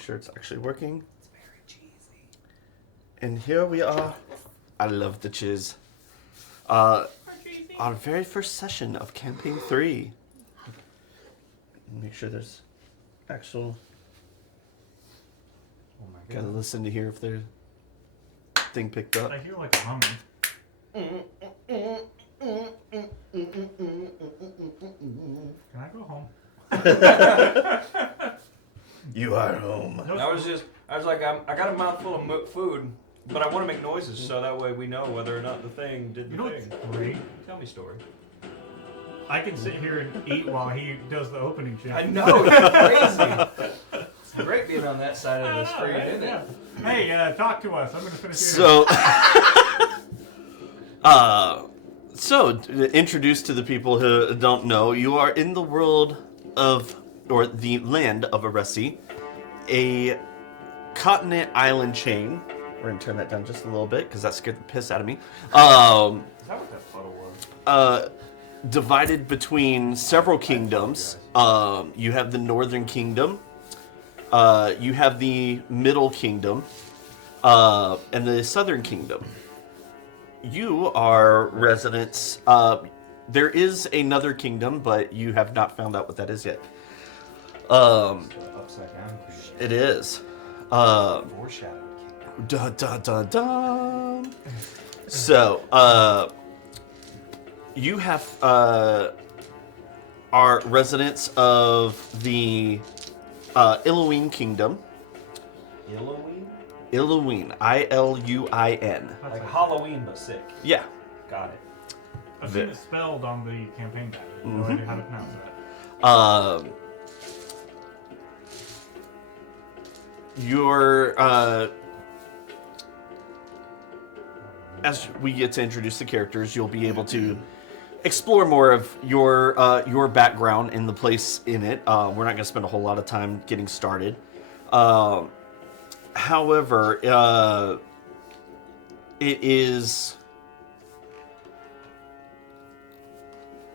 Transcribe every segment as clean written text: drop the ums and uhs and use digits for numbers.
sure it's actually working. It's very cheesy. And here we are. I love the chiz. Our very first session of Campaign 3. Make sure there's actual... Oh my god. Gotta listen to hear if there's thing picked up. I hear like a humming. Can I go home? You are home. I was like, I got a mouthful of food, but I want to make noises so that way we know whether or not the thing did the You know thing. what's great? Tell me a story. I can sit here and eat while he does the opening shit. I know, it's crazy. It's great being on that side of the screen, isn't it? Hey, talk to us. I'm going to finish So, introduced to the people who don't know, you are in the world of, or the land of Eresi, a continent island chain. We're going to turn that down just a little bit because that scared the piss out of me. Is that what that photo was? Divided between several kingdoms. You have the Northern Kingdom. You have the Middle Kingdom. And the Southern Kingdom. You are residents. There is another kingdom, but you have not found out what that is yet. Upside down. It is. Foreshadowing. Dun dun dun dun. So, you have are residents of the Iluin Kingdom. Iluin? Iluin, I-L-U-I-N. Like Halloween, but sick. Yeah. Got it. I've seen it spelled on the campaign guide. No idea how to pronounce that. As we get to introduce the characters, you'll be able to explore more of your background and the place in it. We're not going to spend a whole lot of time getting started. However, it is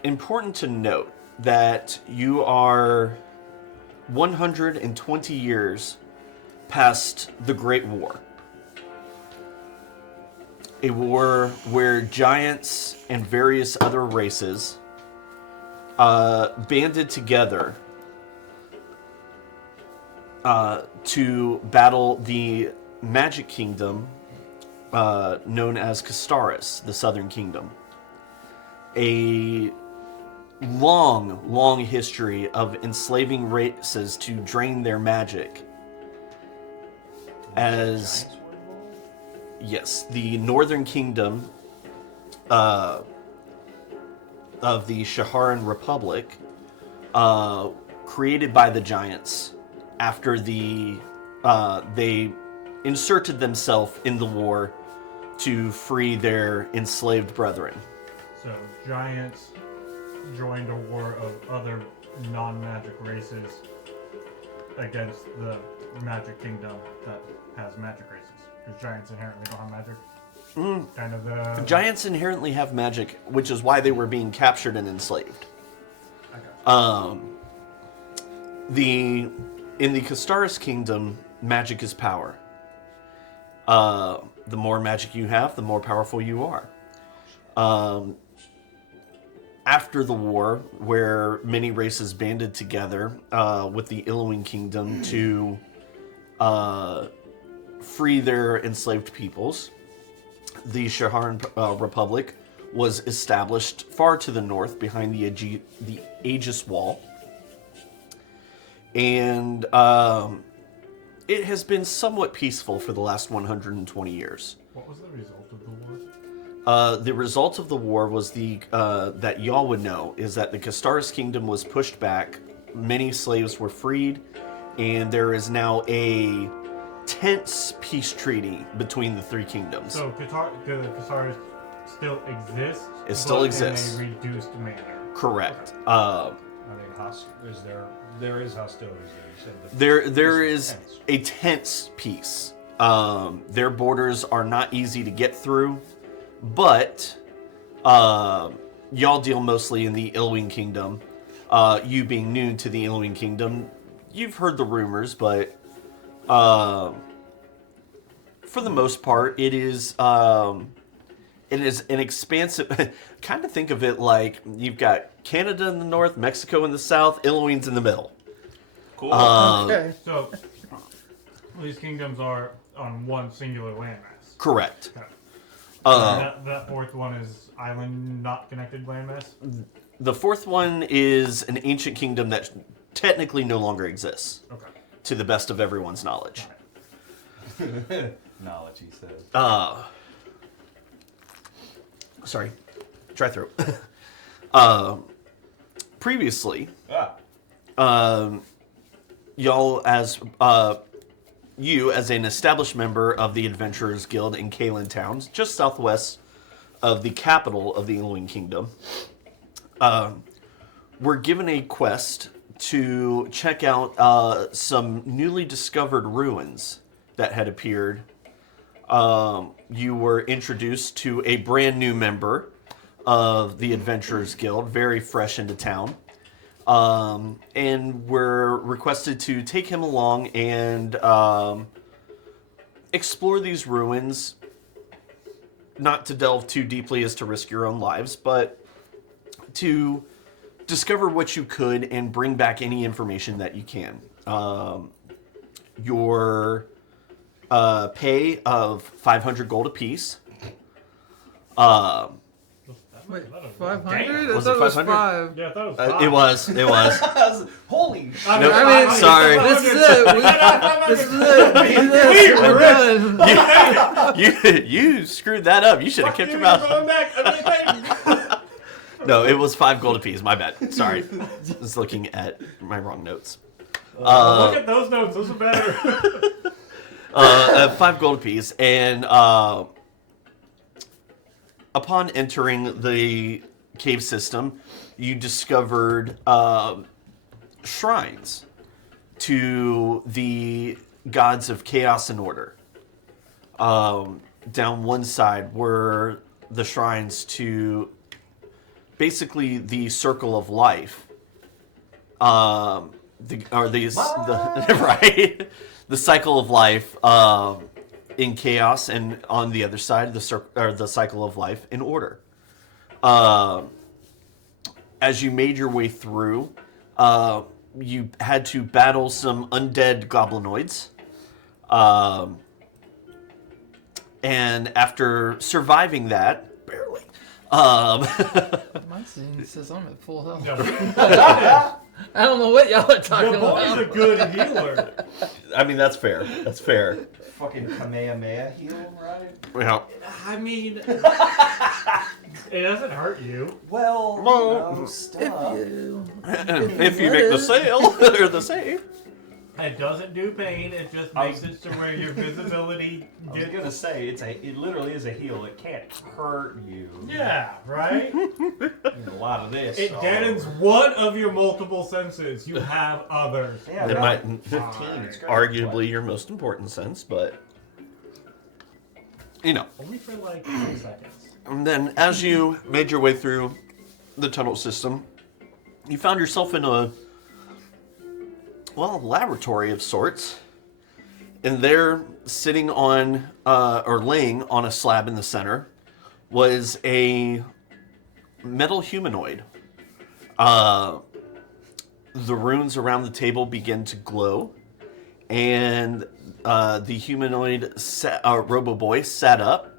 important to note that you are 120 years past the Great War. A war where giants and various other races banded together to battle the Magic Kingdom known as Castaris, the Southern Kingdom. A long history of enslaving races to drain their magic. As yes, the Northern Kingdom of the Shaharan Republic, created by the Giants after they inserted themselves in the war to free their enslaved brethren. So, giants joined a war of other non-magic races against the Magic Kingdom that has magic races. Because giants inherently don't have magic. Kind of the... Giants inherently have magic, which is why they were being captured and enslaved. I got you. In the Castaris Kingdom, magic is power. The more magic you have, the more powerful you are. After the war, where many races banded together with the Iluin Kingdom to free their enslaved peoples, the Shaharan Republic was established far to the north behind the Aegis Wall. And it has been somewhat peaceful for the last 120 years. What was the result of the war? The result of the war was that y'all would know is that the Castaris Kingdom was pushed back, many slaves were freed, and there is now a tense peace treaty between the three kingdoms. So the Castaris still exists? It still exists. In a reduced manner. Correct. Are they there is hostilities there. There is a tense peace. Their borders are not easy to get through, but y'all deal mostly in the Iluin Kingdom. You being new to the Iluin Kingdom, you've heard the rumors, but For the most part, it is an expansive. Kind of think of it like you've got Canada in the north, Mexico in the south, Illinois in the middle. Cool. Okay. So these kingdoms are on one singular landmass. Correct. Okay. Uh, That fourth one is island not connected landmass. the fourth one is an ancient kingdom that technically no longer exists, Okay. to the best of everyone's knowledge. Knowledge, he says. Sorry, dry throat. Previously, y'all as you as an established member of the Adventurers Guild in Kalen Towns, just southwest of the capital of the Illinois Kingdom, were given a quest to check out some newly discovered ruins that had appeared. You were introduced to a brand new member of the Adventurers Guild, very fresh into town, and were requested to take him along and explore these ruins, not to delve too deeply as to risk your own lives, but to discover what you could and bring back any information that you can. Your pay of 500 gold apiece. Wait, 500? I Was thought it it was 500? 5. Yeah, I thought it was five. It was. It was. Holy shit. I Nope. I mean, Sorry. This is it. This is it. We're done. You screwed that up. You should have kept your mouth. Going back. No, it was 5 gold apiece. My bad. Sorry. I was looking at my wrong notes. Look at those notes. Those are better. 5 gold apiece, and upon entering the cave system, you discovered shrines to the gods of chaos and order. Down one side were the shrines to basically the circle of life. The right, the cycle of life in chaos, and on the other side, the cycle of life in order. As you made your way through, you had to battle some undead goblinoids. And after surviving that, barely, My scene says I'm at full health. Yeah. I don't know what y'all are talking Your boy's about. a good healer. I mean, that's fair. That's fair. Fucking Kamehameha heal, right? Yeah. I mean, it doesn't hurt you. Well, Well, stop. If you make the sale or the save. It doesn't do pain. It just makes it to where your visibility I was gets. gonna say it literally is a heal. It can't hurt you. Yeah, right? You need a lot of this. It so- deadens one of your multiple senses. You have others. Yeah, It about might 15. It's great. arguably your most important sense, but you know. Only for like 10 seconds. And then, as you made your way through the tunnel system, you found yourself in a laboratory of sorts. And there, sitting on or laying on a slab in the center, was a metal humanoid. The runes around the table begin to glow, and the humanoid Robo-Boy sat up,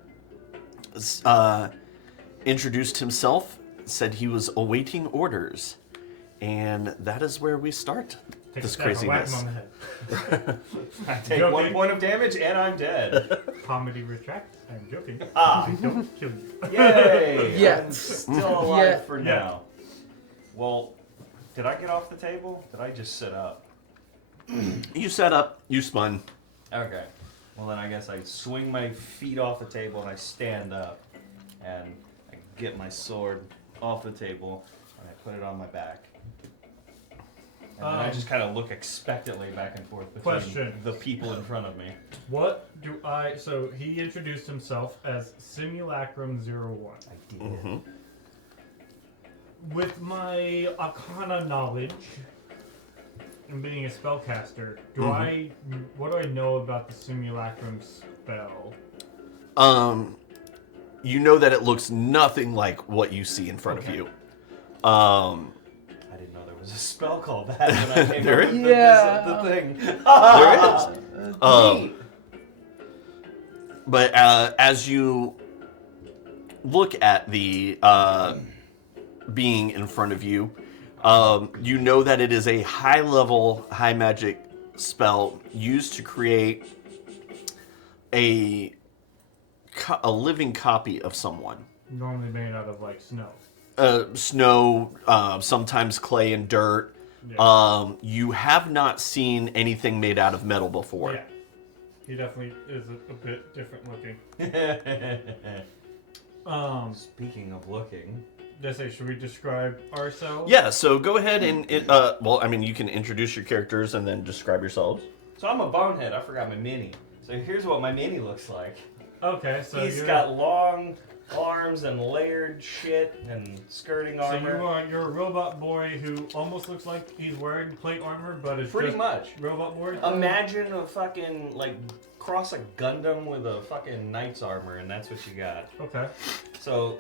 introduced himself, said he was awaiting orders, and that is where we start Take this a step and whack him craziness. on the head. I take Joking. 1 point of damage and I'm dead. Comedy retract. I'm joking. Ah. I don't kill you. Yay! Yet. I'm still alive Yet. for Yeah. now. Well, did I get off the table? Did I just sit up? You sat up, you spun. Okay. Well, then I guess I swing my feet off the table and I stand up. And I get my sword off the table and I put it on my back. And then I just kind of look expectantly back and forth between Question. the people in front of me. What do I... So he introduced himself as Simulacrum 01. I did. Mm-hmm. With my Arcana knowledge, and being a spellcaster, what do I know about the simulacrum spell? You know that it looks nothing like what you see in front of you. I didn't know there was a spell called that when I came There up is? with the thing. There is. But as you look at the being in front of you, you know that it is a high-level, high magic spell used to create a living copy of someone. Normally made out of like snow. Snow, sometimes clay and dirt. Yeah. You have not seen anything made out of metal before. Yeah. He definitely is a bit different looking. Speaking of looking, Just say, should we describe ourselves? Yeah, so go ahead and, you can introduce your characters and then describe yourselves. so I'm a bonehead. I forgot my mini. So here's what my mini looks like. Okay, so He's got long arms and layered shit and skirting armor. You're a robot boy who almost looks like he's wearing plate armor, but it's Pretty just much. robot boy. Imagine a fucking cross a Gundam with a fucking knight's armor, and that's what you got. Okay. So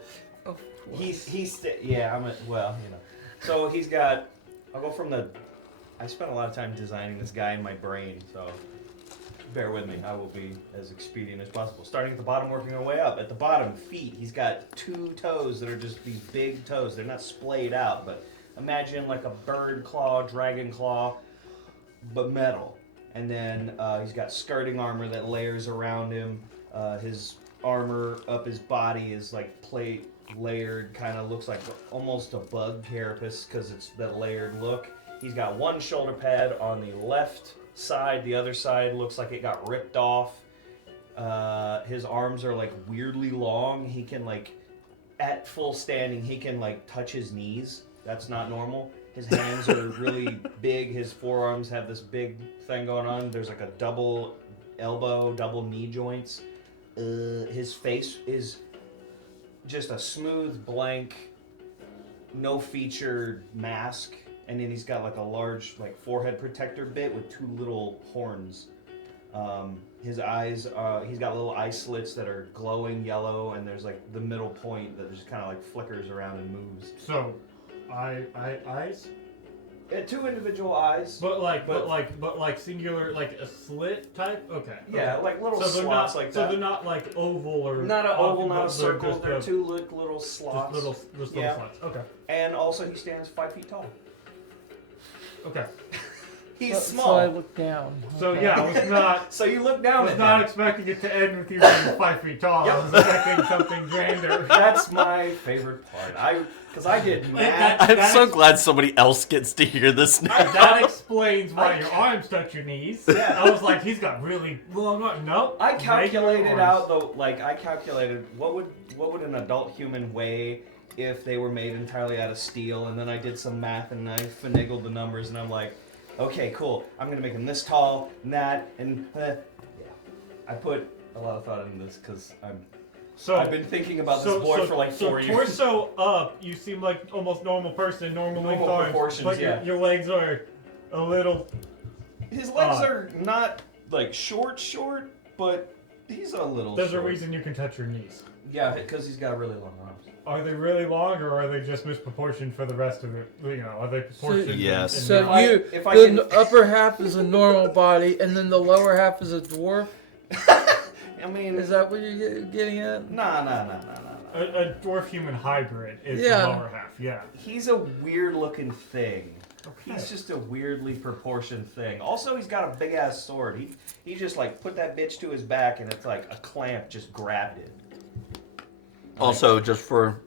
So he's got. I'll go from the. I spent a lot of time designing this guy in my brain, so bear with me. I will be as expedient as possible. Starting at the bottom, working our way up. At the bottom, feet. He's got 2 toes that are just these big toes. They're not splayed out, but imagine like a bird claw, dragon claw, but metal. And then he's got skirting armor that layers around him. His armor up his body is like plate layered, kind of looks like almost a bug carapace because it's that layered look. He's got 1 shoulder pad on the left side. The other side looks like it got ripped off. His arms are like weirdly long. He can at full standing, he can touch his knees. That's not normal. His hands are really big. His forearms have this big thing going on. There's like a double elbow, double knee joints. His face is just a smooth, blank, no featured mask. And then he's got like a large forehead protector bit with 2 little horns. His eyes, he's got little eye slits that are glowing yellow, and there's the middle point that just kind of flickers around and moves. So, eyes? 2 individual eyes. But singular, a slit type? Okay. Yeah, okay. little so slots that. So they're not oval or... Not an oval, not a just circle. They're 2 little slots. Just little slots. Okay. And also he stands 5 feet tall. Okay. He's small. So I look down. So Okay. yeah, I was not... So you look down I was at not him. expecting it to end with you being 5 feet tall. Yep. I was expecting something grander. That's my favorite part. Because I did math. I'm so glad somebody else gets to hear this now. That explains why your arms touch your knees. Yeah. I was like, he's got really long arms. No. I calculated regular out arms. I calculated what would an adult human weigh if they were made entirely out of steel, and then I did some math and I finagled the numbers, and I'm like, okay, cool. I'm gonna make him this tall and that, and yeah. I put a lot of thought into this because I've been thinking about this boy for 4 years. Torso up, you seem like almost normal person, normal length Normal arms, proportions, but yeah. your legs are a little. His legs are not short, but he's a little. There's short. a reason you can touch your knees. Yeah, because he's got really long arms. Are they really long, or are they just misproportioned for the rest of it? Are they proportioned? Yes. So If I can- upper half is a normal body, and then the lower half is a dwarf. I mean, Is that what you're getting at? Nah. A dwarf human hybrid is Yeah. the lower half. Yeah. He's a weird looking thing. Okay. He's just a weirdly proportioned thing. Also, he's got a big ass sword. He just put that bitch to his back, and it's like a clamp just grabbed it. Also, just for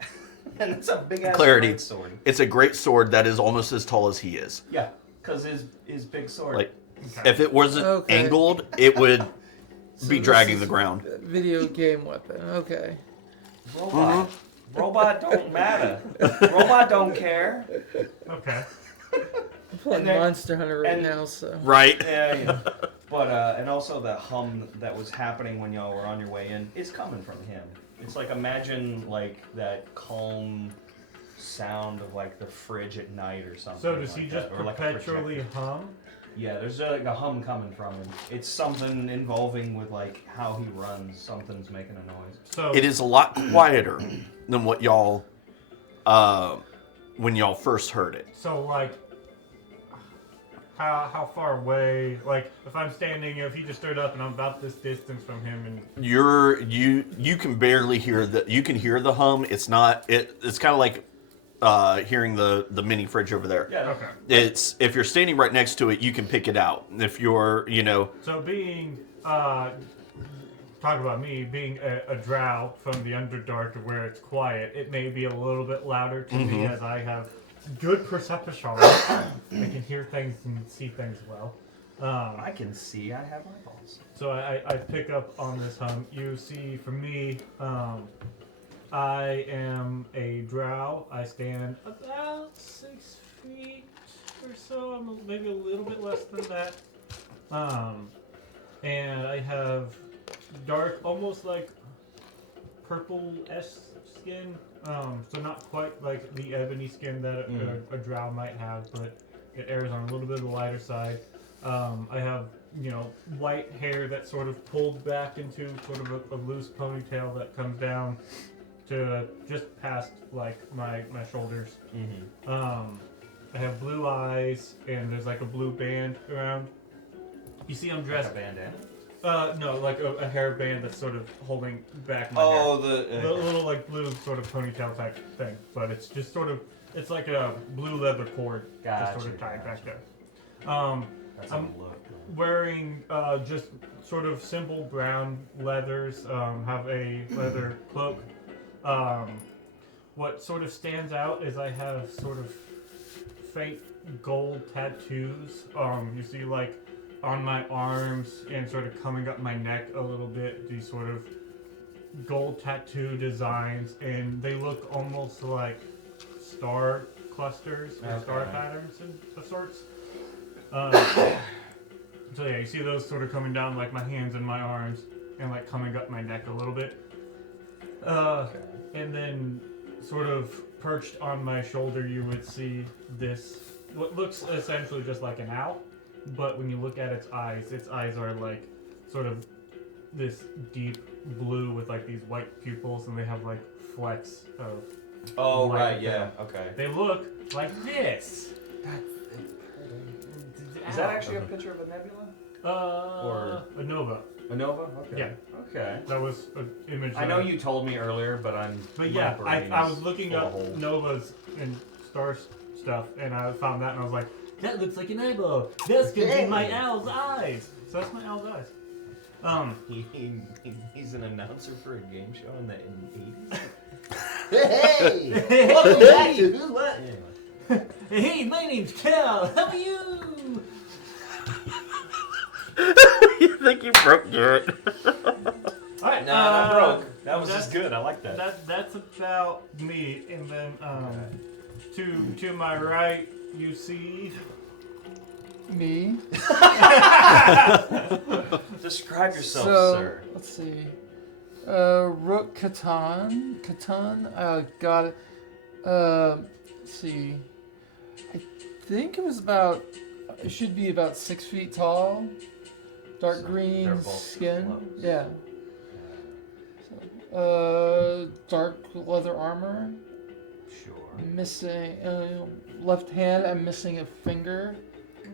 And it's a big ass clarity, sword. it's a great sword that is almost as tall as he is. Yeah, because his big sword. Okay. If it wasn't Okay. angled, it would be this dragging is the ground. a video game weapon. Okay. Robot. Robot don't matter. Robot don't care. Okay. I'm playing And then- Monster Hunter right and- now, so. Right. Yeah. But and also the hum that was happening when y'all were on your way in is coming from him. It's imagine that calm sound of the fridge at night or something. So does he like just that, or a perpetually projector. hum? Yeah, there's like a hum coming from him. It's something involving with like how he runs. Something's making a noise. So It is a lot quieter than what y'all, when y'all first heard it. So like, how far away? Like, if I'm standing, if he just stood up and I'm about this distance from him, and You can barely hear you can hear the hum. It's not it's kind of like hearing the mini fridge over there. Yeah. okay. It's if you're standing right next to it, you can pick it out. If you're, So being talk about me being a drow from the Underdark to where it's quiet, it may be a little bit louder to me as I have good perception. I can hear things and see things well. I can see. I have eyeballs. So I pick up on this hum. You see, for me, I am a drow. I stand about 6 feet or so. I'm maybe a little bit less than that. And I have dark, almost like purple-esque skin. So not quite like the ebony skin that a drow might have, but it errs on a little bit of the lighter side. I have, white hair that's sort of pulled back into sort of a loose ponytail that comes down to just past like my shoulders. I have blue eyes and there's like a blue band around. You see, I'm dressed. Like a bandana. No, like a hairband that's sort of holding back my Oh, hair. The little like blue sort of ponytail type thing, but it's just sort of it's like a blue leather cord just sort of tied back there. That's I'm wearing just sort of simple brown leathers. Have a leather cloak. What sort of stands out is I have sort of faint gold tattoos. You see like on my arms and sort of coming up my neck a little bit, these sort of gold tattoo designs, and they look almost like star clusters or star patterns of sorts. So yeah, you see those sort of coming down like my hands and my arms and like coming up my neck a little bit. And then sort of perched on my shoulder you would see this, what looks essentially just like an owl, but when you look at its eyes are like sort of this deep blue with like these white pupils, and they have like flecks of Oh, light right, yeah, okay. They look like this. Is that actually a picture of a nebula? Or a nova. A nova? Okay. Yeah. Okay. That was an image. I know you told me earlier, but But yeah, I was looking up novas and star stuff, and I found that, and I was like, that looks like an eyeball. That's gonna be my owl's eyes. So that's my owl's eyes. He's an announcer for a game show in the 80s. Hey! Welcome back to Who's What? Anyway. Hey, my name's Cal. How are you? You think you broke Garrett? All right, Nah, that broke. That was just good. I like that. That's about me, and then to my right you see Me. Describe yourself, So, sir. let's see. Rook Catan. Got it. Let's see. I think it was about. It should be about 6 feet tall. Dark So green they're both skin. close. Yeah. Dark leather armor. Sure. Missing left hand. I'm missing a finger.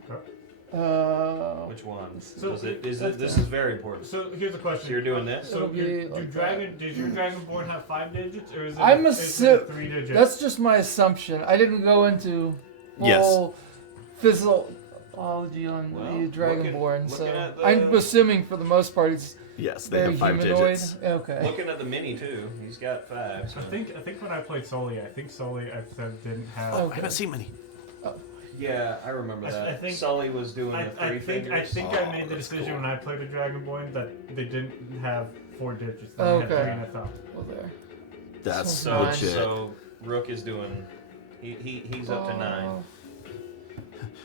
Okay. Which one? So This is very important. So here's the question. So you're doing this? So It'll be your like does your dragonborn have 5 digits, or is it? I'm is it 3 digits? That's just my assumption. I didn't go into full physiology on Well, the Dragonborn, looking so at the- I'm assuming for the most part it's Yes, they very have 5 humanoid. digits. Okay. Looking at the mini too, he's got 5. So. I think when I played Sully, I said didn't have. Oh. I haven't seen many. Yeah, I remember that. I think- Sully was doing the 3 I fingers. think Oh, I made the that's decision cool. when I played a Dragonborn that they didn't have 4 digits. They Oh, had okay. 3 and a thumb. Well, there. That's So legit. So Rook is doing. He's up to 9.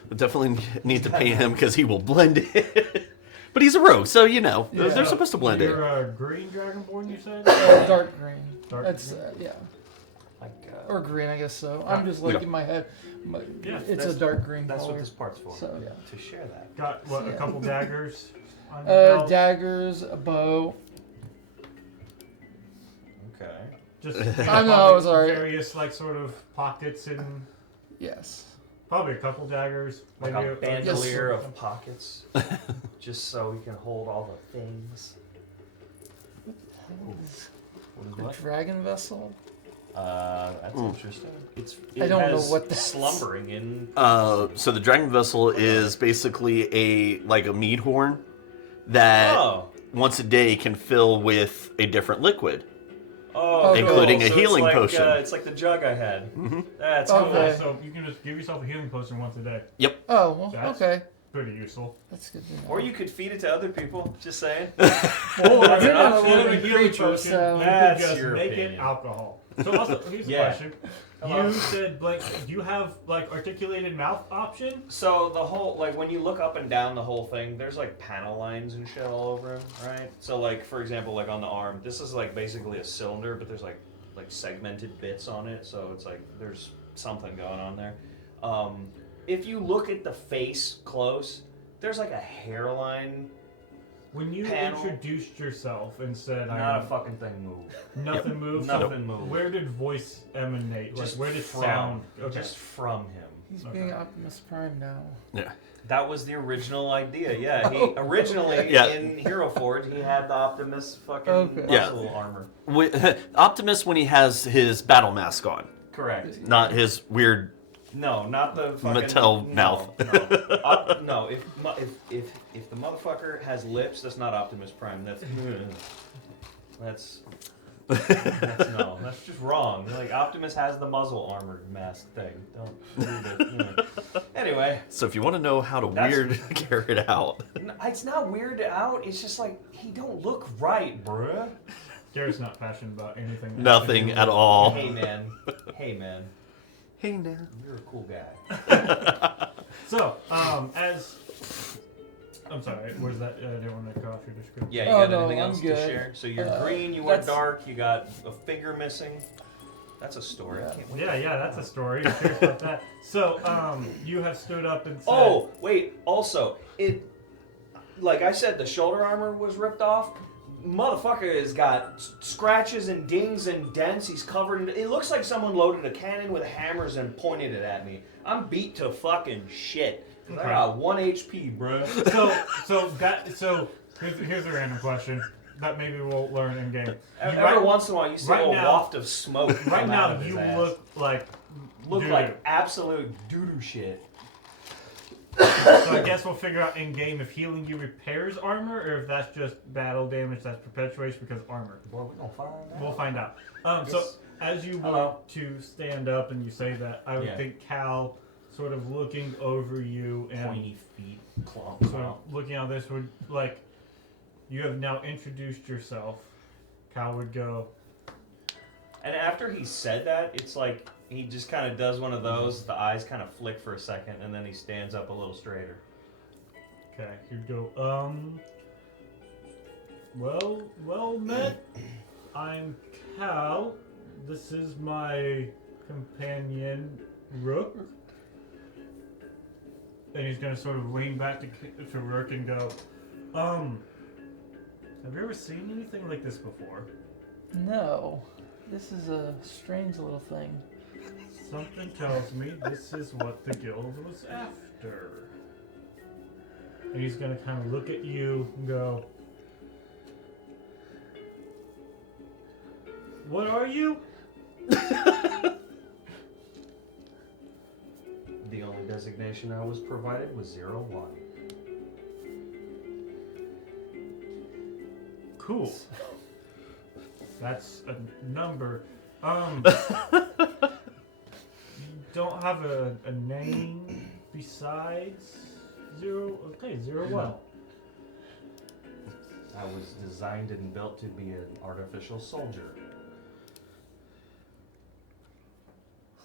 We definitely need to pay him because he will blend in. But he's a rogue, so Yeah. they're supposed to blend in. You're a green Dragonborn, you said? Dark green. Dark That's green? yeah. Like or green, I guess so. I'm just like Yeah. in my head. Yeah, It's a that's- dark green That's color. what this part's for. So yeah. To share that. Got what? A Yeah. couple daggers. On your belt? Daggers, a bow. Okay. Just I know, probably sorry. various like sort of pockets and Yes. probably a couple daggers. Like maybe a bandolier yes. of pockets, just so we can hold all the things. What is A what? dragon vessel. That's interesting. I don't know has what that's- slumbering in. So the dragon vessel is basically a mead horn that Oh. once a day can fill with a different liquid. Oh, Including a so healing it's like, potion. It's like the jug I had. Mhm. That's Okay. cool. Yeah, so you can just give yourself a healing potion once a day. Oh, well, That's- okay. Pretty useful. That's good to know. Or you could feed it to other people. Just saying. Or You're not a instead of living healing creature, potion, so- you could That's just your make opinion. it alcohol. So also, here's a Yeah. question. Hello. You said, Blake, do you have like articulated mouth option? So the whole, like, when you look up and down the whole thing, there's like panel lines and shit all over him, right? So like, for example, like on the arm, this is like basically a cylinder, but there's like segmented bits on it, so it's like there's something going on there. If you look at the face close, there's like a hairline. When you Panel. introduced yourself and said, Not a I'm fucking thing moved. nothing moved, Nothing moved. where did voice emanate? Like, Just where did from- sound? Okay. Just from him. He's Okay. being Optimus Prime now. Yeah. That was the original idea. Yeah, he originally Yeah. in Hero Forge he had the Optimus fucking Okay. Yeah. muscle armor. Optimus when he has his battle mask on, Correct. not his weird. No, not the fucking Mattel no, mouth. No, no. If the motherfucker has lips, that's not Optimus Prime. That's no. That's just wrong. Like Optimus has the muzzle armored mask thing. Don't do it. Anyway, So if you want to know how to That's- weird carry it out, it's not weird out. It's just like he don't look right, bruh. Garrett's not passionate about anything. that nothing has to do at with- all. Hey man. Hey man. Hey now. You're a cool guy. So, as I'm sorry, what is that? I didn't want to cut off your description. Yeah, you Oh, got no, anything I'm else good. to share? So you're green, you that's- went dark, you got a finger missing. That's a story. I Yeah. can't wait. Yeah, that's a story. I'm curious about that. So, you have stood up and said, Oh, wait, also, like I said, the shoulder armor was ripped off. Motherfucker has got scratches and dings and dents. He's covered in, it looks like someone loaded a cannon with hammers and pointed it at me. I'm beat to fucking shit. 'Cause I Okay. got 1 HP, bruh. So here's a random question that maybe we'll learn in game. Every once in a while, you see right a little now- waft of smoke. Right come out now, of his you ass. look like like absolute doo-doo shit. So I guess we'll figure out in game if healing you repairs armor or if that's just battle damage that's perpetuation because armor. Well, we're gonna find out. We'll find out. So Yes. as you Hello. want to stand up and you say that, I would Yeah. think Cal sort of looking over you and Pointy feet, clomp, sort clomp. of looking at this would like you have now introduced yourself. Cal would go, And after he said that, it's like he just kind of does one of those. The eyes kind of flick for a second, and then he stands up a little straighter. okay, he'd go, well met. I'm Cal. This is my companion, Rook. And he's gonna sort of lean back to Rook and go, have you ever seen anything like this before? No. This is a strange little thing. Something tells me this is what the guild was after. And he's gonna kind of look at you and go, what are you? The only designation I was provided was 01. Cool. That's a number. You don't have a name besides 0? Okay, 01. I was designed and built to be an artificial soldier.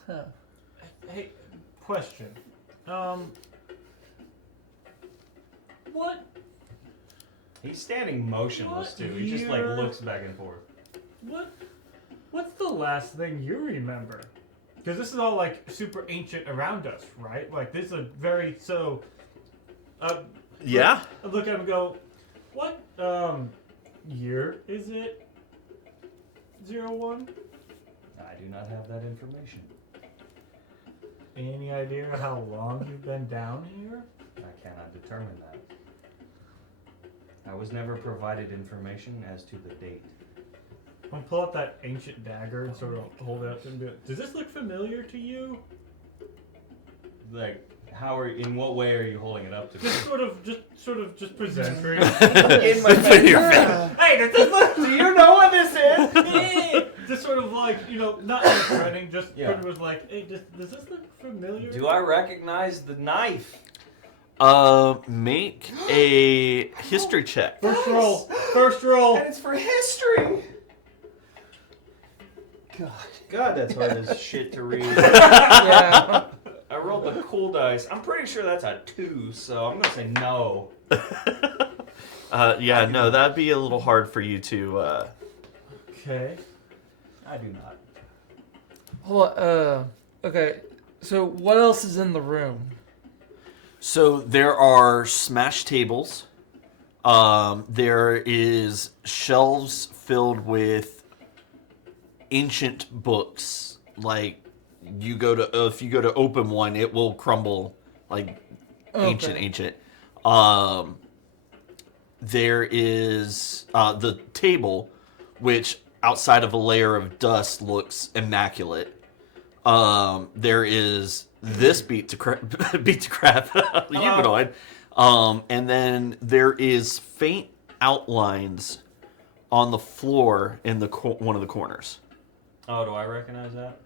Huh. Hey, question. What? He's standing motionless What too. He just like year? looks back and forth. What's the last thing you remember? Because this is all like super ancient around us, right? Like this is a very Yeah. I look at him and go, what year is it? 01? I do not have that information. Any idea how long you've been down here? I cannot determine that. I was never provided information as to the date. I'm gonna pull out that ancient dagger and sort of hold it up to him. And be like, does this look familiar to you? Like, in what way are you holding it up to me? Just present for you. In my face. Hey, does this look? Do you know what this is? Just sort of like, not like threatening, just Yeah. sort of was like, hey, does this look familiar? Do I recognize the knife? Make a history check. First roll. First roll. And it's for history. God, that's hard as shit to read. Yeah. I rolled the cool dice. I'm pretty sure that's a 2, so I'm gonna say no. Yeah, no, that'd be a little hard for you to. Okay. I do not. Hold on, okay. So what else is in the room? So there are smash tables. There is shelves filled with ancient books. Like if you go to open one, it will crumble like ancient. There is the table, which outside of a layer of dust looks immaculate. There is this beat to crap humanoid, and then there is faint outlines on the floor in the one of the corners. Oh, do I recognize that?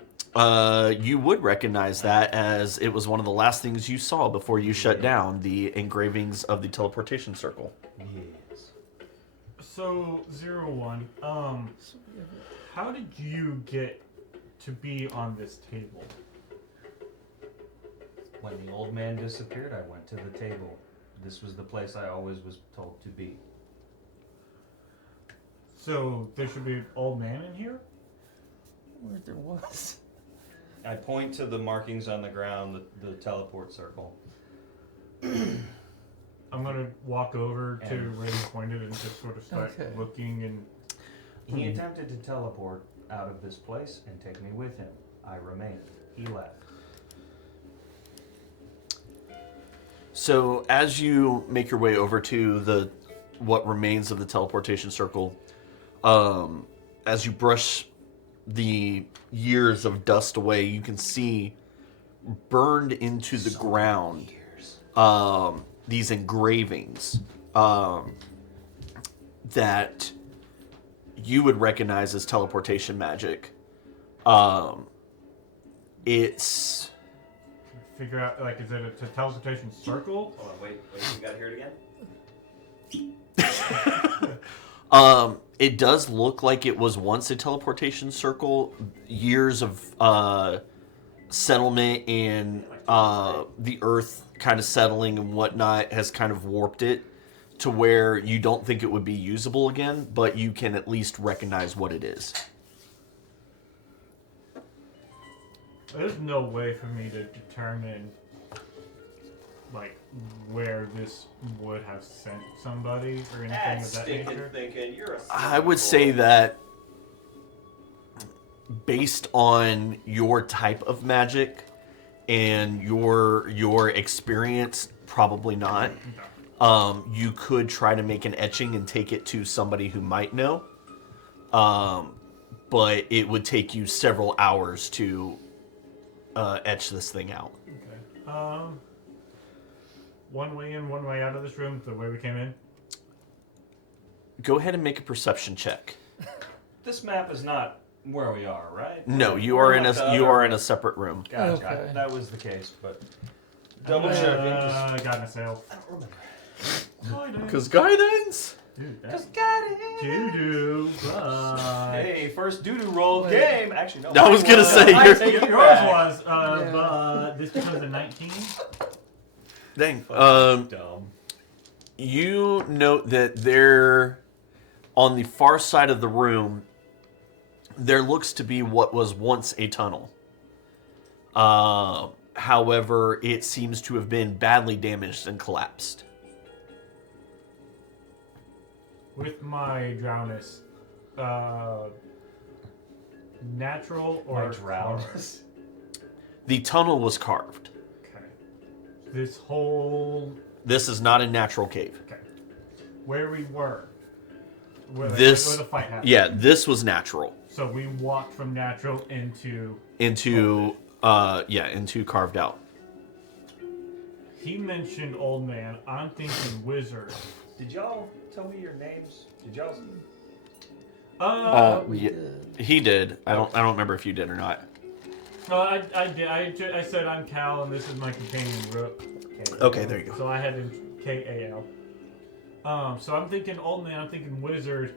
You would recognize that as it was one of the last things you saw before you shut down the engravings of the teleportation circle. Yes. So 01. How did you get to be on this table? When the old man disappeared, I went to the table. This was the place I always was told to be. So there should be an old man in here? Where there was. I point to the markings on the ground, the teleport circle. I'm gonna walk over to And- where you pointed and just sort of start Okay. looking and He attempted to teleport out of this place and take me with him. I remained. He left. So as you make your way over to what remains of the teleportation circle, as you brush the years of dust away, you can see burned into the ground these engravings that you would recognize as teleportation magic. It's figure out, like, is it a teleportation circle? Hold on, wait, you gotta hear it again? It does look like it was once a teleportation circle. Years of settlement and the earth kind of settling and whatnot has kind of warped it to where you don't think it would be usable again, but you can at least recognize what it is. There's no way for me to determine, like, where this would have sent somebody or anything of that nature. thinking. You're a I would say that based on your type of magic and your experience, probably not. You could try to make an etching and take it to somebody who might know, but it would take you several hours to etch this thing out. Okay. One way in, one way out of this room, the way we came in. Go ahead and make a perception check. This map is not where we are, right? No, you are in a separate room. Gotcha. Okay. That was the case, but double checking. Got myself. I don't remember. Because guidance. Dude, that's Just got it. doo-doo. Hey, first doo-doo roll Wait. game. Actually, no. I was gonna say, I you're- take it Yours back. was, Yeah. but this becomes a 19. Dang. Dumb. You note that there, on the far side of the room, there looks to be what was once a tunnel. However, it seems to have been badly damaged and collapsed. With my drowness, natural or My drowness. The tunnel was carved. Okay. This whole This is not a natural cave. okay. Where we were. Where This, the fight happened. yeah, this was natural. So we walked from natural into Into carved out. He mentioned old man. I'm thinking wizard. Did y'all tell me your names? Did y'all? We Yeah, did. he did. I don't remember if you did or not. I did. I said I'm Cal and this is my companion Rook. Okay, there you go. So I had him Kal. So I'm thinking old man. I'm thinking wizard.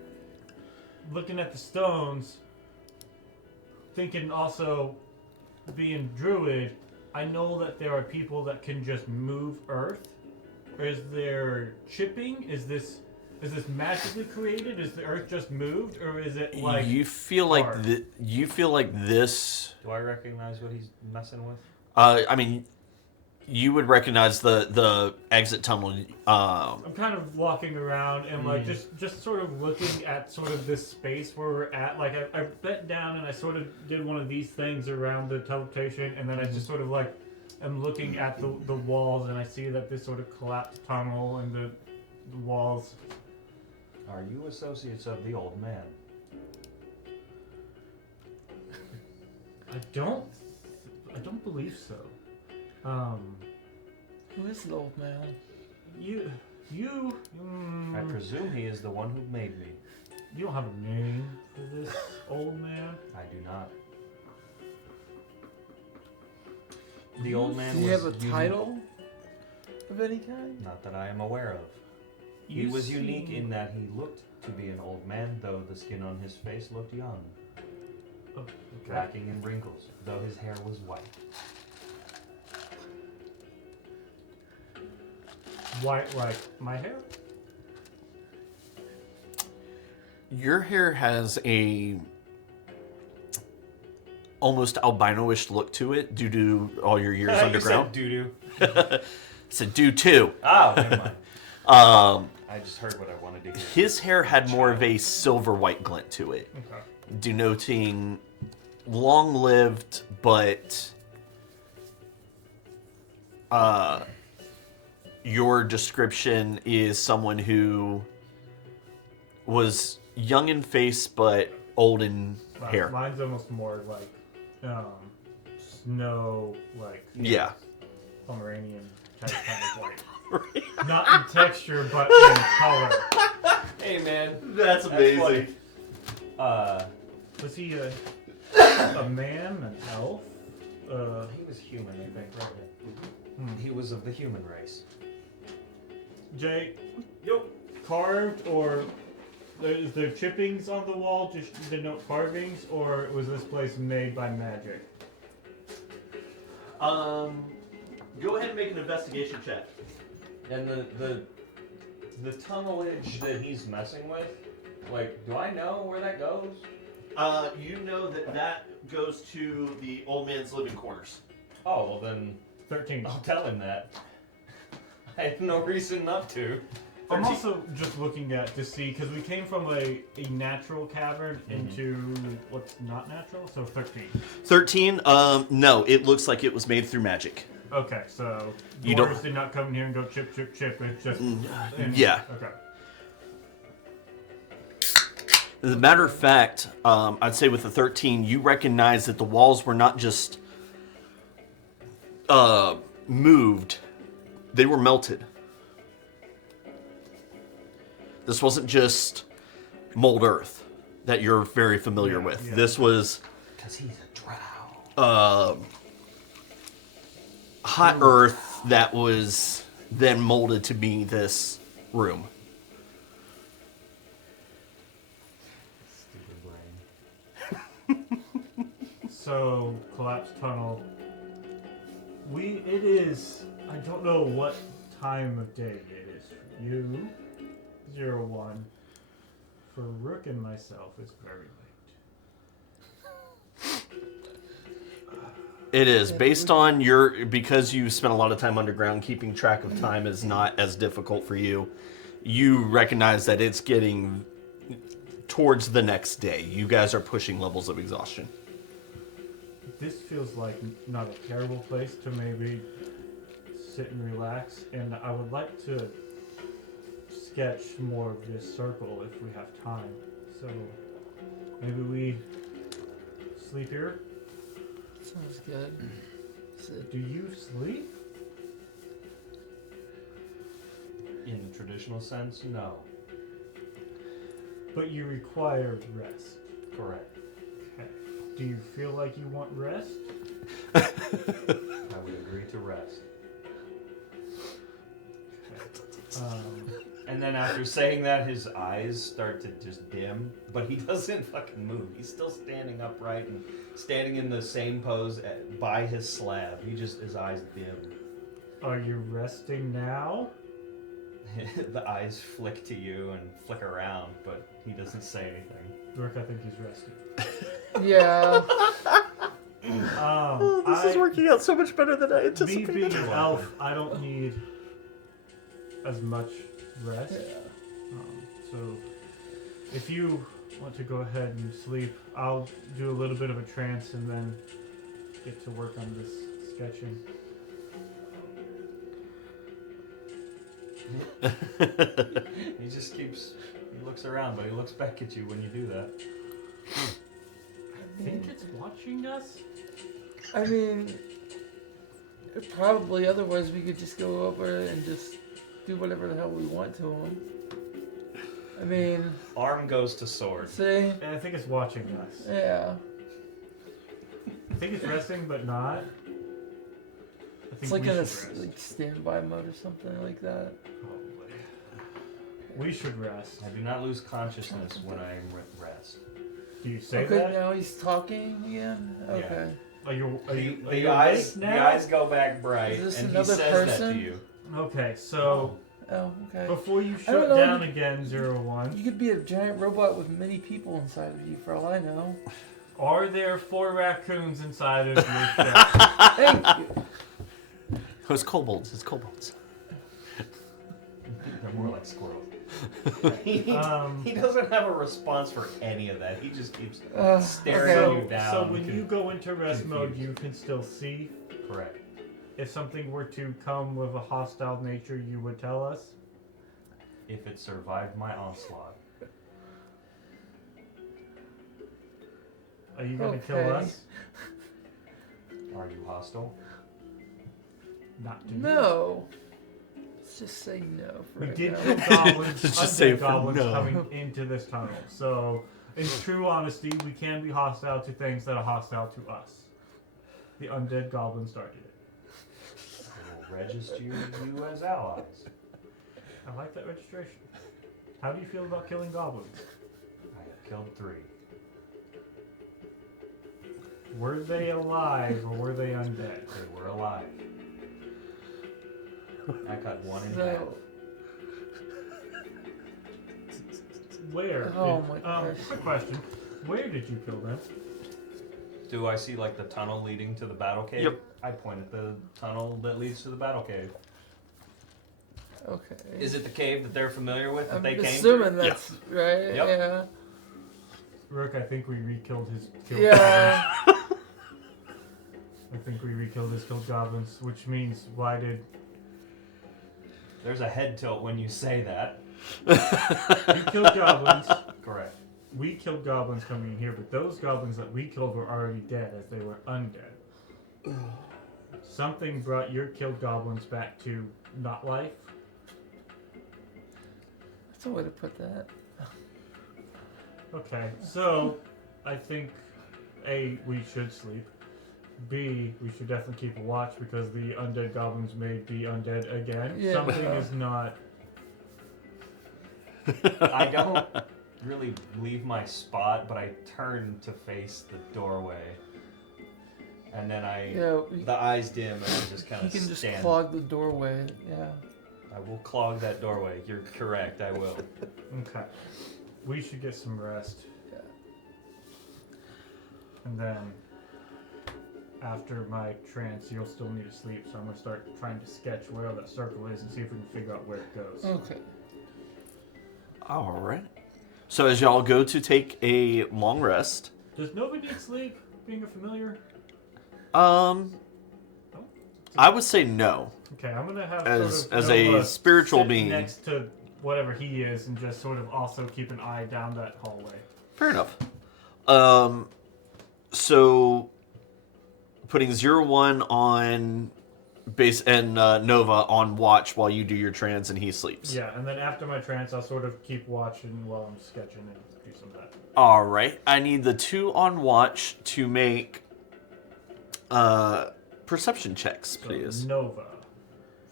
Looking at the stones. Thinking also being druid. I know that there are people that can just move earth. Or is there chipping? Is this magically created? Is the earth just moved, or is it like you feel like hard? this. Do I recognize what he's messing with? I mean, you would recognize the exit tunnel. I'm kind of walking around and like just sort of looking at sort of this space where we're at. Like I bent down and I sort of did one of these things around the teleportation, and then I just sort of like am looking at the walls, and I see that this sort of collapsed tunnel and the walls. Are you associates of the old man? I don't believe so. Who is the old man? You. I presume he is the one who made me. You don't have a name for this old man? I do not. The old man Do you was have a unique. title of any kind? Not that I am aware of. He was unique in that he looked to be an old man, though the skin on his face looked young, lacking in wrinkles, though his hair was white. White like my hair? Your hair has a almost albino-ish look to it due to all your years underground. Doo doo. So do too. Oh, never mind. Um, I just heard what I wanted to hear. his hair had more of a silver white glint to it, Okay. denoting long-lived, but your description is someone who was young in face but old in hair. Mine's almost more like snow, like Yeah. Pomeranian type kind of white. Not in texture, but in color. Hey man, That's funny. Was he a man, an elf? He was human, I think, right? He was of the human race. Jay, carved or is there chippings on the wall, just denote carvings, or was this place made by magic? Go ahead and make an investigation check. And the tunnelage that he's messing with, like, do I know where that goes? You know that goes to the old man's living quarters. Oh, well then, 13. I'll tell him that. I have no reason not to. I'm also just looking at to see, because we came from a natural cavern into what's not natural, so 13. 13? No, it looks like it was made through magic. Okay, so You dwarves don't- did not come here and go chip, chip, chip. It's just Yeah. Okay. As a matter of fact, I'd say with the 13, you recognize that the walls were not just moved, they were melted. This wasn't just mold earth that you're very familiar with. yeah. This was Because he's a drow. hot earth that was then molded to be this room. Stupid brain. So collapsed tunnel. It is. I don't know what time of day it is for you. 01. For Rook and myself, it's very late. It is Yeah, based on because you spent a lot of time underground. Keeping track of time is not as difficult for you. You recognize that it's getting towards the next day. You guys are pushing levels of exhaustion. This feels like not a terrible place to maybe sit and relax, and I would like to sketch more of this circle if we have time. So maybe we sleep here. Sounds good. So, Do you sleep? In the traditional sense, no. But you require rest. Correct. Okay. Do you feel like you want rest? I would agree to rest. And then after saying that, his eyes start to just dim, but he doesn't fucking move. He's still standing upright and standing in the same pose by his slab. His eyes dim. Are you resting now? The eyes flick to you and flick around, but he doesn't say anything. Rook, I think he's resting. yeah. This is working out so much better than I Me anticipated. being an elf, I don't need as much rest. Yeah. So, if you want to go ahead and sleep, I'll do a little bit of a trance and then get to work on this sketching. He just he looks around, but he looks back at you when you do that. I think it's watching us. I mean, probably. Otherwise, we could just go over and just do whatever the hell we want to him. I mean, Arm goes to sword. see, And I think it's watching us. yeah. I think it's resting, but not. I think It's like we in a should rest. like standby mode or something like that. Probably. We should rest. I do not lose consciousness when I rest. Do you say Okay, that? now he's talking again. Okay. Are you The eyes go back bright, Is this and he another says that person? to you. Okay, so Oh, okay. before you I don't shut know, down you- again, 01, You could be a giant robot with many people inside of you, for all I know. are there 4 raccoons inside of your ship? Thank you. It's kobolds. It's kobolds. They're more like squirrels. he doesn't have a response for any of that. He just keeps staring okay. you down. So when you go into rest mode, you can still see. Correct. If something were to come with a hostile nature, you would tell us. If it survived my onslaught. Are you going to Okay. kill us? Are you hostile? Not to me. No. Let's just say no for We right did now. kill goblins, Just say undead for goblins no. coming into this tunnel. So, in true honesty, we can be hostile to things that are hostile to us. The undead goblin started it. I will register you as allies. I like that registration. How do you feel about killing goblins? I have killed 3. Were they alive or were they undead? They were alive. I cut 1 in half. So, Where? Oh did- my gosh. Quick question. Where did you kill them? Do I see like the tunnel leading to the battle cave? Yep. I point at the tunnel that leads to the battle cave. okay. Is it the cave that they're familiar with that I'm they came assuming to? that's right. Yep. Yeah. Rook, I think we re-killed his killed Yeah. goblins. I think we re-killed his killed goblins, which means why did There's a head tilt when you say that. you kill goblins? Correct. We killed goblins coming in here, but those goblins that we killed were already dead as they were undead. Something brought your killed goblins back to not life. That's a way to put that. Okay, so I think A, we should sleep. B, we should definitely keep a watch because the undead goblins may be undead again. Yeah. Something is not. I don't really leave my spot, but I turn to face the doorway. And then Yeah. the eyes dim and I just kind You of can just stand. clog the doorway. Yeah. I will clog that doorway. You're correct, I will. Okay. We should get some rest. Yeah. And then after my trance, you'll still need to sleep, so I'm gonna start trying to sketch where that circle is and see if we can figure out where it goes. Okay. All right. So as y'all go to take a long rest, Does Nova need sleep? Being a familiar. I would say no. Okay, I'm gonna have As sort of a Nova spiritual sit being. next to whatever he is, and just sort of also keep an eye down that hallway. Fair enough. So putting 0-1 on base and Nova on watch while you do your trance and he sleeps. Yeah, and then after my trance, I'll sort of keep watching while I'm sketching and do some of that. All right. I need the 2 on watch to make perception checks, please. So Nova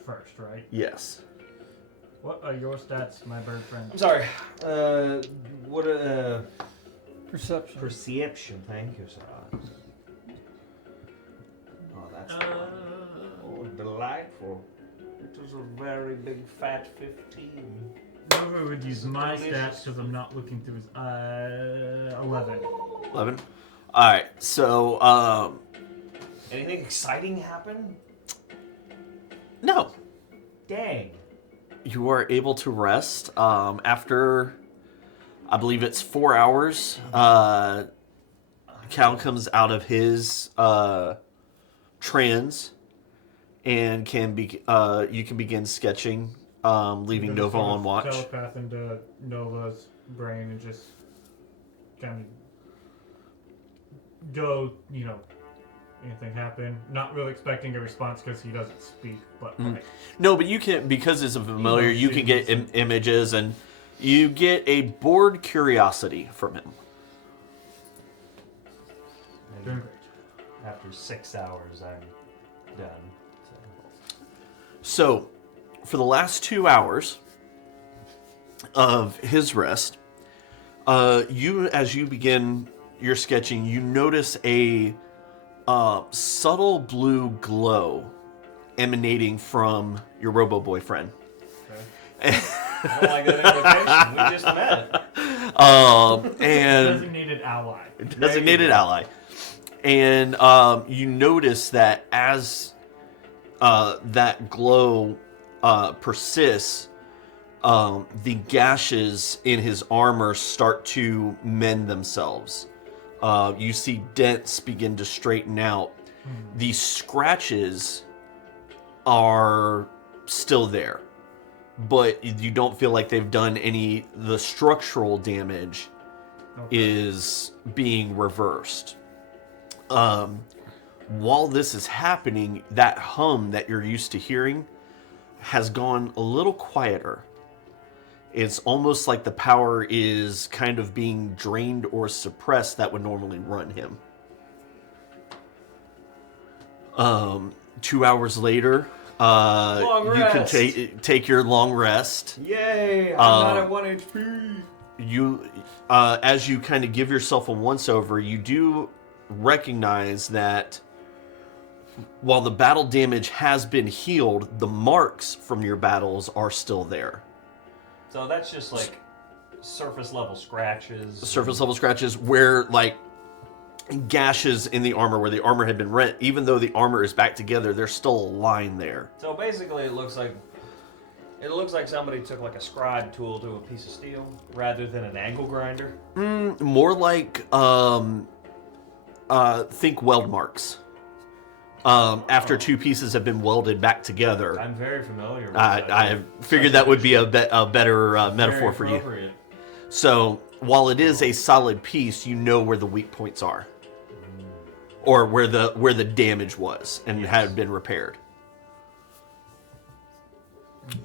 first, right? Yes. What are your stats, my bird friend? I'm sorry. What Perception. perception? Thank you, sir. Oh, that's delightful. It was a very big fat 15. Nova would use my stats because I'm not looking through his 11. 11. All right. So Anything exciting happen? no. Dang. You are able to rest after, I believe it's 4 hours. Cal comes out of his trance and can be. You can begin sketching, leaving I'm Nova gonna sort on of watch. Telepath into Nova's brain and just kind of go, anything happen. Not really expecting a response because he doesn't speak, but like, No, but you can, because it's a familiar. You can get Emotions. images, and you get a bored curiosity from him. doing great. After 6 hours, I'm done. So, for the last 2 hours of his rest, as you begin your sketching, you notice a subtle blue glow emanating from your robo-boyfriend. Okay. I don't like that invitation. We just met. And Designated ally. designated ally. And you notice that as that glow persists, the gashes in his armor start to mend themselves. You see dents begin to straighten out. The scratches are still there, but you don't feel like they've done any. The structural damage is being reversed. While this is happening, that hum that you're used to hearing has gone a little quieter. It's almost like the power is kind of being drained or suppressed that would normally run him. 2 hours later, you can take your long rest. Yay! I'm not at 1 HP. You, as you kind of give yourself a once-over, you do recognize that while the battle damage has been healed, the marks from your battles are still there. So that's just like surface level scratches. Surface level scratches where, like, gashes in the armor where the armor had been rent. Even though the armor is back together, there's still a line there. So basically, it looks like somebody took like a scribe tool to a piece of steel rather than an angle grinder. More like think weld marks. After two pieces have been welded back together. I'm very familiar with I figured that would be a better metaphor for you. So while it is a solid piece, you know where the weak points are, or where the damage was and had been repaired.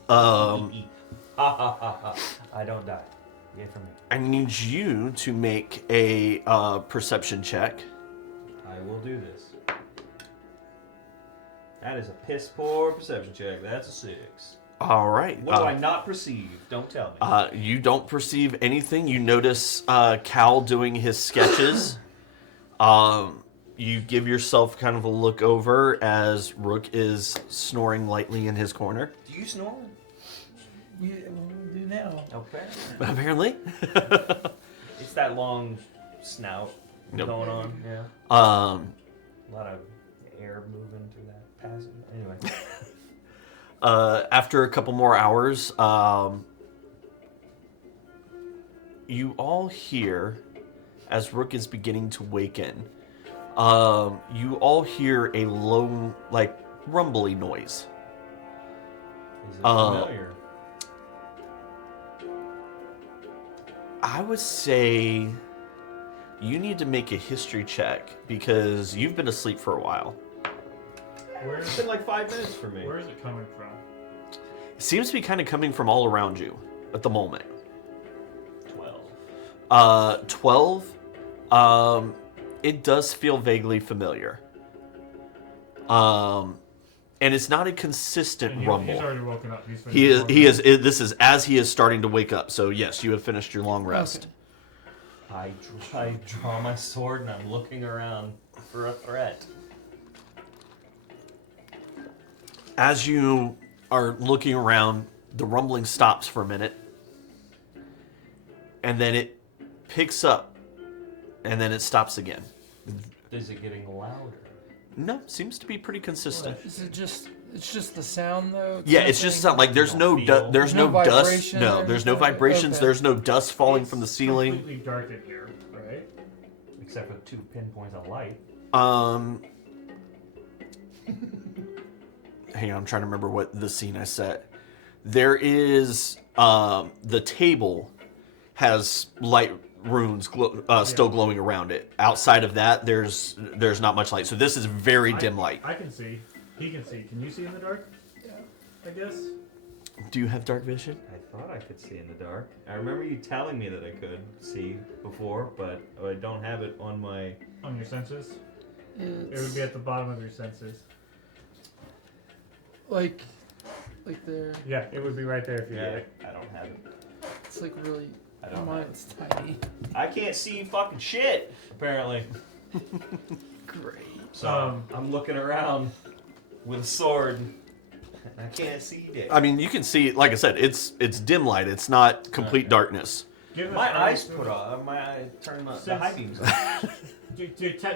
I don't die. Yay for me. I need you to make a perception check. I will do this. That is a piss poor perception check. That's a 6. All right. What do I not perceive? Don't tell me. You don't perceive anything. You notice Cal doing his sketches. You give yourself kind of a look over as Rook is snoring lightly in his corner. Do you snore? We do now. Okay. Apparently. It's that long snout Nope. going on. Yeah. Um, A lot of air moving through that passage. Anyway. After a couple more hours, you all hear, as Rook is beginning to waken, you all hear a low, like, rumbly noise. Is it familiar? I would say you need to make a history check because you've been asleep for a while. It's been like 5 minutes for me. Where is it coming from? It seems to be kind of coming from all around you at the moment. 12. 12. It does feel vaguely familiar. And it's not a consistent And rumble. he's already woken up. He is. This is as he is starting to wake up. So yes, you have finished your long rest. Okay. I draw my sword and I'm looking around for a threat. As you are looking around, the rumbling stops for a minute, and then it picks up, and then it stops again. Is it getting louder? No, seems to be pretty consistent. Is it just? It's just the sound though. Yeah, it's just sound like there's no feel- there's no no dust. vibration No, or there's no anything? vibrations. Okay. There's no dust falling It's from the ceiling. completely dark in here, right? Except for 2 pinpoints of light. Hang on, I'm trying to remember what the scene I set. There is the table has light runes still glowing around it. Outside of that, there's not much light. So this is very dim light. I can see. He can see. Can you see in the dark? Yeah. I guess. Do you have dark vision? I thought I could see in the dark. I remember you telling me that I could see before, but I don't have it on my... On your senses? It It's would be at the bottom of your senses. like there. Yeah, it would be right there if you Yeah, did it. I don't have it. It's like really. I don't have it. Mine's tiny. I can't see fucking shit, apparently. Great. So I'm looking around with a sword. And I can't see it. I mean, you can see. Like I said, it's dim light. It's not complete darkness. Give us My eyes put off. Turn the high beams on.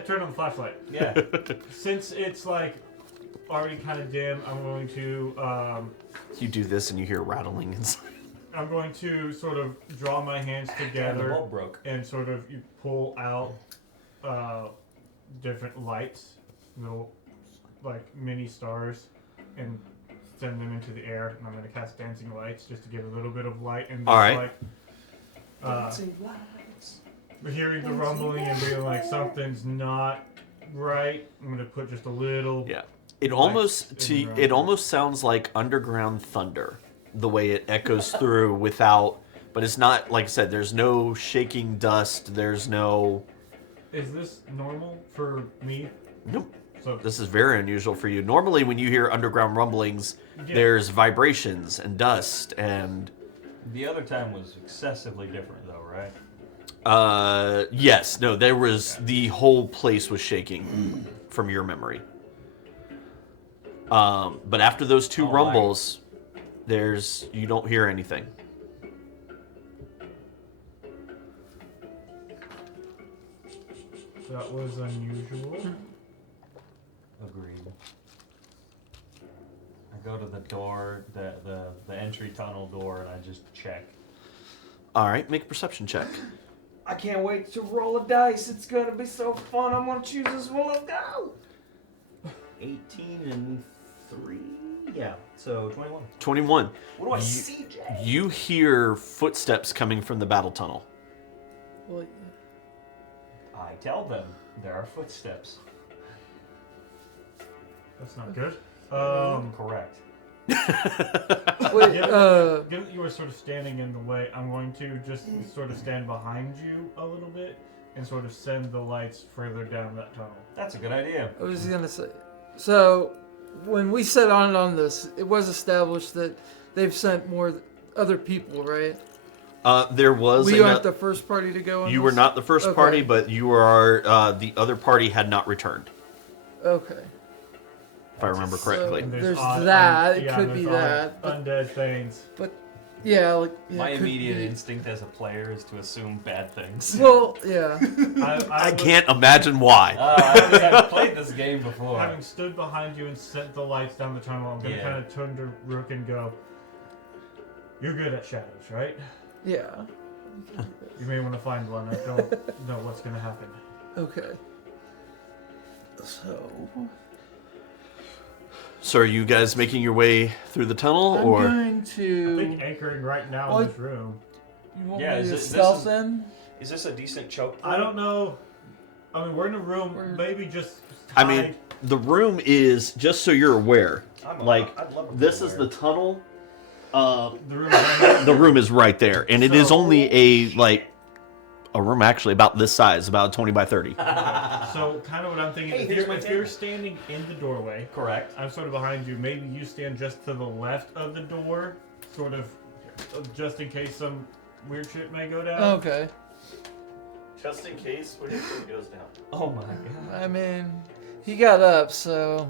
Turn on the flashlight. Yeah. Since it's like already kind of dim, I'm going to You do this and you hear rattling inside. I'm going to sort of draw my hands The together bulb broke. and sort of you pull out different lights, little like mini stars, and send them into the air. And I'm going to cast dancing lights just to give a little bit of light and just All right. like hearing the rumbling and being like something's not right. I'm going to put just a little. Yeah. It Lights in the almost sounds like underground thunder, the way it echoes through without. But it's not, like I said. There's no shaking dust. There's no. Is this normal for me? Nope. So This is very unusual for you. Normally, when you hear underground rumblings, Yeah. there's vibrations and dust and. The other time was excessively different, though, right? Yes. No. There was the whole place was shaking, from your memory. But after those two Oh, rumbles, you don't hear anything. that was unusual. Agreed. I go to the door, the entry tunnel door, and I just check. All right, make a perception check. I can't wait to roll a dice. It's gonna be so fun. I'm gonna choose this one. Let's go. 18 and 3. Yeah. So 21. 21. What do I see, Jay? You hear footsteps coming from the battle tunnel. Well, I tell them there are footsteps. That's not good. Correct. wait. Given that you were sort of standing in the way, I'm going to just sort of stand behind you a little bit and sort of send the lights further down that tunnel. That's a good idea. I was gonna say. So, when we set on this, it was established that they've sent more other people, right? There was. We aren't the first party to go on You this? were not the first Okay. party, but you are. The other party had not returned, Okay. if I remember correctly. And There's odd that. It yeah, could there's be odd that, but- Undead things. But Yeah, like yeah, My it could immediate be. instinct as a player is to assume bad things. Well, yeah. I can't imagine why. I don't think I've played this game before. Having stood behind you and set the lights down the tunnel, I'm gonna Yeah. kind of turn to Rook and go, "You're good at shadows, right? Yeah. You may want to find one. I don't know what's gonna happen." Okay. So So are you guys making your way through the tunnel, I'm or I going to. think anchoring right now Well, in this room. You want Yeah, me is to it- this stealth is- in? Is this a decent choke I don't know. I mean, we're in a room. We're- Maybe just. I mean, the room is, just so you're aware, I'd like love to this be is aware. the tunnel. the room. Right The room is right there, and it is So- only a room actually about this size, about 20 by 30. So kind of what I'm thinking. Hey, if here's my you're table. standing in the doorway, Correct. I'm sort of behind you. Maybe you stand just to the left of the door, sort of, just in case some weird shit may go down. Okay. Just in case, what if it goes down? Oh my god. I mean, he got up, so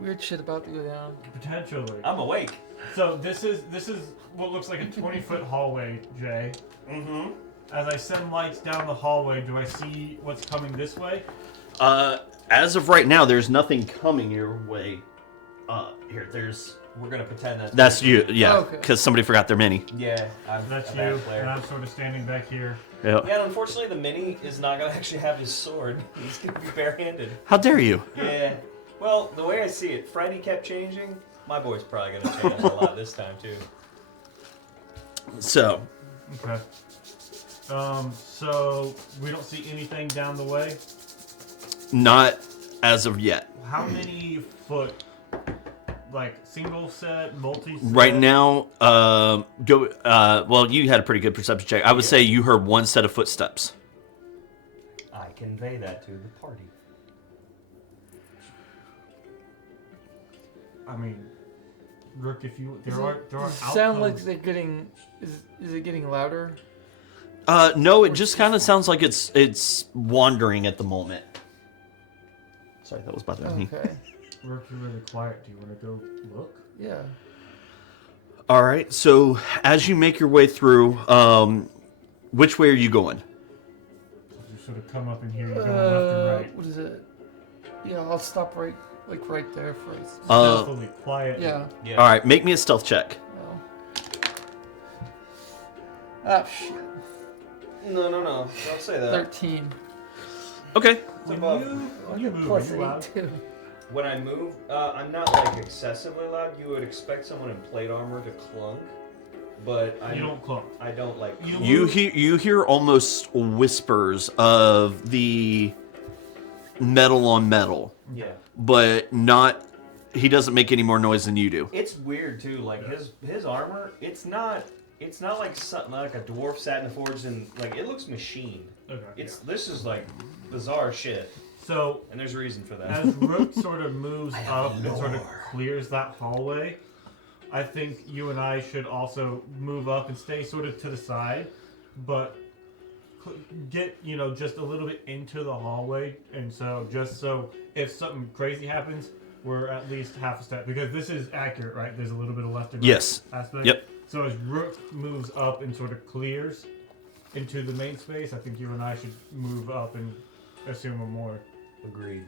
weird shit about to go down. Potentially. I'm awake. So this is what looks like a 20-foot hallway, Jay. Mm-hmm. As I send lights down the hallway, do I see what's coming this way? As of right now, there's nothing coming your way. Here, there's. We're gonna pretend That's you, yeah, Okay. because somebody forgot their mini. Yeah, I'm That's a you, bad player. and I'm sort of standing back here. Yeah. Yeah, and unfortunately, the mini is not gonna actually have his sword. He's gonna be barehanded. How dare you? Yeah. Well, the way I see it, Friday kept changing. My boy's probably gonna change a lot this time too. So, Okay. So we don't see anything down the way. not as of yet. How many foot? Like single set, multi set? Right now, go. Well, you had a pretty good perception check. I would say you heard one set of footsteps. I convey that to the party. I mean, Rook, if you Does there are does it sound like outcomes. they're getting. Is it getting louder? No, it just kind of sounds like it's wandering at the moment. Sorry, that was bothering me. Okay. Rook, you're really quiet. Do you want to go look? Yeah. All right. So as you make your way through, which way are you going? You sort of come up in here. You go left and right. What is it? Yeah, I'll stop right there first. Stealthily, quiet. Yeah. Yeah. All right. Make me a stealth check. Well. Ah, shit. No. Don't say that. 13. Okay. It's above. When you move, Plus are you loud? 8 too. When I move, I'm not like excessively loud. You would expect someone in plate armor to clunk, but You don't clunk. I don't like. You hear almost whispers of the metal on metal, Yeah. but not. He doesn't make any more noise than you do. It's weird too. Like his armor, it's not like something like a dwarf sat in the forge and like it looks machined. Okay. This is like bizarre shit, So and there's a reason for that. as Rook sort of moves up and sort of clears that hallway, I think you and I should also move up and stay sort of to the side, but get just a little bit into the hallway, and so just so if something crazy happens, we're at least half a step, because this is accurate, right? There's a little bit of left and right Yes. aspect. Yep. So as Rook moves up and sort of clears into the main space, I think you and I should move up and assume a more. Agreed.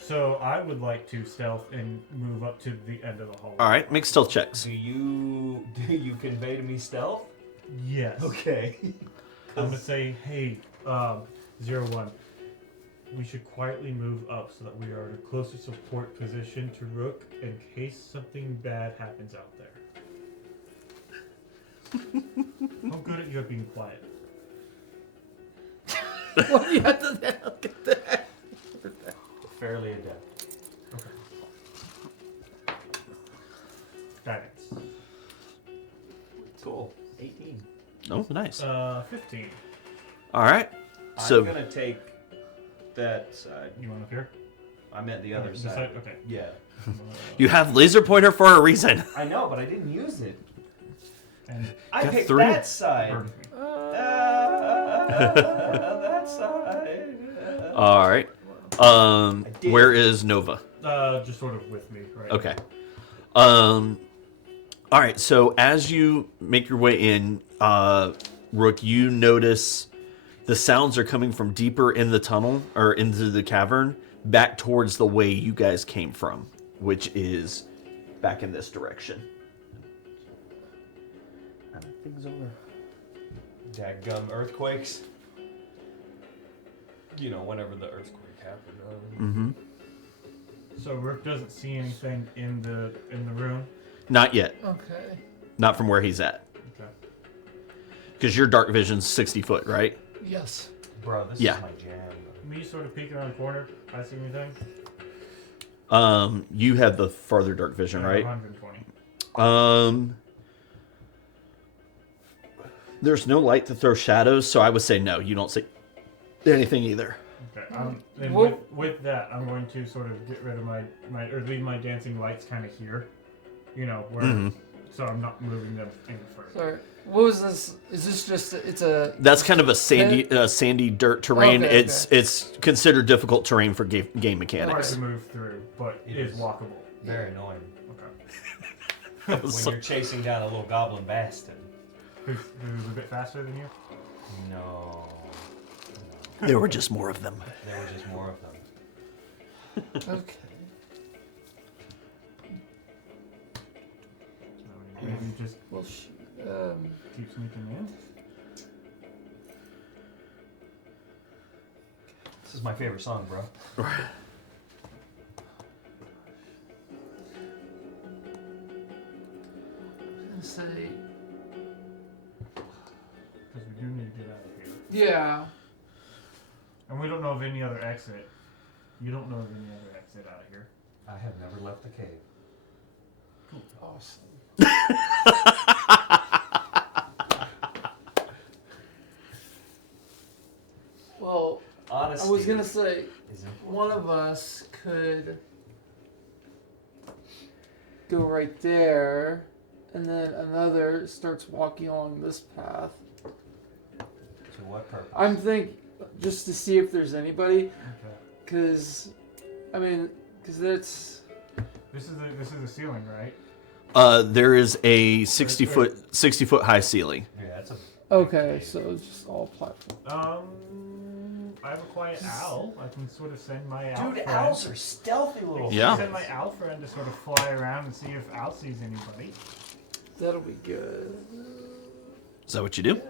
So I would like to stealth and move up to the end of the hallway. All right. Make stealth checks. Do you convey to me stealth? Yes. Okay. I'm gonna say, hey, 01. We should quietly move up so that we are in a closer support position to Rook in case something bad happens out there. How good at you at being quiet? What do you have to look at that? Fairly adept. Guidance. Cool. 18. Oh, nice. 15. All right. So I'm gonna take that side. You want up here? I meant the other This side. Okay. Yeah. you have laser pointer for a reason. I know, but I didn't use it. And I Got picked 3. that side. burn me. That side. All right. did. Where is Nova? Just sort of with me, right? Okay. All right, so as you make your way in, Rook, you notice the sounds are coming from deeper in the tunnel or into the cavern, back towards the way you guys came from, which is back in this direction. Things over. Dadgum earthquakes. You know, whenever the earthquake happened. Mm-hmm. So Rook doesn't see anything in the room. Not yet. Okay. Not from where he's at. Okay. Because your dark vision's 60 foot, right? Yes. Bro, this Yeah. is my jam. Me sort of peeking around the corner. I see anything? You have the farther dark vision, right? 120. There's no light to throw shadows, so I would say no. You don't see anything either. Okay. And Well- with that, I'm going to sort of get rid of my or leave my dancing lights kind of here. You know, where so I'm not moving them any further. Sorry. What was this? Is this just? It's a. That's kind of a sandy dirt terrain. Okay, It's considered difficult terrain for game Hard mechanics. to move through, but It is is. walkable. Very annoying. Okay. When you're chasing down a little goblin bastard. Who's a bit faster than you? No. There were just more of them. There were just more of them. Okay. So maybe just Well, keep sneaking in. This is my favorite song, bro. let's say. Because we do need to get out of here. Yeah. And we don't know of any other exit. You don't know of any other exit out of here. I have never left the cave. Awesome. Well, Honesty. I was gonna say is important. one of us could go right there, and then another starts walking along this path. To what purpose? I'm thinking just to see if there's anybody, Okay. because that's This is the ceiling, right? There is a 60 foot high ceiling. Yeah, that's a. okay. So it's just all platform. I have a quiet owl. I can sort of send my owl Dude, friend. owls are stealthy little. Yeah. Send my owl friend to sort of fly around and see if Owl sees anybody. That'll be good. Is that what you do?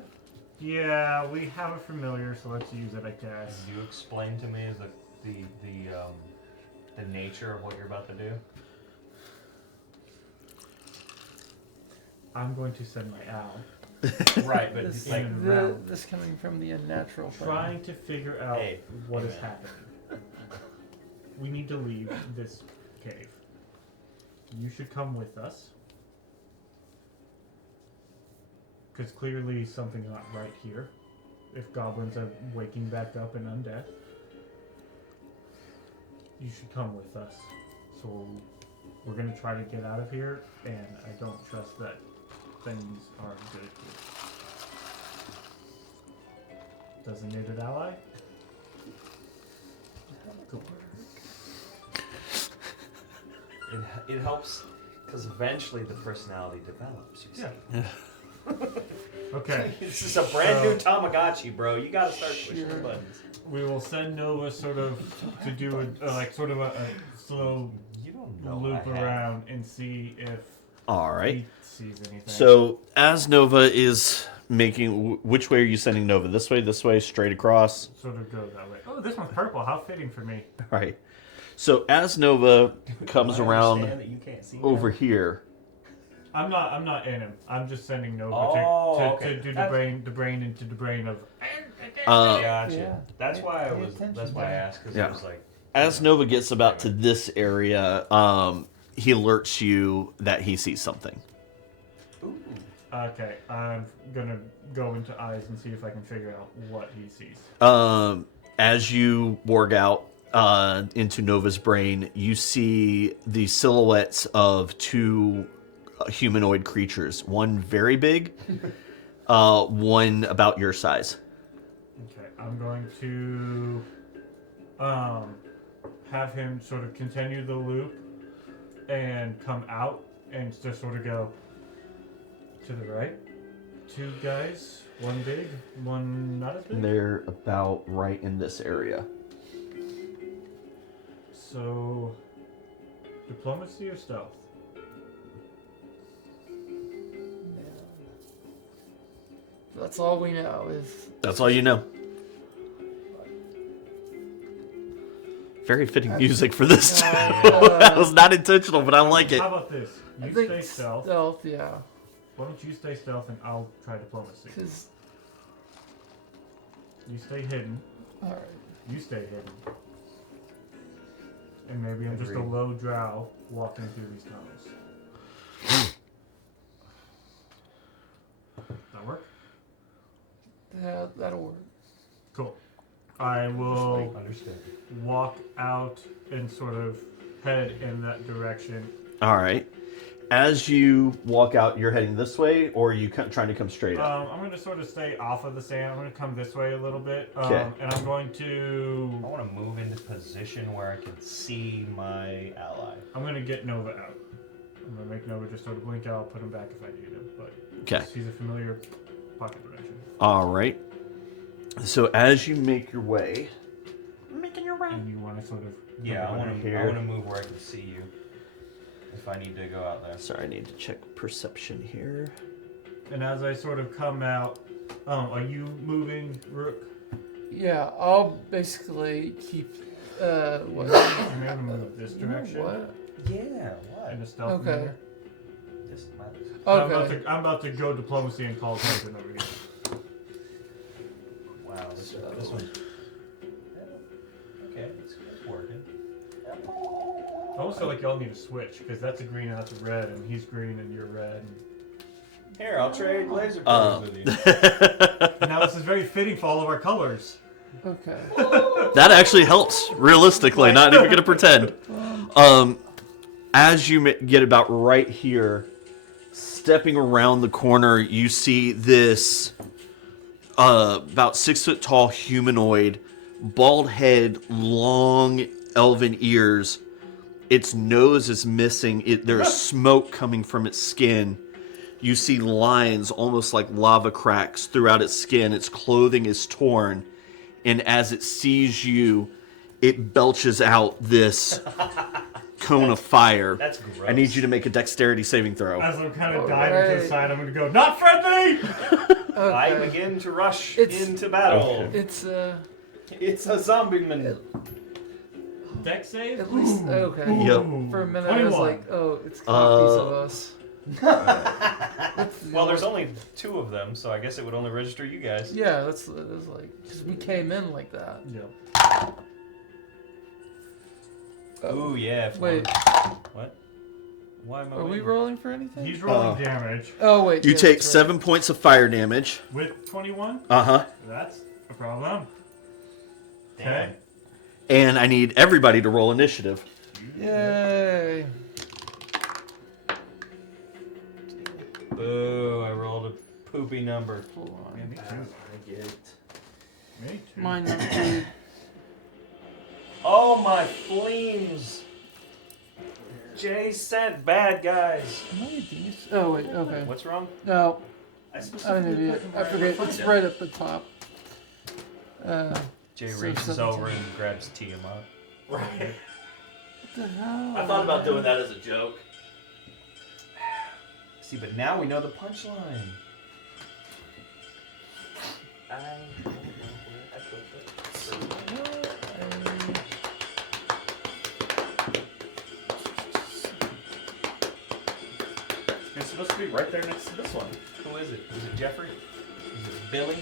Yeah, we have a familiar, so let's use it, I guess. Can you explain to me the nature of what you're about to do? I'm going to send my owl. Right, but This, like, this coming from the unnatural plane. Trying to figure out Hey. what Hey, is man. happening. We need to leave this cave. You should come with us. Because clearly something's not right here. If goblins are waking back up and undead. You should come with us. So we're going to try to get out of here, and I don't trust that things are good here. Designated ally? Cool. it helps because eventually the personality develops. You see. Yeah. Okay. This is a brand new Tamagotchi, bro. You gotta start pushing the Sure. buttons. We will send Nova sort of to do a slow You don't know. loop I have. around and see if All right. he sees anything. So as Nova is making, which way are you sending Nova? This way, straight across. sort of go that way. Oh, this one's purple. How fitting for me. All right. So as Nova comes Do I around understand that you can't see over now? here, I'm not in him. I'm just sending Nova Oh, to okay. do the That's- brain into the brain of. Gotcha. Yeah. That's why I Pay was. attention, That's why I Dan. asked because Yeah. it was like. as Nova gets about to this area, he alerts you that he sees something. Ooh. Okay, I'm gonna go into eyes and see if I can figure out what he sees. As you warg out into Nova's brain, you see the silhouettes of two humanoid creatures. One very big, one about your size. Okay, I'm going to have him sort of continue the loop and come out and just sort of go, To the right. 2 guys. 1 big, 1 not as big. They're about right in this area. So, diplomacy or stealth? That's all we know is. That's all you know. Very fitting music for this. That was not intentional, but I like it. How about this? I You think stay stealth. Stealth, yeah. Why don't you stay stealth and I'll try diplomacy? 'Cause- You stay hidden. all right. You stay hidden. And maybe I'm just a Agreed. low drow walking through these tunnels. That work? Yeah, that'll work. Cool. I will Understood. walk out and sort of head in that direction. All right. As you walk out, you're heading this way, or are you trying to come straight up? I'm going to sort of stay off of the sand. I'm going to come this way a little bit. Okay. And I'm going to... I want to move into position where I can see my ally. I'm going to get Nova out. I'm going to make Nova just sort of blink out, put him back if I need him. But Okay. he's a familiar pocket dimension. All right. So as you make your way, And you want to sort of... Yeah, I move want over to. here. I want to move where I can see you. If I need to go out there. sorry, I need to check perception here. And as I sort of come out, are you moving, Rook? Yeah, I'll basically keep. What? I'm going to move this direction. What? Yeah. What? In a stealth Okay. manner. Just Okay. I'm about to go diplomacy and call attention over here. wow. This one. Okay, it's working. I almost feel like y'all need to switch because that's a green and that's a red, and he's green and you're red. Here, I'll trade laser pointers with you. And now this is very fitting for all of our colors. Okay. That actually helps, realistically, not even going to pretend. As you get about right here, stepping around the corner, you see this about 6 foot tall humanoid, bald head, long elven ears. Its nose is missing. There's smoke coming from its skin. You see lines, almost like lava cracks, throughout its skin. Its clothing is torn. And as it sees you, it belches out this cone of fire. That's gross. I need you to make a dexterity saving throw. As I'm kind of diving to the Alright. side, I'm going to go, not friendly! I Okay. begin to rush It's- into battle. Okay. It's It's a zombie man. Deck save? at least okay. Yep. For a minute, I was 21. like, "Oh, it's copies of us." That's the Well, there's only- only 2 of them, so I guess it would only register you guys. Yeah, that's like because we came in like that. Yep. Ooh, yeah. if Wait, What? Why am I are we waiting? rolling for anything? He's rolling damage Oh wait, You yeah, take that's right. 7 points of fire damage. with 21. Uh-huh. That's a problem. Damn. And I need everybody to roll initiative. Yay! Boo, I rolled a poopy number. Hold on. Me too. I get it. Me too. Mine not good. Oh, my fleams! Jay sent bad guys. Am I a genius? Oh wait, okay. What's wrong? No, I I'm an idiot. I forget. It's right at the top. Jay So reaches 17. over and grabs Tiamat. Right. What the hell? I thought about doing that as a joke. See, but now we know the punchline. It's supposed to be right there next to this one. Who is it? Is it Jeffrey? Is it Billy? Is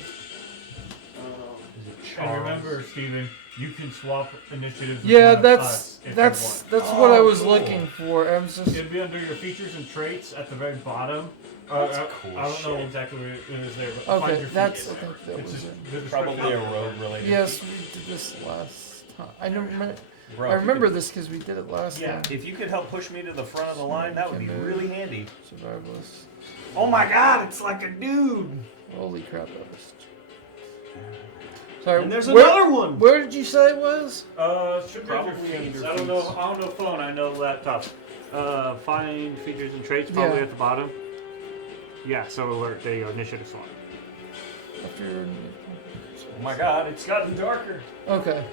it Charles? And remember, Steven, you can swap initiatives with Yeah, one of that's us if you that's want. that's what I was cool. looking for. I was just It'd be under your features and traits at the very bottom. That's I, cool I don't know shit. exactly where it is there, but find okay. your That's I features. think that It's was just it. the description. Probably a road related. Yes, we did this last time. I don't remember. Bro, I if you remember could- this because we did it last Yeah. time. If you could help push me to the front of the line, that would be really handy. Survivalist. Oh my god, it's like a dude! Holy crap! That was. Sorry. And there's where, another one! Where did you say it was? Should be under Probably features. under I don't know. features. I don't know phone. I know laptop. Find features and traits probably Yeah. at the bottom. Yeah, so alert. There you go. Initiative swap. After. Oh my god, it's gotten darker. Okay.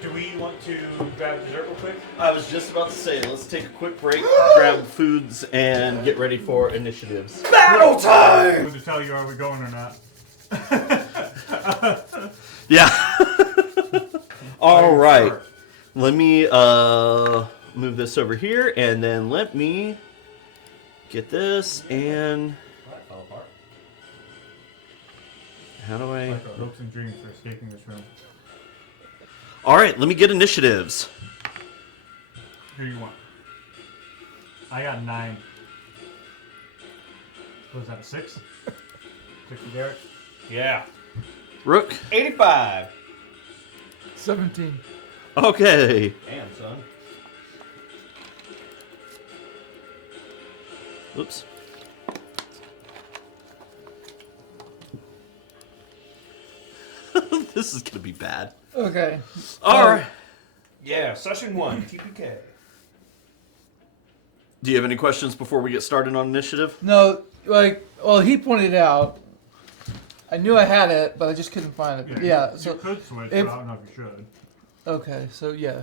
Do we want to grab dessert real quick? I was just about to say, let's take a quick break, grab foods, and get ready for initiatives. Battle time! Want to tell you, are we going or not? Yeah. All right. Let me move this over here, and then let me get this, and That fell apart. how do I... Like our hopes and dreams for escaping this room. All right, let me get initiatives. Who do you want? I got 9. Was that a 6? 6 for Derek? Yeah. Rook. 85. 17. Okay. Damn, son. Oops. This is gonna be bad. Okay. All right. Yeah, session 1, TPK. Do you have any questions before we get started on initiative? No, well, he pointed out. I knew I had it, but I just couldn't find it. Yeah. You So could switch, if- but I don't know if you should. okay. So yeah.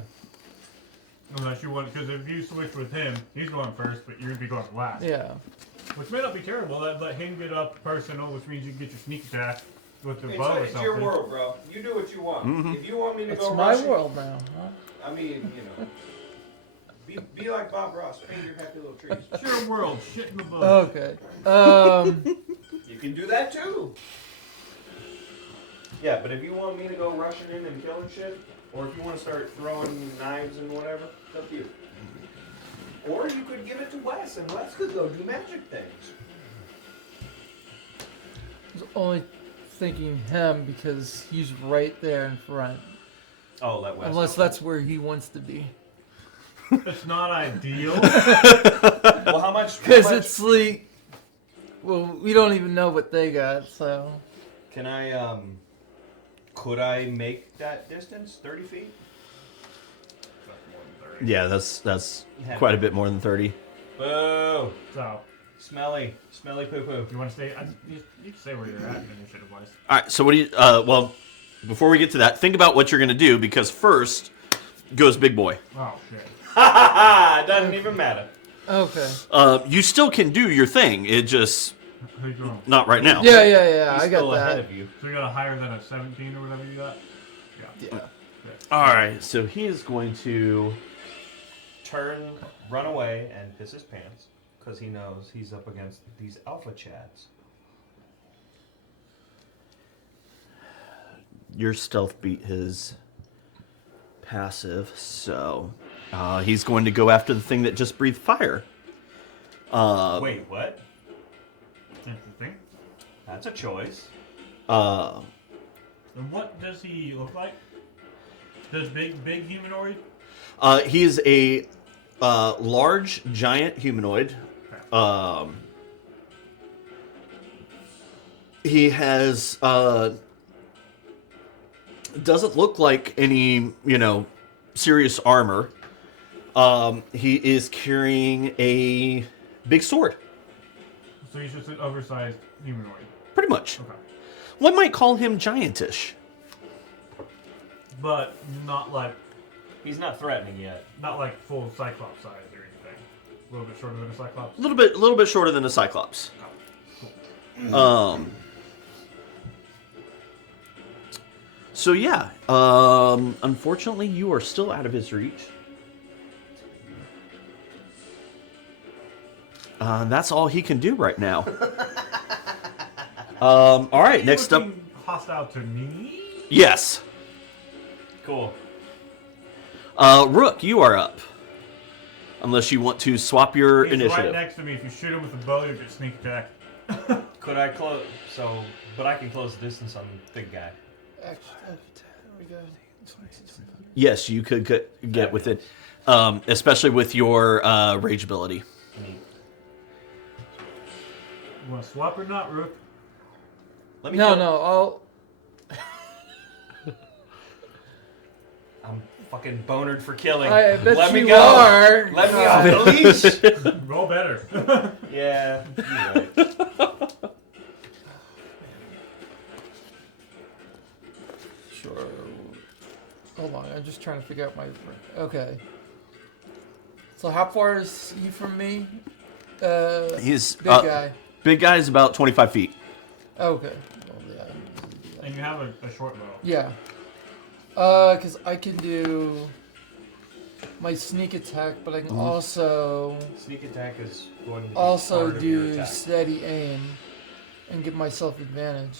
Unless you want, because if you switch with him, he's going first, but you'd be going last. Yeah. Which may not be terrible. Let him get up personal, which means you can get your sneak attack with the It's, bow or it's something. your world, bro. You do what you want. Mhm. If you want me to It's go my rushing, world now. Huh? I mean, be like Bob Ross, paint your happy little trees. It's your world. Shit in the bush. Okay. You can do that too. Yeah, but if you want me to go rushing in and killing shit, or if you want to start throwing knives and whatever, it's up to you. Or you could give it to Wes, and Wes could go do magic things. I was only thinking him because he's right there in front. Oh, let Wes. Unless that's where he wants to be. It's not ideal. Well, how much? Because it's like, well, we don't even know what they got, so. Can I, could I make that distance 30 feet? Yeah, that's quite a bit more than 30. Boo! So, Smelly poo poo. you want to stay? You can stay where you're at initiative-wise. All right, so what do you... well, before we get to that, think about what you're going to do, because first goes Big Boy. Oh, shit. Ha ha ha! It doesn't even matter. Okay. You still can do your thing, it just... Who you going? Not right now. Yeah, He's I got still ahead that. of you. So you got a higher than a 17 or whatever you got? Yeah. All right, so he is going to... Run away and piss his pants because he knows he's up against these alpha chads. Your stealth beat his passive, so he's going to go after the thing that just breathed fire. Wait, what? Interesting. That's a choice. Uh, And what does he look like? Does big humanoid? he is a large, giant humanoid. He has doesn't look like any, serious armor. He is carrying a big sword, So he's just an oversized humanoid. pretty much. Okay. One might call him giantish. But not like He's not threatening yet. full Cyclops size or anything. A little bit shorter than a Cyclops. A little bit shorter than a Cyclops. So yeah, unfortunately, you are still out of his reach. That's all he can do right now. All right, He's next up, looking hostile to me. yes, Cool. Rook, you are up. Unless you want to swap your He's initiative. right next to me. If you shoot him with a bow, you get sneak attack. Could I close? But I can close the distance on the big guy. There we go. Yes, you could get within, especially with your rage ability. Neat. You want to swap or not, Rook? Let me. No, kill- no, I'm fucking bonered for killing. I bet Let me you go. are. Let me off the leash. Roll better. Yeah, you're right. Sure. Hold on, I'm just trying to figure out my. Okay. So how far is he from me? He's Big guy. Big guy is about 25 feet. Okay. Well, yeah. And you have a short bow. Yeah. Because I can do my sneak attack, but I can also Sneak attack is going to be also part of your do attack. steady aim and give myself advantage.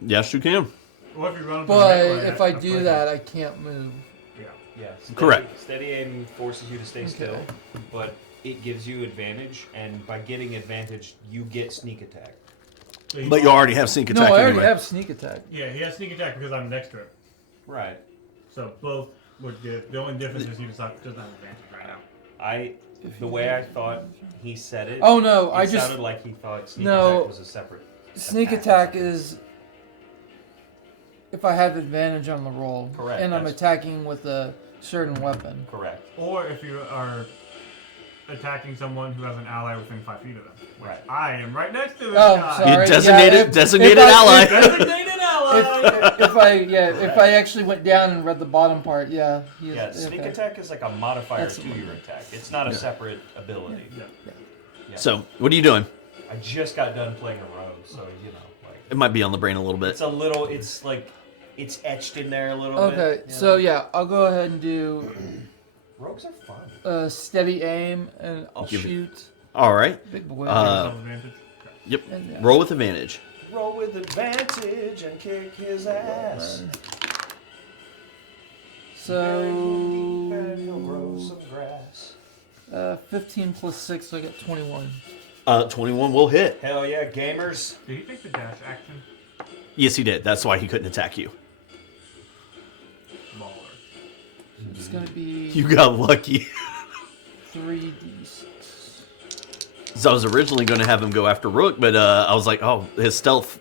Yes, you can. Well, if you run But melee, if I that's do like- that, I can't move. Yeah. Yeah, steady, Correct. Steady aim forces you to stay still, but it gives you advantage, and by getting advantage, you get sneak attack. So But you already have sneak No, attack I already anyway. have sneak attack. Yeah, he has sneak attack because I'm next to him. Right. So both would get. The only difference is he doesn't have advantage right now. The way I thought he said it, Oh no, it I just sounded like he thought sneak No. attack was a separate. sneak attack is if I have advantage on the roll, Correct, and I'm that's- attacking with a certain weapon. Correct. Or if you are attacking someone who has an ally within 5 feet of them. Which Right. I am right next to this Oh, guy. sorry. You designated if I- ally. Designated ally. if I actually went down and read the bottom part, yeah. He is, Yeah, sneak okay. attack is like a modifier That's to the one. your attack. It's not a separate ability. Yeah. Yeah. So, what are you doing? I just got done playing a rogue, so you know, like It might be on the brain a little bit. it's a little. It's like it's etched in there a little bit. Okay, you so know? yeah, I'll go ahead and do Rogues are fun. steady aim, and I'll Give it- shoot All right. big boy. Advantage. Yep. And, yeah. Roll with advantage. Roll with advantage and kick his ass. And he'll grow So some grass. 15 plus 6, so I got 21. 21 will hit. Hell yeah, gamers. Did he take the dash action? Yes, he did. That's why he couldn't attack you. Baller. It's gonna be You got lucky. 3d6. So I was originally going to have him go after Rook, but I was like, oh, his stealth.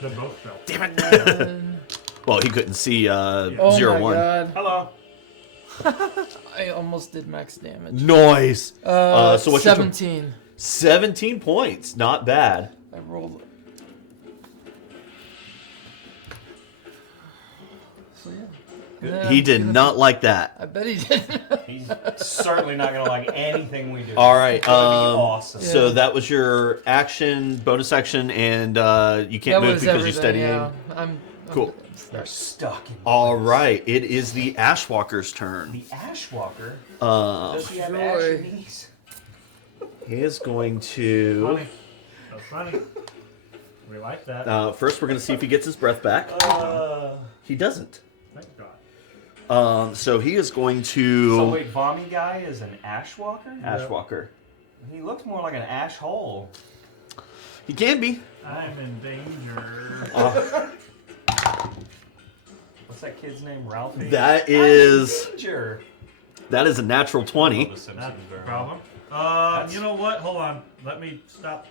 They're both fell. Damn it. 11. Well, he couldn't see Oh 0 my 1. god. Hello. I almost did max damage. Noise. So what's your 17. 17 points. Not bad. I rolled. So yeah. Yeah, He I'm did gonna not be- like that. I bet he didn't. He's certainly not gonna like anything we do. All right. It's gonna be awesome. So Yeah. that was your action, bonus action, and you can't that move was because everything. you steady Yeah. aim. I'm Cool. They're stuck in All right. It is the Ashwalker's turn. the Ashwalker. Uh, Does he have Joy. ashy knees? he is going to. Funny. That's funny. We like that. First, we're going to see if he gets his breath back. He doesn't. Thank God. So he is going So to. wait, Vommy guy is an Ashwalker? Ashwalker. He looks more like an ash hole. He can be. I'm in danger. What's that kid's name? Ralphie. That is. Danger. That is a natural 20. The Simpsons That's very the well. problem. You know what? Hold on. Let me stop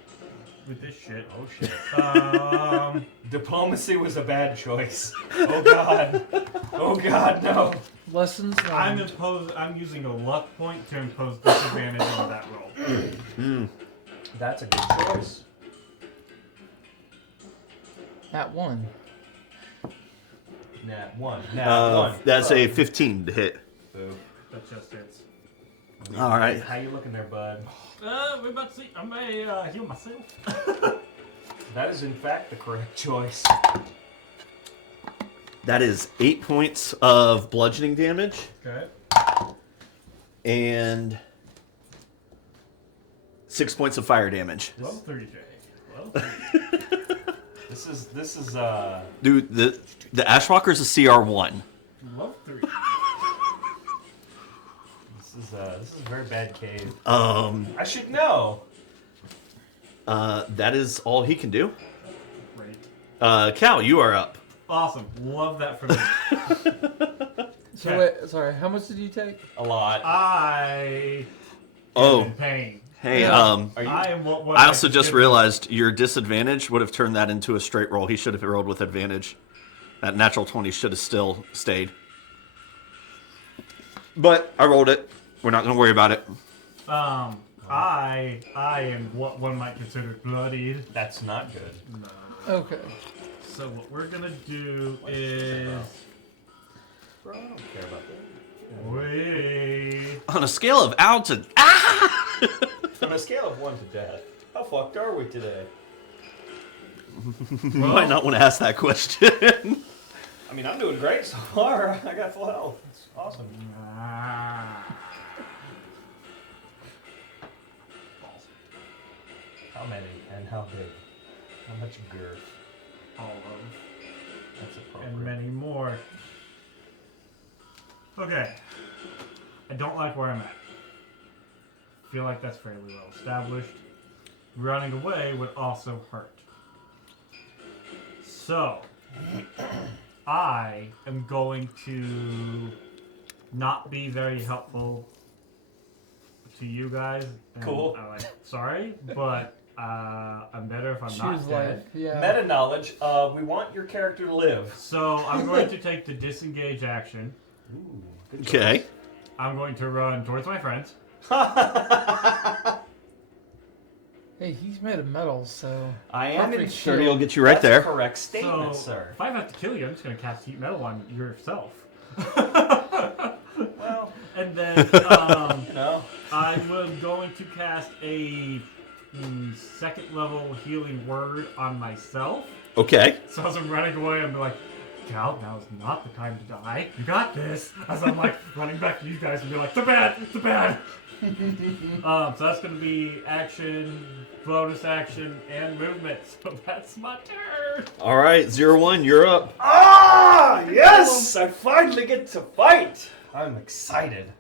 with this shit. Oh shit. Diplomacy was a bad choice. Oh god. Oh god, no. lessons learned. I'm using a luck point to impose disadvantage on that roll. That's a good choice. At 1. Nat one. Nat one. That's a 15 to hit. Boo. That just hits. All right. How you looking there, bud? We're about to see. I may heal myself. That is in fact the correct choice. That is 8 points of bludgeoning damage Okay. and 6 points of fire damage. Level 3, Jay. Level 3. This is Dude, the Ashwalker is a CR1. Level 3. this is a very bad cave. Um, I should know. that is all he can do. Great. Cal, you are up. Awesome. Love that for me. So wait, sorry, how much did you take? A lot. I am Oh, in pain. hey, Yeah. Are you? I am what I also just realized your disadvantage would have turned that into a straight roll. He should have rolled with advantage. That natural 20 should have still stayed. But I rolled it. We're not going to worry about it. I am what one might consider bloodied. That's not good. No. Okay. So what we're gonna do is Bro, I don't care about that. wait. On a scale of out to On a scale of 1 to death, how fucked are we today? you might not want to ask that question. I mean, I'm doing great so far. I got full health. It's awesome. How many and how big? How much girth? All of That's appropriate. and many more. Okay. I don't like where I'm at. Feel like that's fairly well established. Running away would also hurt. So, I am going to not be very helpful to you guys. And Cool. I'm like, sorry, but I'm better if I'm Choose not life. dead. Yeah. Meta knowledge. We want your character to live. So I'm going to take the disengage action. Ooh, good Okay. I'm going to run towards my friends. Hey, he's made of metal, so. I am in Perfect Sturdy shield. will get you right That's a there. correct statement, So sir. if I have to kill you, I'm just going to cast heat metal on yourself. Well, And then you know. I'm going to cast a second level healing word on myself. Okay. So as I'm running away, I'm like, Cal, now is not the time to die. You got this. As I'm like running back to you guys and be like, they're bad, they're bad. So that's going to be action, bonus action, and movement. So that's my turn. All right, 0-1, you're up. Ah, yes! I finally get to fight. I'm excited.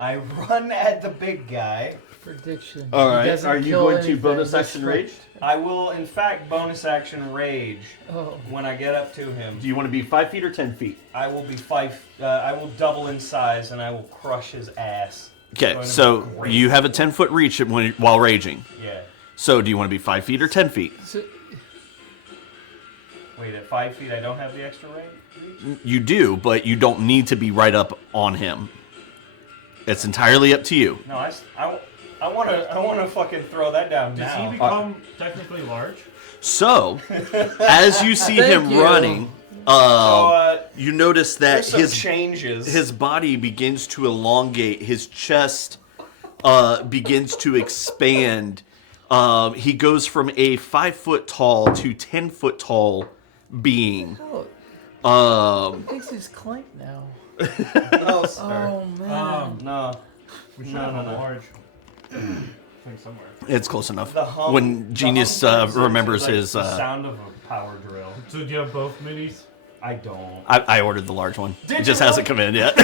I run at the big guy. Prediction. All He right, doesn't are you kill going to anything, bonus just action strike- rage? I will, in fact, bonus action rage Oh. when I get up to him. Do you want to be 5 feet or 10 feet? I will be I will double in size and I will crush his ass. Okay, Going to so be great. you have a 10-foot reach while raging. Yeah. So do you want to be 5 feet or 10 feet? So, Wait, at 5 feet I don't have the extra range? You do, but you don't need to be right up on him. It's entirely up to you. No, I want to fucking throw that down Does he now. become technically large? So, as you see Thank him you. running, you notice that there's some changes. his body begins to elongate, his chest begins to expand. He goes from a 5-foot tall to 10-foot tall being. oh, he thinks he's Clank now. No, sir. Oh, man. No. We should No, have no, a no. large thing somewhere. It's close enough. The hum, When the Genius hum turns remembers into, like, his, the sound of a power drill. So do you have both minis? I don't. I ordered the large one. Did It just you hasn't come in yet.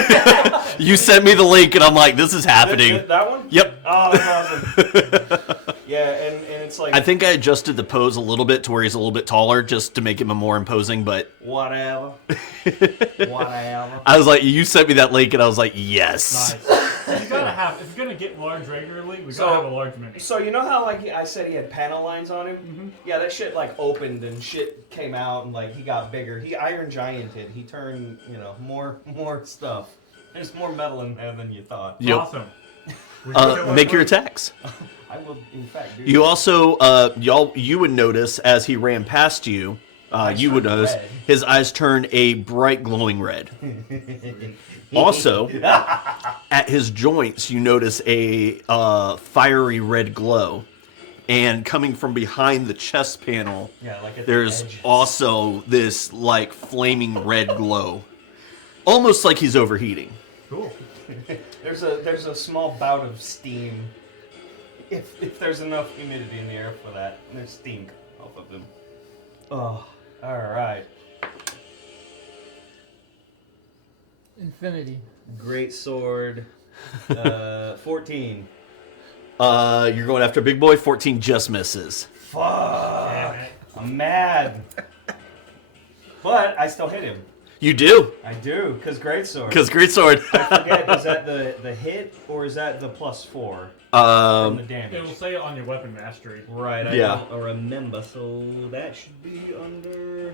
You sent me the link, and I'm like, this is happening. That one? Yep. Oh, that's awesome. Yeah, and it's like I think I adjusted the pose a little bit to where he's a little bit taller, just to make him more imposing. But whatever. Whatever. I was like, you sent me that link, and I was like, yes. Nice. You gotta have, if you're gonna get large regularly, we So- gotta have a large mini. So you know how like I said he had panel lines on him? Yeah, that shit like opened and shit came out and like he got bigger. He Iron Gianted. He turned, more stuff. There's more metal in there than you thought. Yep. Awesome. We should go Make your like- attacks. I will in fact do You that. also, you would notice as he ran past you, you would turned notice red. his eyes turned a bright glowing red. Also, at his joints, you notice a fiery red glow. And coming from behind the chest panel, Yeah, like at there's the edges. also this like flaming red glow. Almost like he's overheating. Cool. There's a small bout of steam. If there's enough humidity in the air for that, there's steam off of them. Oh, all right. Infinity. Great sword. 14. You're going after Big Boy. 14 just misses. Fuck. Damn it. I'm mad. But I still hit him. You do, I do, because great sword. because great sword. I forget, is that the hit or is that the +4 from the It damage? will say it on your weapon mastery. Right, I Yeah. don't remember, so that should be under...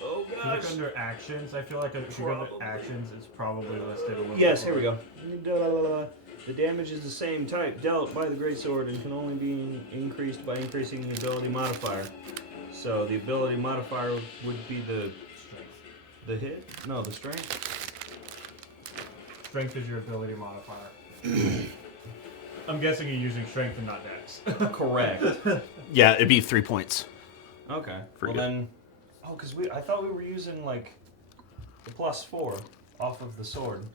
Oh If you gosh. look under actions, I feel like if you go to actions, it's probably listed a little Yes, bit here we go. The damage is the same type dealt by the greatsword and can only be increased by increasing the ability modifier. So the ability modifier would be the hit? No, the strength. Strength is your ability modifier. I'm guessing you're using strength and not dex. Correct. Yeah, it'd be 3 points. Okay. Forget. Well then, because I thought we were using like the +4 off of the sword.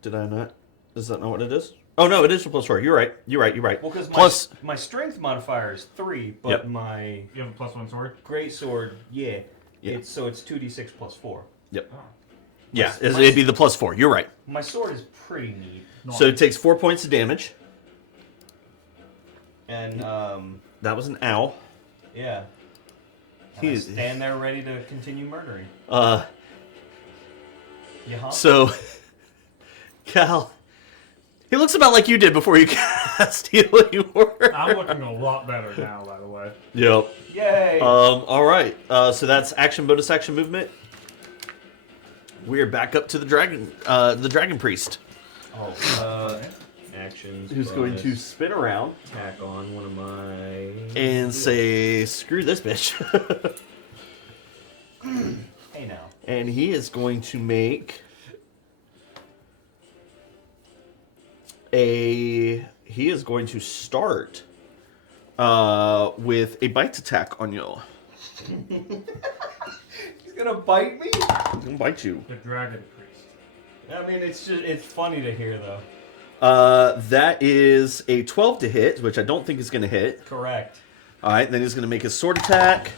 Did I not? Is that not what it is? Oh no, it is a +4. You're right. You're right. Well, because Plus, my strength modifier is 3, but Yep. my You have a +1 sword? great sword, yeah. Yeah. It's 2d6 +4. yep. Oh. Yeah, My- it'd be the +4. You're right. My sword is pretty neat, So it takes 4 points of damage. and That was an owl. yeah. And I He's- stand there ready to continue murdering. Yeah. So, Cal, he looks about like you did before you cast Healing Word. I'm looking a lot better now, by the way. Yep. Yay! All right. So that's action, bonus action movement. We're back up to the dragon priest, Actions. who's going to bonus, spin around tack on one of my and say, "Screw this bitch," Hey now. and he is going to make a. He is going to start with a bite attack on you. He's gonna bite me? He's gonna bite you. The dragon priest. I mean, it's funny to hear though. That is a 12 to hit, which I don't think is going to hit. Correct. All right, then he's going to make a sword attack.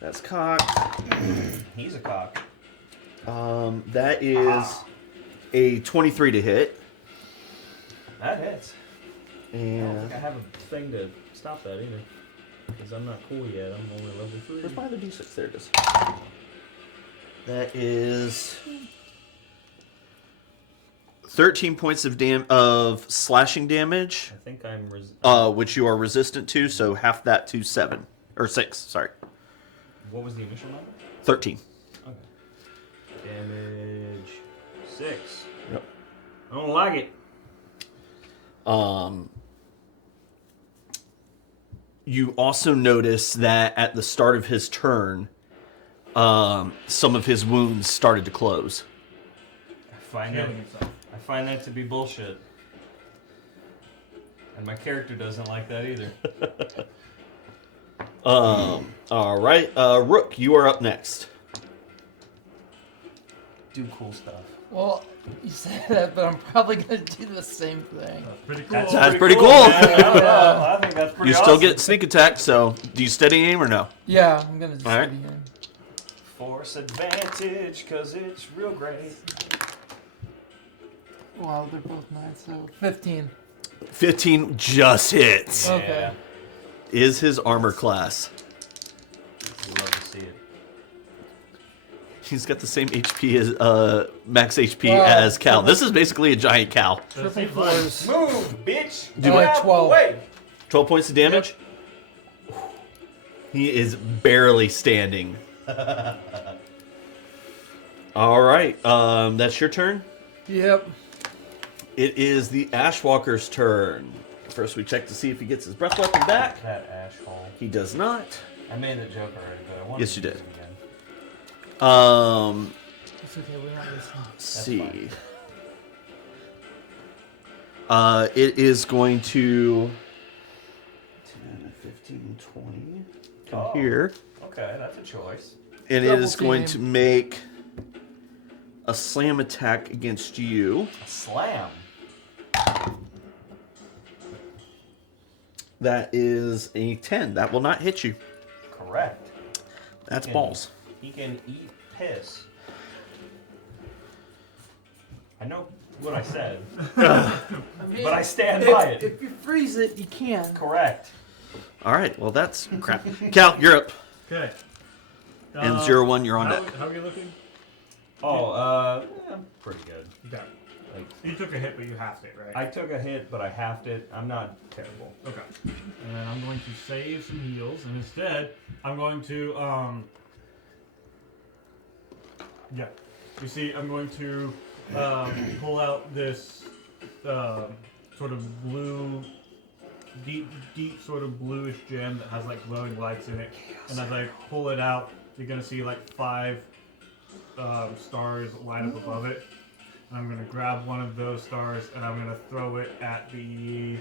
That's cocked. He's a cock. That is a 23 to hit. That hits. I don't And think I have a thing to stop that either. Because I'm not cool yet. I'm only level 3. where's my other d6? There it is. That is 13 points of slashing damage, I think I'm which you are resistant to, so half that to 7 or 6. Sorry, What was the initial number? 13. Okay. Damage 6. Yep. I don't like it. You also notice that at the start of his turn, some of his wounds started to close. I Healing himself. find that to be bullshit. And my character doesn't like that either. All right, Rook, you are up next. Do cool stuff. Well, you say that, but I'm probably gonna do the same thing. That's pretty cool. That's pretty cool. Man. I don't know. I think that's pretty You still awesome. get sneak attack, so do you steady aim or no? Yeah, I'm gonna just All right. steady him. Force advantage, cause it's real great. Wow, they're both 9, so 15. 15 just hits. Okay. Yeah. Is his armor class. Love to see it. He's got the same HP as max HP Wow. as Cal. This is basically a giant cow. So it Triple seems like fours. Move, bitch! Do Get what? out the 12. way. 12 points of damage. He is barely standing. All right, that's your turn. Yep. It is the Ashwalker's turn. First, we check to see if he gets his breath weapon back. That asshole. He does not. I made that joke already, but I want Yes, to you use did. it again. It's okay, we're not listening. Let's see. It is going to 10, 15, 20. Come Oh. here. Okay, that's a choice. And it Double is going team. to make a slam attack against you. A slam. That is a 10. That will not hit you. Correct. That's Okay. balls. He can eat piss. I know what I said, but I stand by it. If you freeze it, you can. Correct. All right. Well, that's crap. Cal, you're up. Okay. And 0-1, you're on how, deck. how are you looking? Oh, I'm pretty good. Okay. Like, You took a hit, but you halved it, right? I took a hit, but I halved it. I'm not terrible. Okay. And then I'm going to save some heals, and instead, I'm going to, yeah. You see, I'm going to pull out this sort of blue, deep sort of bluish gem that has like glowing lights in it. And as I pull it out, you're gonna see like 5 stars light up above it. And I'm gonna grab one of those stars and I'm gonna throw it at the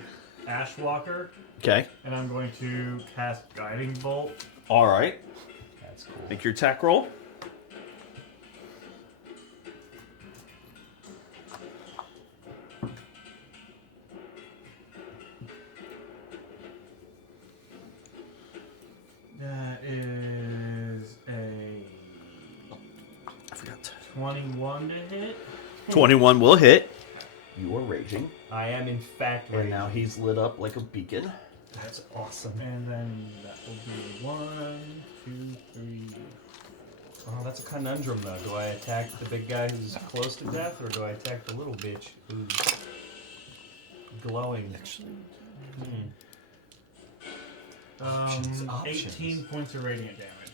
Ashwalker. Okay. And I'm going to cast Guiding Bolt. All right. That's cool. Make your attack roll. That is a I forgot. 21 to hit. 21 will hit. You are raging. I am in fact And now he's lit up like a beacon. That's awesome. And then that will be 1, 2, 3. Oh, that's a conundrum though. Do I attack the big guy who's close to death, or do I attack the little bitch who's glowing? Options. 18 points of radiant damage.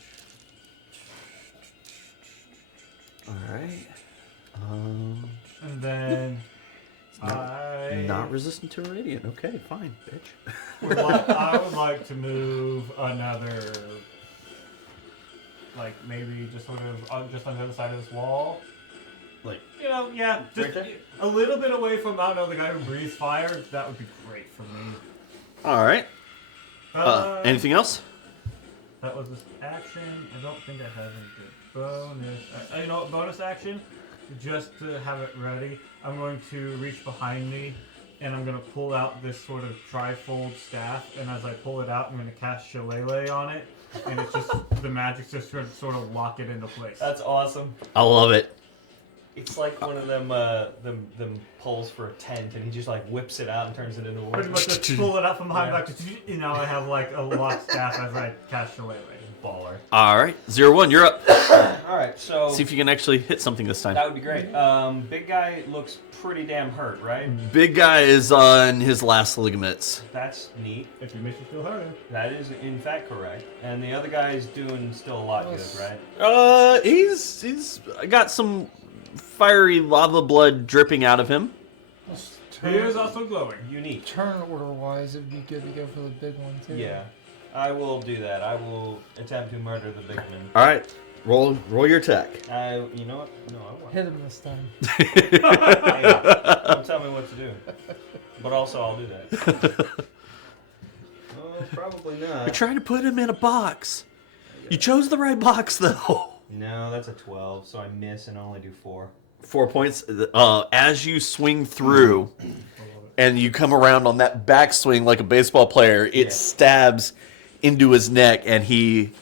All right. And then Not resistant to radiant. Okay, fine, bitch. I would like to move another, like maybe just sort of just on the other side of this wall. Like, Yeah, just right there? a little bit away from, I don't know, the guy who breathes fire. That would be great for me. all right. Anything else? That was this action. I don't think I have any good bonus. You know what? Bonus action, just to have it ready. I'm going to reach behind me, and I'm going to pull out this sort of trifold staff. And as I pull it out, I'm going to cast Shillelagh on it, and it's just the magic's just sort of lock it into place. That's awesome. I love it. It's like one of them poles for a tent, and he just like whips it out and turns it into a Pretty much just pull it out from behind Yeah. back to, I have like a locked staff as I cast Shillelagh. baller. All right, 0-1, you're up. All right, so See if you can actually hit something this time. that would be great. Big guy looks pretty damn hurt, right? Big guy is on his last ligaments. That's neat. If you miss, you still hurt him. That is in fact correct. And the other guy is doing still a lot good, right? He's got some fiery lava blood dripping out of him. He is also glowing. Unique. Turn order wise, it'd be good to go for the big one too. Yeah, I will do that. I will attempt to murder the big man. All right, roll your attack. You know what? No, I won't. Hit him this time. Hey, don't tell me what to do. But also, I'll do that. Oh, probably You're not. trying to put him in a box. You chose the right box, though. No, that's a 12, so I miss and only do 4. 4 points. As you swing through, and you come around on that backswing like a baseball player, it stabs into his neck, and he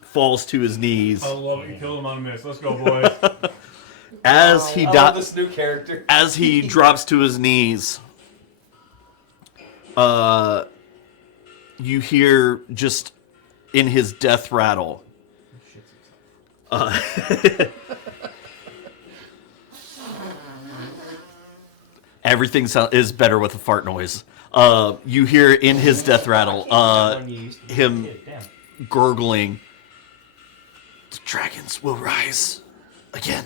falls to his knees. I love it. You killed him on a miss. Let's go, boys. As he I love this new character. as he drops to his knees, you hear just in his death rattle. Everything is better with a fart noise. You hear in his death rattle him gurgling, "The dragons will rise again,"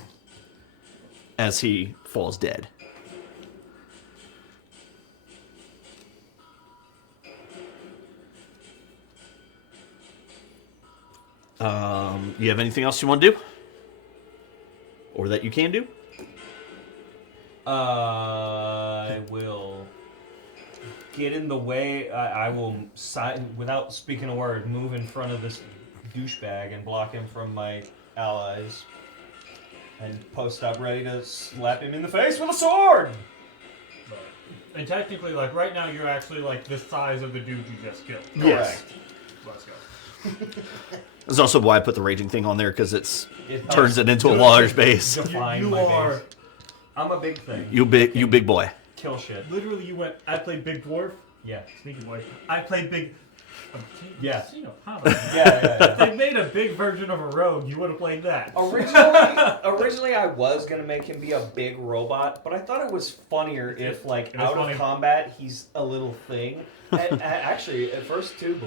as he falls dead. You have anything else you want to do? Or that you can do? I will get in the way. I will, without speaking a word, move in front of this douchebag and block him from my allies. And post up ready to slap him in the face with a sword! And technically, like, right now, you're actually, like, the size of the dude you just killed. Yes. Let's go. That's also why I put the raging thing on there, because it It turns it into a large base. Define You my are... base. I'm a big thing. You big boy. Kill shit. Literally, you went, I played Big Dwarf. Yeah. Sneaky boy. I played Big... Yeah. Yeah. Yeah. They made a big version of a rogue. You would have played that. Originally, I was gonna make him be a big robot, but I thought it was funnier if, like, It was out funny. of combat, he's a little thing. And actually, at first too,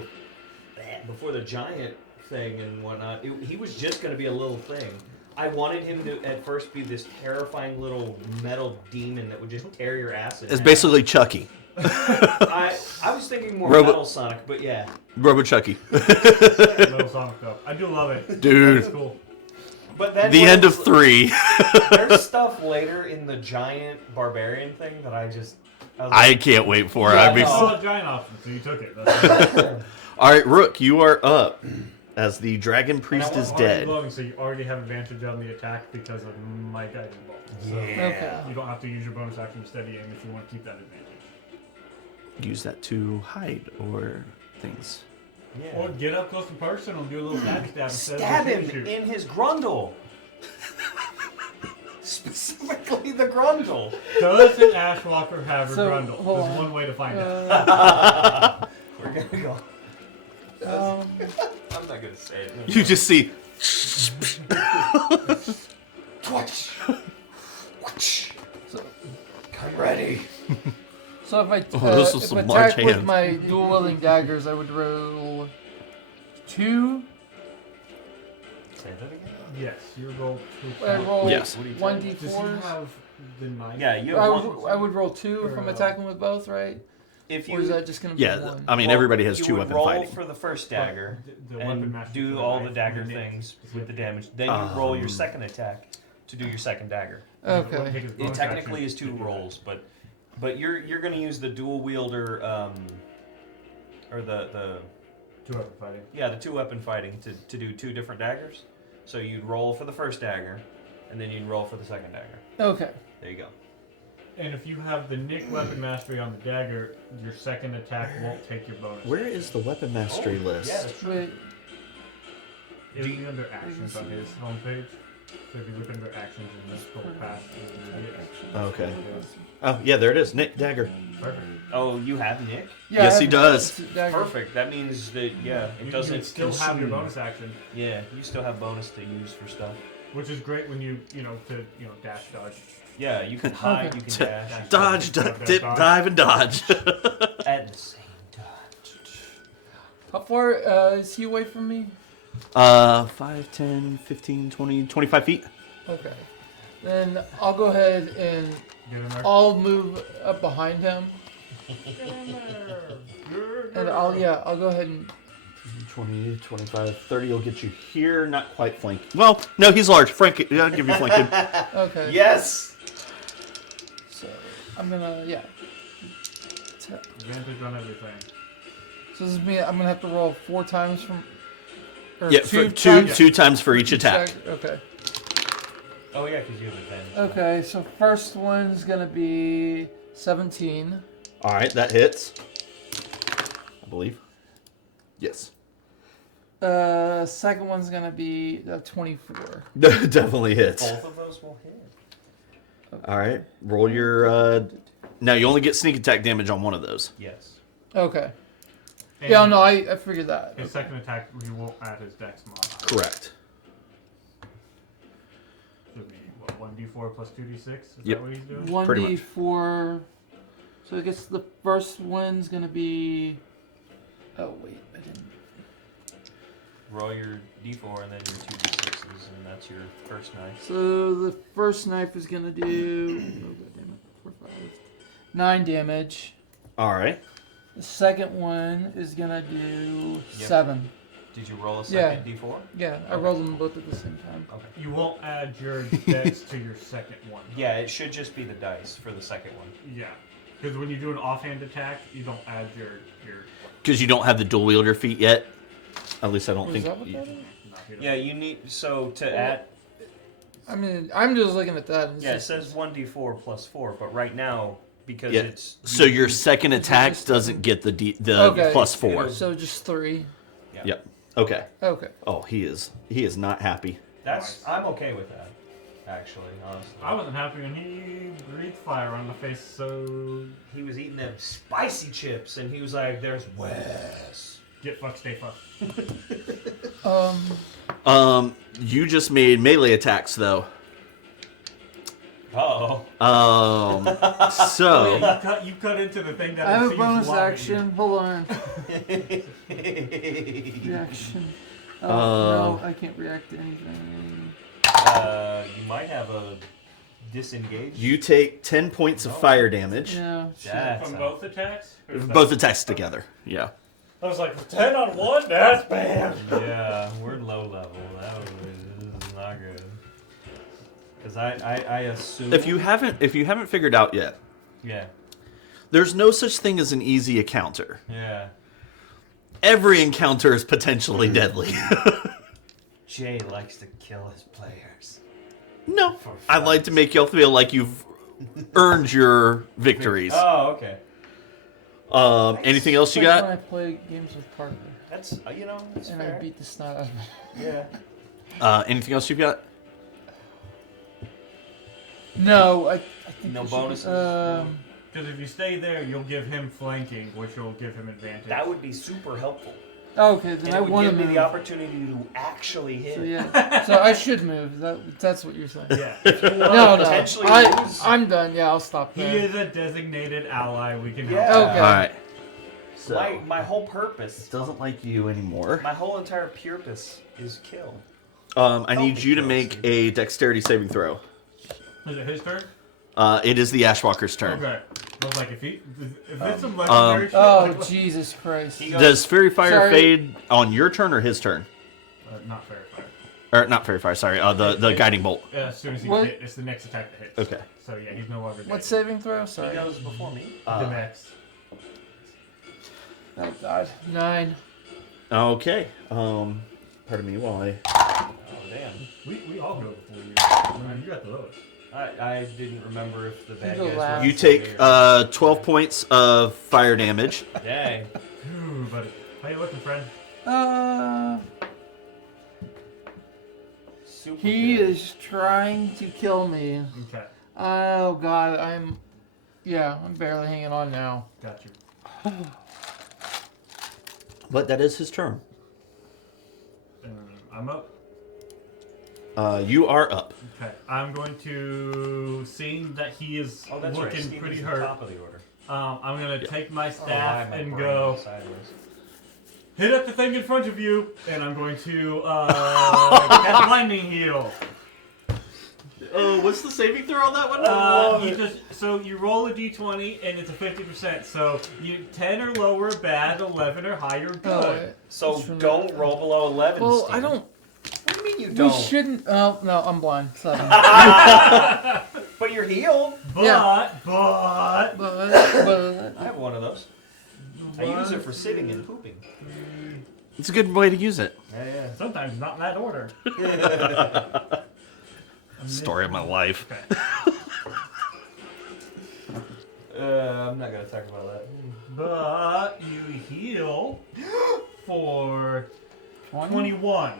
before the giant thing and whatnot, he was just gonna be a little thing. I wanted him to at first be this terrifying little metal demon that would just tear your ass in It's half. basically Chucky. I was thinking more Robo- Metal Sonic, but yeah. Robo Chucky. Little Sonic though. I do love it. Dude. It's cool. But then The when end it's- of 3. There's stuff later in the giant barbarian thing that I was I like, can't wait for it. Yeah, I'd be no. Oh, a giant option, so you took it. That's All right, Rook, you are up as the dragon priest And I is want already dead. glowing, so you already have advantage on the attack because of my guiding bolt. So Okay. you don't have to use your bonus action steady aim if you want to keep that advantage. Use that to hide or things. yeah. Or get up close and personal and do a little stab instead Stab of him just shoot. in his grundle. Specifically the grundle. Does an Ashwalker have a So, grundle? hold There's on. one way to find out. We're gonna go. I'm not gonna say it. You just see. I'm ready. So if I Oh, this is if some I large attack with hands. my dual wielding daggers, I would roll 2. Say that again. Yes, you roll two. I roll Yes. What are you one telling me? Does he d4s. have the knife? Yeah, you I have would, one. I would roll 2 if I'm attacking with both, right? If Or is you that just gonna be Yeah, 1? I mean, well, everybody has you 2 would weapon roll fighting. for the first dagger The weapon and master do for all the knife dagger and the things nick. with the damage. Then you roll your second attack to do your second dagger. Okay. It technically is 2 rolls, but you're gonna use the dual wielder or the Two weapon fighting. yeah the 2 weapon fighting to do 2 different daggers. So you'd roll for the first dagger, and then you'd roll for the second dagger. Okay. There you go. And if you have the Nick weapon mastery on the dagger, your second attack won't take your bonus. Where is the weapon mastery list? Yeah, that's true. Wait. It'll be under actions on his homepage. So if you look under actions in this whole path, Okay. Oh, yeah, there it is. Nick Dagger. perfect. Oh, you have Nick? Yeah, Yes, I he have does. a dagger. Perfect. That means that it You doesn't can still have your consume- bonus action, Yeah, you still have bonus to use for stuff. which is great when you dash dodge. Yeah, you can hide, you can dash Dodge, dip, dive, and dodge. at the same time. How far is he away from me? 5, 10, 15, 20, 25 feet. Okay. Then I'll go ahead and Get in there. I'll move up behind him. And I'll go ahead and 20, 25, 30 will get you here. Not quite flank. Well, no, he's large. Frank, I'll give you flanking. okay. Yes! So I'm gonna Advantage on everything. So this is me. I'm gonna have to roll 4 times from. Or Yeah, two for two times times for each attack. Okay. Oh yeah, because you have advantage. Okay. So first one's gonna be 17. All right, that hits. I believe. Yes. Second one's gonna be 24. Definitely hits. Both of those will hit. All right, roll your. Now you only get sneak attack damage on one of those. Yes. Okay. And Yeah, no, I figured that. His second attack, he won't add his dex mod. Correct. Should be, what, 1d4 plus 2d6? Is Yep. that what he's doing? 1d4. So I guess the first one's gonna be. Oh wait, I didn't. Roll your d4 and then your 2d6s, and that's your first knife. So the first knife is gonna do. Oh god damn it! 4, 5, 9 damage. All right. The second one is gonna do Yep. 7. Did you roll a Yeah. second d4? Yeah, I rolled them both at the same time. Okay. You won't add your dex to your second one. Yeah, it should just be the dice for the second one. Yeah. Because when you do an offhand attack, you don't add your Because you don't have the dual wielder feat yet. At least I don't Is think. that what that is? no, he doesn't. Yeah, you need to add. I mean, I'm just looking at that. And it's Yeah, it just- says 1d4 plus 4, but right now because Yeah. it's So your second attack doesn't get the Okay. plus 4. So just 3. Yep. Okay. Okay. Oh, he is not happy. I'm okay with that. Actually, honestly, I wasn't happy when he breathed fire on the face, so he was eating them spicy chips, and he was like, "There's Wes." get fucked, stay fucked. You just made melee attacks though. Uh-oh. So You cut into the thing that I have a seems bonus loving action. Hold on. Reaction. Oh, no, I can't react to anything. You might have a disengage. You take 10 points of fire damage. Yeah. shit. That's From a- both attacks? Or is that- Both attacks together. Yeah. I was like, 10 on one? That's bad. Yeah, we're low level. This is not good. Because I assume. If you haven't figured out yet, Yeah. there's no such thing as an easy encounter. Yeah. Every encounter is potentially deadly. Jay likes to kill his players. No, For I like to make y'all feel like you've earned your victories. Oh, okay. Anything else you It's like got? when I play games with Parker, That's that's and I fair. beat the snot out of him. Yeah. Anything else you've got? No, I think No we should- bonuses? Because if you stay there, you'll give him flanking, which will give him advantage. That would be super helpful. okay, then And I it would want to give me move. the opportunity to actually hit. So yeah, so I should move. That's what you're saying. Yeah. No, no, Potentially lose. I'm done. Yeah, I'll stop He there. is a designated ally. We can Yeah. help. Okay. All right. So My whole purpose, doesn't like you anymore. my whole entire purpose is kill. I need you to make a dexterity saving throw. Is it his turn? It is the Ashwalker's turn. Okay. I was like, if it's some legendary shit, Oh like, Jesus Christ! He goes- Does Fairy Fire Sorry. fade on your turn or his turn? not fair fire. Or not Fairy Fire, sorry. The Guiding Bolt. As soon as he What? hit, it's the next attack that hits. Okay. So yeah, he's no longer What dead. saving throw? He Sorry. goes before me. The next. Oh God. 9. Okay. Pardon me while I... Oh damn! We all go before you. I mean, you got the lowest. I didn't remember if the bad go guys last. were You take severe. 12 points of fire damage. Dang. Ooh, buddy. How you looking, friend? Super He good. is trying to kill me. Okay. Oh God, I'm barely hanging on now. Got you. But that is his turn. I'm up. You are up. Okay. I'm going to, seeing that he is Oh, that's right. looking Steve pretty is the hurt, top of the order. I'm going to take my Oh, staff my and brain go, sideways. hit at the thing in front of you, and I'm going to cast Blinding Heal. What's the saving throw on that one? So you roll a d20 and it's a 50%. So you 10 or lower, bad, 11 or higher, good. Oh, So Just remember- don't roll below 11. well, Steve. I don't. What do you mean you We don't? shouldn't. Oh no, I'm blind. 7. But you're healed. But, Yeah. but, but I have one of those. I use it for sitting and pooping. It's a good way to use it. Yeah, sometimes not in that order. yeah. Story of my life. I'm not gonna talk about that. But you heal for 20? 21.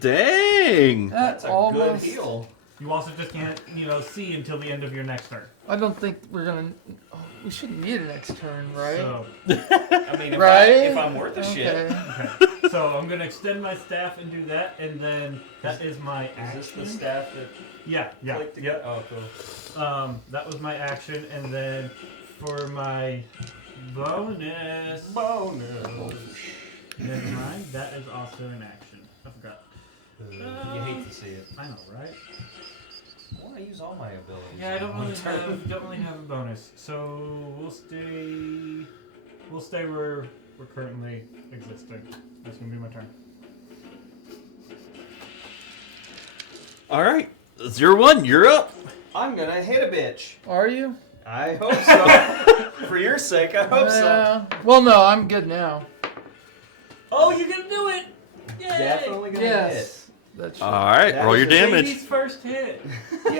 Dang! That's a almost. good heal. You also just can't, see until the end of your next turn. I don't think we're gonna. Oh, we shouldn't need an next turn, right? So, I mean, Right? if I'm worth a shit. Okay. okay. So I'm gonna extend my staff and do that, and then that is my Is action. this the staff that Yeah, clicked together? Oh, cool. That was my action, and then for my bonus. Bonus. Never mind. That is also an action. I forgot. You hate to see it. I know, right? I want to use all my abilities. Yeah, I don't in one really turn. have a bonus, so we'll stay where we're currently existing. That's gonna be my turn. Alright. 0-1, you're up. I'm gonna hit a bitch. Are you? I hope so. For your sake, I hope so. Well, no, I'm good now. Oh, you're gonna do it! Yay! Definitely gonna Yes. That's Alright, That roll is your a damage. Baby's first hit. Yay!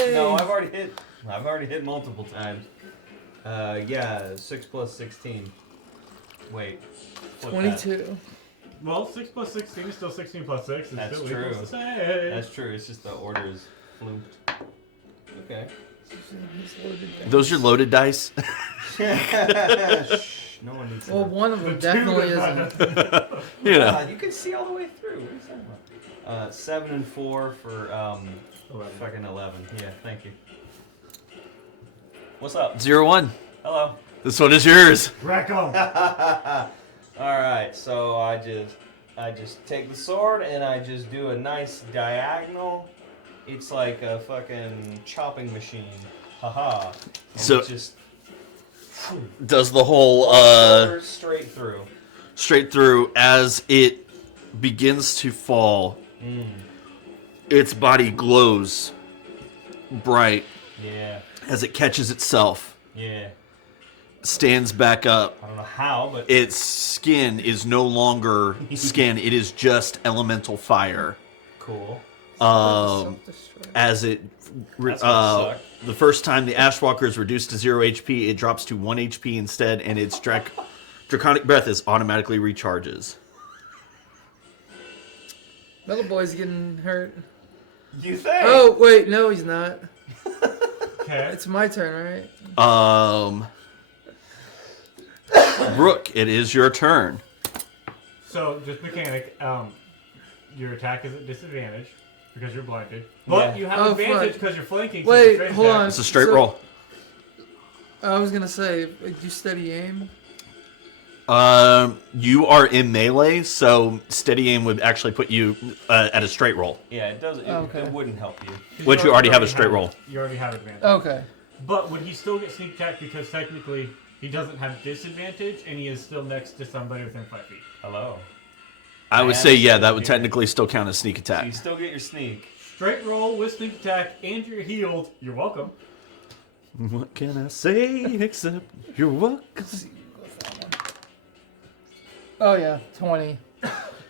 hit. No, I've already hit. I've already hit multiple times. Yeah, 6 plus 16. Wait. flip that. 22. Well, 6 plus 16 is still 16 plus 6. It's That's still true. equals the same. That's true. It's just the order is flunked. Okay. Those are loaded dice. Shh, no one needs to Well, know. one of them The two definitely is isn't. You know. God, you can see all the way through. What are you talking about? 7 and 4 for 11. fucking 11. Yeah, thank you. What's up? 0-1. Hello. This one is yours. Rack 'em. All right, so I just take the sword and I just do a nice diagonal it's like a fucking chopping machine. Haha. And So- it just Does the whole straight through. straight through as it begins to fall. Its body glows bright Yeah. as it catches itself, Yeah. stands back up. I don't know how, but Its skin is no longer skin; it is just elemental fire. cool. As it, That's gonna suck. the first time the Ashwalker is reduced to 0 HP, it drops to 1 HP instead, and its draconic breath is automatically recharges. Metal Boy's getting hurt. You think? Oh wait, no, he's not. Okay. It's my turn, right? Rook, it is your turn. So, just mechanic, your attack is at disadvantage because you're blinded. But Yeah. you have Oh, advantage fuck. because you're flanking. so Wait, it's a straight hold attack. on. It's a straight So- roll. I was gonna say, do steady aim? You are in melee, so steady aim would actually put you at a straight roll, Yeah, it does. It, Okay. it wouldn't help you. 'Cause which you already have a straight roll. You already have advantage. Okay. But would he still get sneak attack because technically he doesn't have disadvantage and he is still next to somebody within 5 feet? Hello. I would Yeah, say, yeah, so that would here. technically still count as sneak So attack. you still get your sneak. Straight roll with sneak attack and you're healed. You're welcome. What can I say except you're welcome? Oh yeah, 20.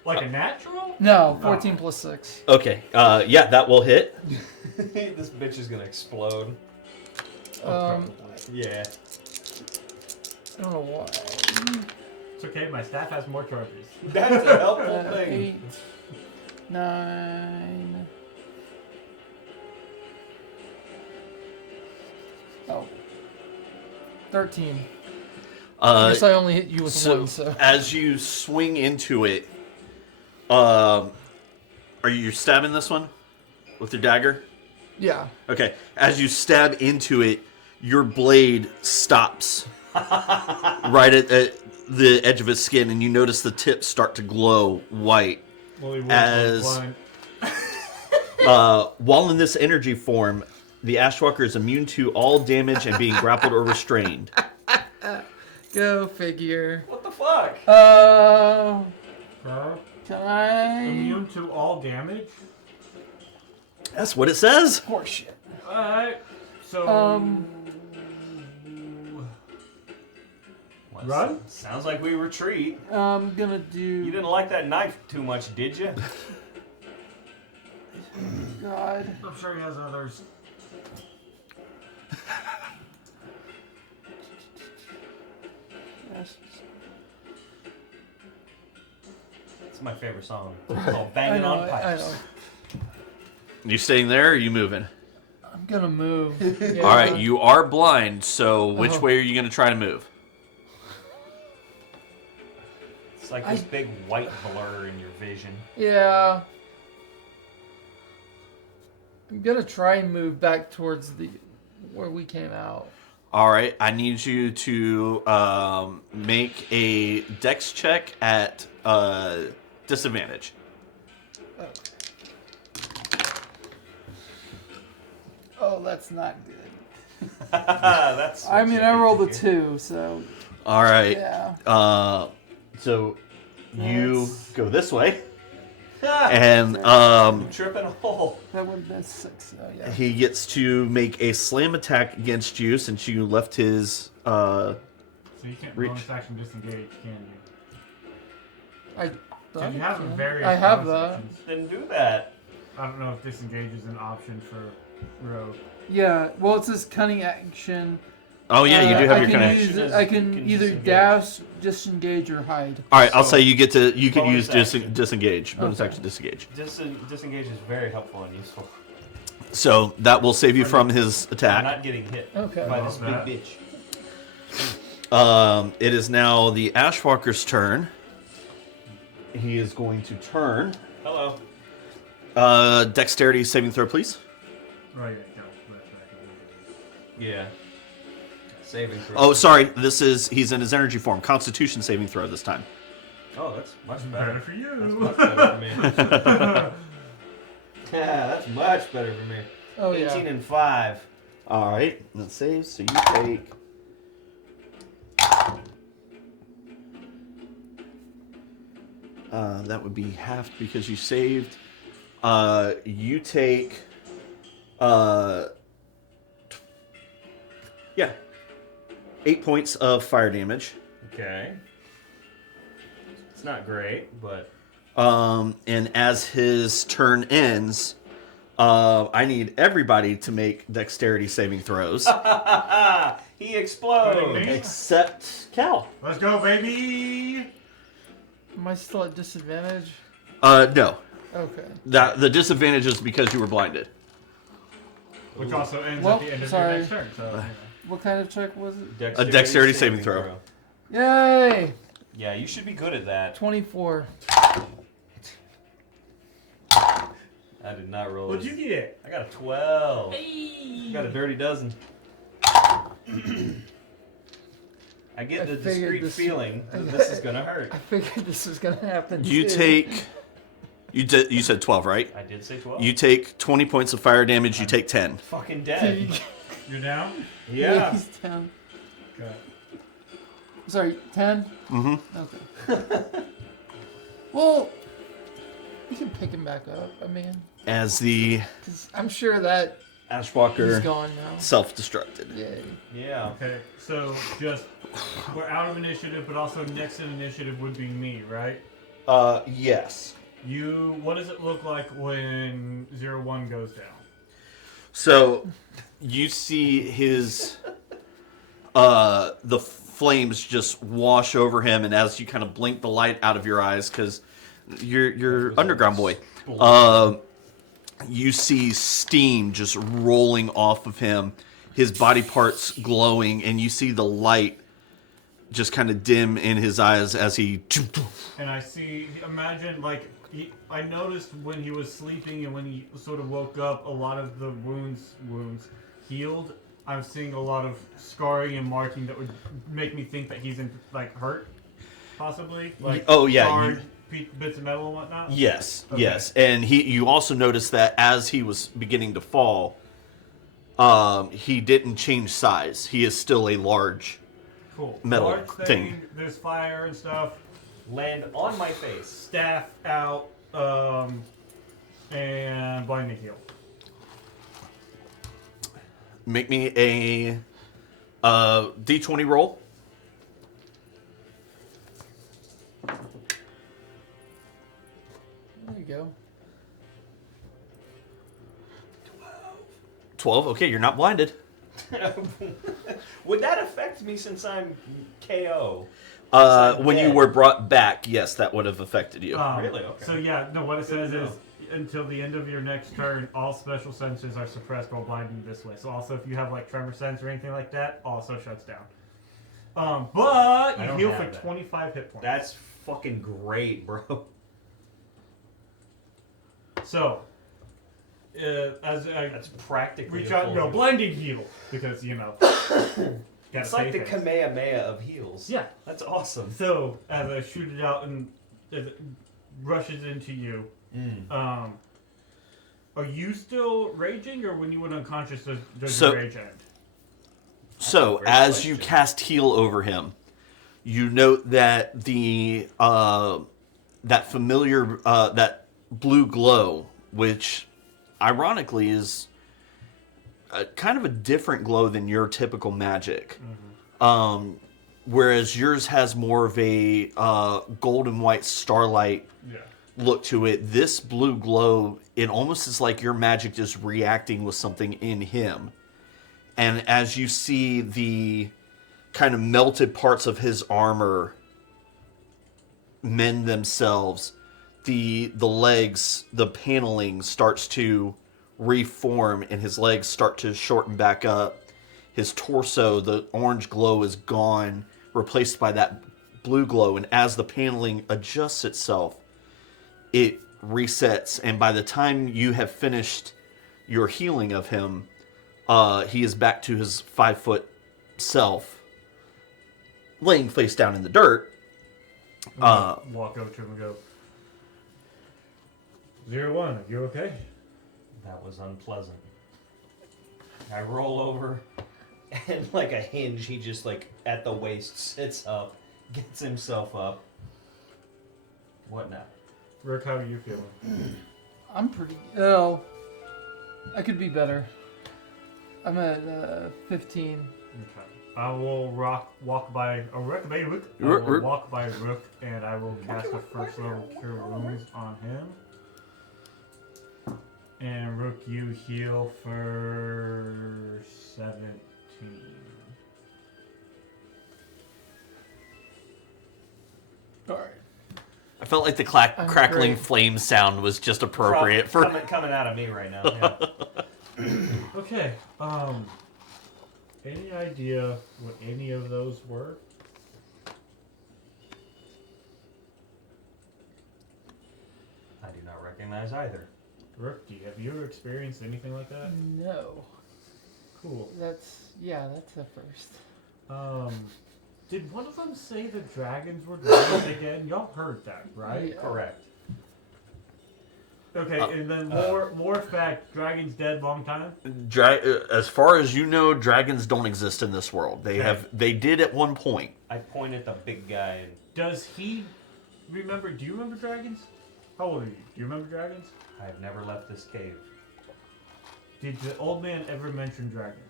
Like a natural? No, 14 plus 6. Okay, yeah, that will hit. This bitch is gonna explode. Yeah. I don't know why. It's okay, my staff has more charges. That's a helpful thing. 8, 9. Oh. 13. I guess I only hit you with So, one, so. as you swing into it, are you stabbing this one with your dagger? Yeah. Okay, as you stab into it, your blade stops right at the edge of its skin, and you notice the tips start to glow white. Well, he was As- blind. While in this energy form, the Ashwalker is immune to all damage and being grappled or restrained. Go figure. What the fuck? Huh? Can I? Immune to all damage? That's what it says. Horseshit. Alright. So. Well, Run? Sounds like we retreat. I'm gonna do. You didn't like that knife too much, did you? God. I'm sure he has others. Yes. It's my favorite song. It's called Banging on I Pipes. know. You staying there or are you moving? I'm gonna move. Yeah. All right, you are blind, so which Oh. way are you going to try to move? It's like this big white blur in your vision. Yeah. I'm gonna try and move back towards the where we came out. All right, I need you to make a dex check at disadvantage. Oh, that's not good. That's. I what mean, you I need rolled to a hear. 2, so All right. yeah. So you That's- go this way, Ah, and I'm tripping a hole. That would have been 6. So yeah. he gets to make a slam attack against you since you left his. So you can't Reach. bonus action disengage, can you? I Because you have various I have bonus that. actions. Didn't do that. I don't know if disengage is an option for rogue. Yeah. Well, it says cunning action. Oh yeah, you do have I your can connection. use- Is I you can can either disengage. dash, disengage, or hide. All right, I'll So, say you can use bonus action. disengage, bonus Okay. action disengage. Disengage is very helpful and useful. So that will save you from his I'm attack. not getting hit Okay. by this big That. bitch. It is now the Ashwalker's turn. He is going to turn. Hello. Dexterity saving throw, please. Right, yeah, go. Yeah. Saving throw. Oh, sorry. He's in his energy form. Constitution saving throw this time. Oh, that's much Better better. for you. That's much better for me. Yeah, that's That's much better for me. Oh 18 yeah. and 5. All right, let's save. So you take. That would be half because you saved. You take. Yeah. 8 points of fire damage. Okay. It's not great, but And as his turn ends, I need everybody to make dexterity saving throws. he explodes. Kidding me? Except Cal. Let's go, baby! Am I still at disadvantage? No. Okay. The disadvantage is because you were blinded. Which also ends Well, at the end of sorry. your next turn. So, What kind of check was it? A dexterity saving throw. Yay! Yeah, you should be good at that. 24. I did not roll. What'd you get? I got a 12. I got a dirty dozen. I get I the figured discreet this- feeling that this is gonna hurt. I figured this was gonna happen. You too. take. You said 12, right? I did say 12. You take 20 points of fire damage. You take 10. fucking dead. You're down? Yeah. He's 10. Okay. Sorry, 10? Mm-hmm. Okay. Well, you can pick him back up. I mean, As the 'cause I'm sure that he's Ashwalker gone now. self-destructed. Yay. Yeah. Okay, so just, we're out of initiative, but also next in initiative would be me, right? Yes. What does it look like when 01 goes down? So you see his the flames just wash over him, and as you kind of blink the light out of your eyes because you're underground boy, you see steam just rolling off of him, his body parts glowing, and you see the light just kind of dim in his eyes as he. And I see, imagine I noticed when he was sleeping and when he sort of woke up, a lot of the wounds healed. I'm seeing a lot of scarring and marking that would make me think that he's hurt, possibly. Oh, yeah, Scarred bits of metal and whatnot. Yes, Okay. yes, and you also noticed that as he was beginning to fall, he didn't change size. He is still a large. Cool. Metal Large thing. There's fire and stuff. Land on my face. Staff out. And blinding heal. Make me a D20 roll. There you go. 12. Okay, you're not blinded. Would that affect me since I'm KO? When you dead. were brought back, yes, that would have affected you. Really? Okay. So yeah, no. What it says to is until the end of your next turn, all special senses are suppressed while blinding this way. So also, if you have tremor sense or anything like that, also shuts down. But I you don't heal have for that. 25 hit points. That's fucking great, bro. So, as I That's practically reach a out, full- blinding heal because gotta It's like the save it. Kamehameha of heals. Yeah. That's awesome. So as I shoot it out and as it rushes into you, are you still raging, or when you went unconscious, does So- your rage end? So, great as you question. cast heal over him, you note that the that familiar that blue glow, which ironically is kind of a different glow than your typical magic. Whereas yours has more of a golden white starlight Yeah. look to it. This blue glow, it almost is like your magic is reacting with something in him. And as you see the kind of melted parts of his armor mend themselves, the legs, the paneling starts to reform and his legs start to shorten back up. His torso, the orange glow is gone, replaced by that blue glow. And as the paneling adjusts itself, it resets. And by the time you have finished your healing of him, he is back to his 5-foot self, laying face down in the dirt. Walk over to him and go, 01, are you okay? That was unpleasant. I roll over, and like a hinge, he just like at the waist sits up, gets himself up. What now? Rick, how are you feeling? I'm pretty. Oh, I could be better. I'm at 15. Okay. I will walk by Rook. Walk by Rook, and I will cast a first level Cure Wounds on him. And Rook, you heal for 17. All right. I felt like the crackling great. flame sound was just appropriate for. Coming out of me right now. Yeah. Okay. Any idea what any of those were? I do not recognize either. Rook, have you ever experienced anything like that? No. Cool. That's a first. Did one of them say the dragons were dragons again? Y'all heard that, right? Yeah. Correct. Okay, and then more fact, dragons dead long time? As far as you know, dragons don't exist in this world. They did at one point. I point at the big guy and Does he remember? Do you remember dragons? How old are you? Do you remember dragons? I've never left this cave. Did the old man ever mention dragons?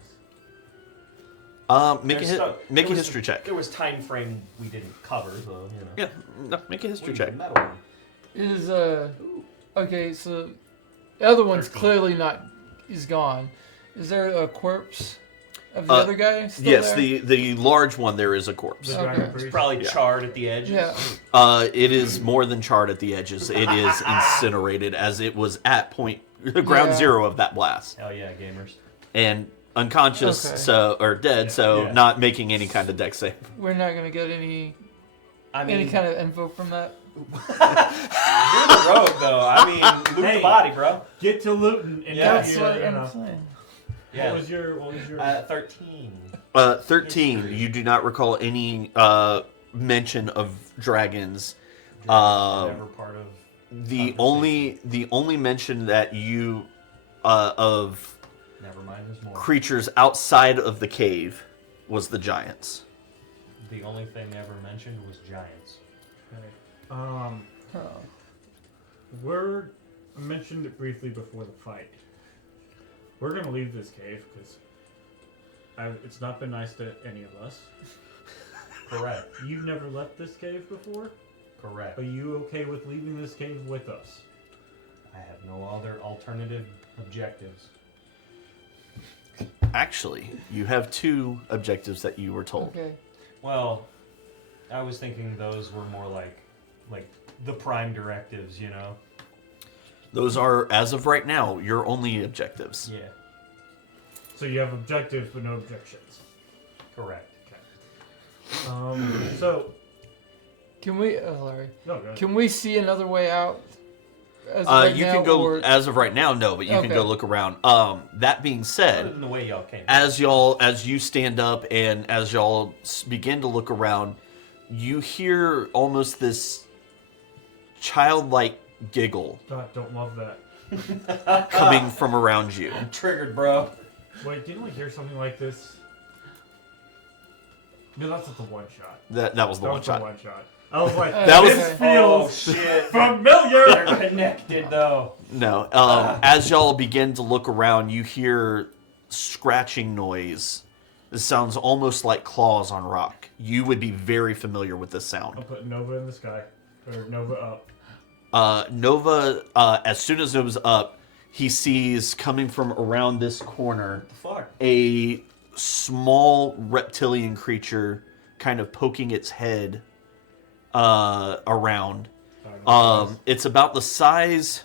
Make There's a history check. There was time frame we didn't cover, so you know. Yeah, no, make a history Ooh, check. the metal one. Is okay? So the other one's 13. clearly not. Is gone. Is there a corpse of the Uh, other guy still Yes, there? the large one there is a corpse. The Okay. dragon It's priest? Probably Yeah. charred at the edges. Yeah. It is more than charred at the edges. It is incinerated as it was at ground Yeah. zero of that blast, Hell yeah, gamers. and unconscious, Okay. or dead, so Yeah. not making any kind of deck save. We're not gonna get any kind of info from that. You're the rogue, though. I mean, loot Hey. the body, bro. Get to looting and Yeah. That's get what your, I'm saying. Yeah. What was your 13. 13. History. You do not recall any mention of dragons. Never part of. The only mention that you of Never mind, there's more. creatures outside of the cave was the giants. The only thing ever mentioned was giants. Okay. Oh. I mentioned it briefly before the fight. We're gonna leave this cave because it's not been nice to any of us. Correct. You've never left this cave before. Correct. Are you okay with leaving this cave with us? I have no other alternative objectives. Actually, you have two objectives that you were told. Okay. Well, I was thinking those were more like the prime directives, you know? Those are, as of right now, your only objectives. Yeah. So you have objectives but no objections. Correct. So Can we? Oh, Larry. no, go ahead. Can we see another way out? As of right You now, can go, or- as of right now, no, but you can Okay. go look around. That being Other said, than the way y'all came. as you stand up and as y'all begin to look around, you hear almost this childlike giggle God, don't love that. coming from around you. Triggered, bro. Wait, didn't we hear something like this? No, that's not the one shot. That was the That one was the shot. one shot. I was like, That was- this Oh, feels shit. familiar. They're connected, though. No. As y'all begin to look around, you hear scratching noise. This sounds almost like claws on rock. You would be very familiar with this sound. I'll put Nova in the sky. Or Nova up. Nova, as soon as Nova's up, he sees coming from around this corner Fuck. a small reptilian creature kind of poking its head around. It's about the size.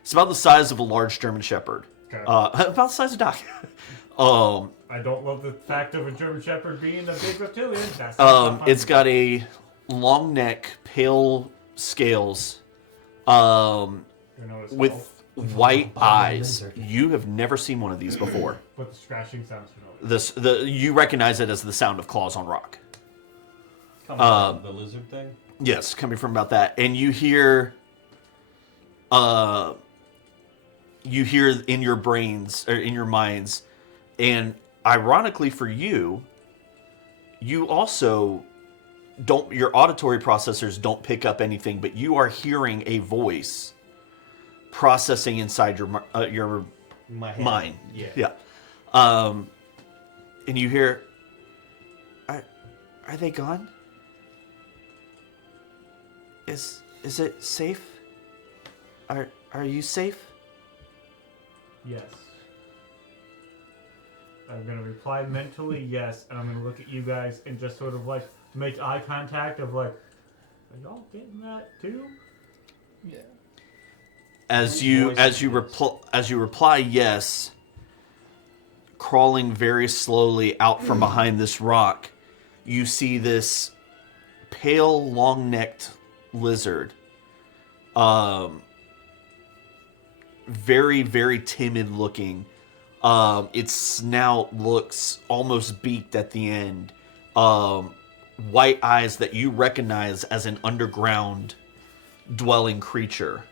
It's about the size of a large German Shepherd. Okay. About the size of Doc. I don't love the fact of a German Shepherd being a big reptilian. That's not fun. It's got a long neck, pale scales, You know what it's with called? white eyes. lizard. You have never seen one of these before. But the scratching sounds familiar. You recognize it as the sound of claws on rock. Coming from the lizard thing? Yes, coming from about that, and you hear, you hear in your brains or in your minds, and ironically for you, you also don't. Your auditory processors don't pick up anything, but you are hearing a voice processing inside your My head. mind. Yeah. Yeah. And you hear, are they gone? Is it safe? Are you safe? Yes. I'm gonna reply mentally yes, and I'm gonna look at you guys and just sort of like make eye contact of like, are y'all getting that too? Yeah. As you Whose voice is reply yes, crawling very slowly out from behind this rock, you see this pale, long-necked lizard. Very, very timid looking. Its snout looks almost beaked at the end. White eyes that you recognize as an underground dwelling creature.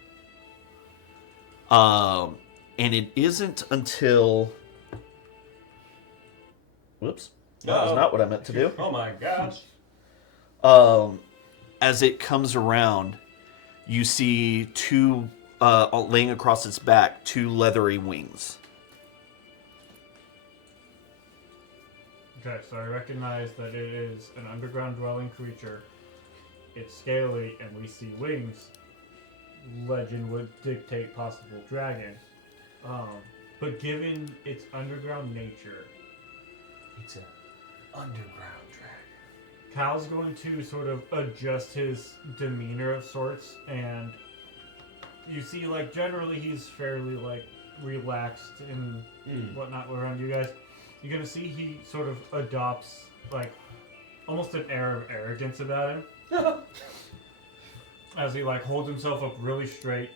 And it isn't until... Whoops. That was Uh-oh. not what I meant to do. Oh my gosh. As it comes around, you see two, laying across its back, two leathery wings. Okay, so I recognize that it is an underground dwelling creature. It's scaly, and we see wings. Legend would dictate possible dragon. But given its underground nature, It's an underground dragon. Cal's going to sort of adjust his demeanor of sorts, and you see, like, generally he's fairly, like, relaxed and whatnot around you guys. You're gonna see he sort of adopts, like, almost an air of arrogance about him. As he, like, holds himself up really straight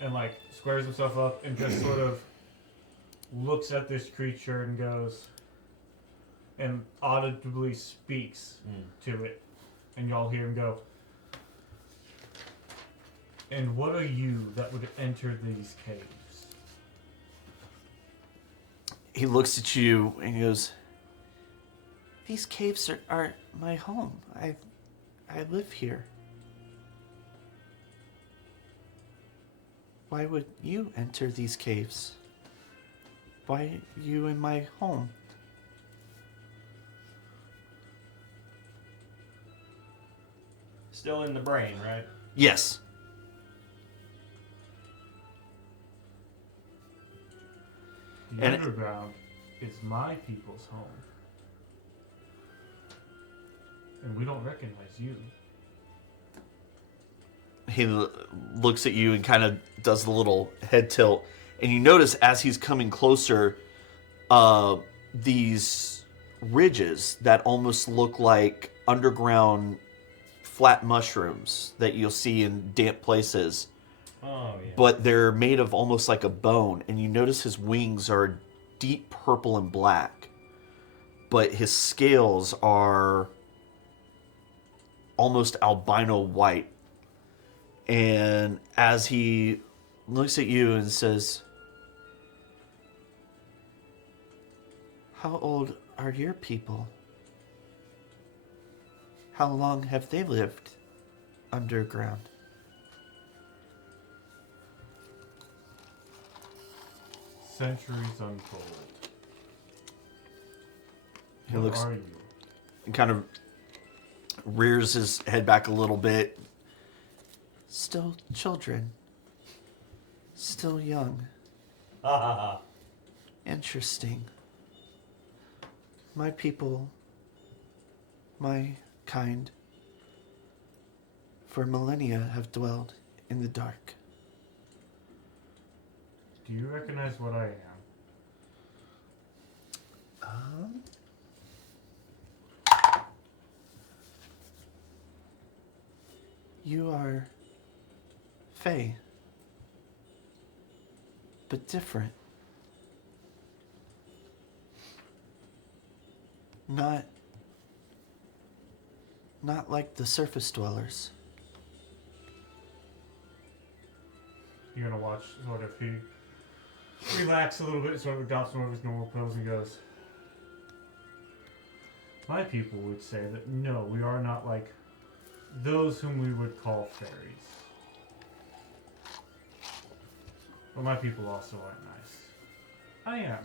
and, like, squares himself up and just sort of looks at this creature and goes, and audibly speaks to it. And y'all hear him go, "And what are you that would enter these caves?" He looks at you and he goes, "These caves are my home. I live here. Why would you enter these caves? Why are you in my home?" Still in the brain, right? Yes. The And underground is my people's home. And we don't recognize you. He looks at you and kind of does the little head tilt. And you notice as he's coming closer, these ridges that almost look like underground flat mushrooms that you'll see in damp places. Oh, yeah. But they're made of almost like a bone. And you notice his wings are deep purple and black. But his scales are almost albino white. And as he looks at you and says, "How old are your people? How long have they lived underground?" Centuries untold. He What looks are you? and kind of rears his head back a little bit. "Still children. Still young. Interesting. My people, my kind, for millennia have dwelled in the dark." Do you recognize what I am? You are Fae, but different. Not like the surface dwellers. You're gonna watch sort of he relax a little bit, sort of adopts one of his normal pose and goes, my people would say that no, we are not like those whom we would call fairies. But my people also aren't nice. I am.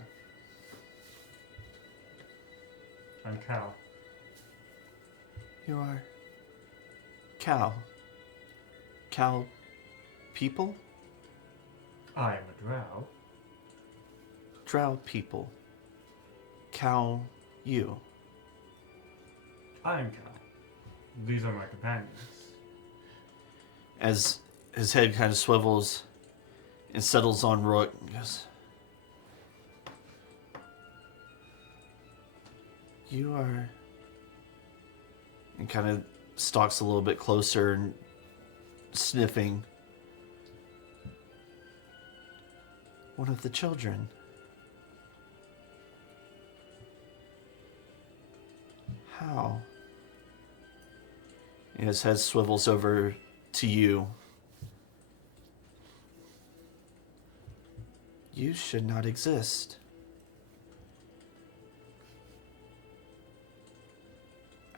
I'm Cal. You are Cal. Cal people? I am a drow. Drow people. Cal you. I am Cal. These are my companions. As his head kind of swivels and settles on Rook and goes, you are... And kind of stalks a little bit closer and sniffing. One of the children. How? And his head swivels over to you. You should not exist.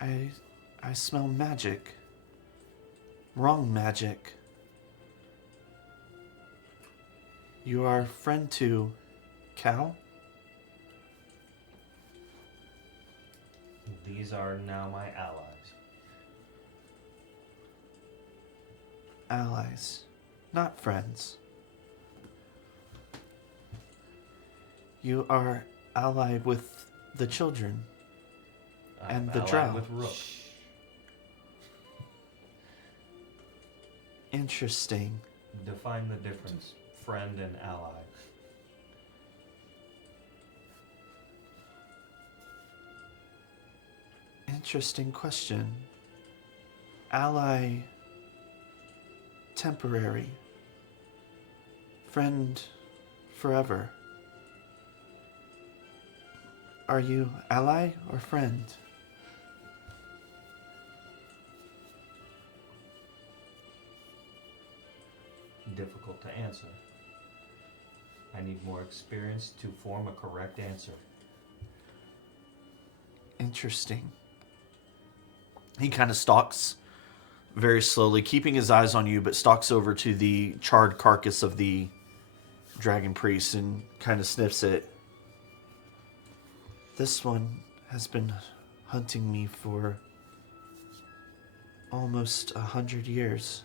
I smell magic. Wrong magic. You are a friend to Cal? These are now my allies. Allies, not friends. You are allied with the children. I'm And the allied drow. with Rook. Interesting. Define the difference, friend and ally. Interesting question. Ally, temporary. Friend, forever. Are you ally or friend? Difficult to answer. I need more experience to form a correct answer. Interesting. He kind of stalks very slowly, keeping his eyes on you, but stalks over to the charred carcass of the dragon priest and kind of sniffs it. This one has been hunting me for almost 100 years.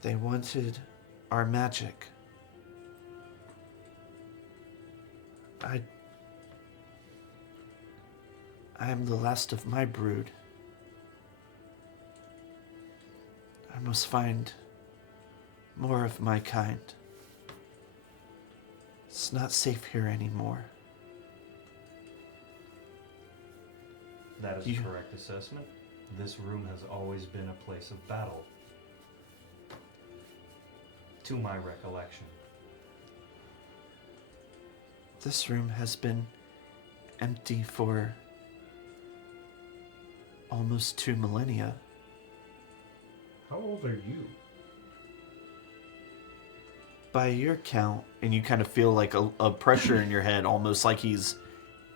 They wanted our magic. I am the last of my brood. I must find more of my kind. It's not safe here anymore. That is You- a correct assessment. This room has always been a place of battle. To my recollection. This room has been empty for almost 2 millennia. How old are you? By your count, and you kind of feel like a pressure in your head, almost like he's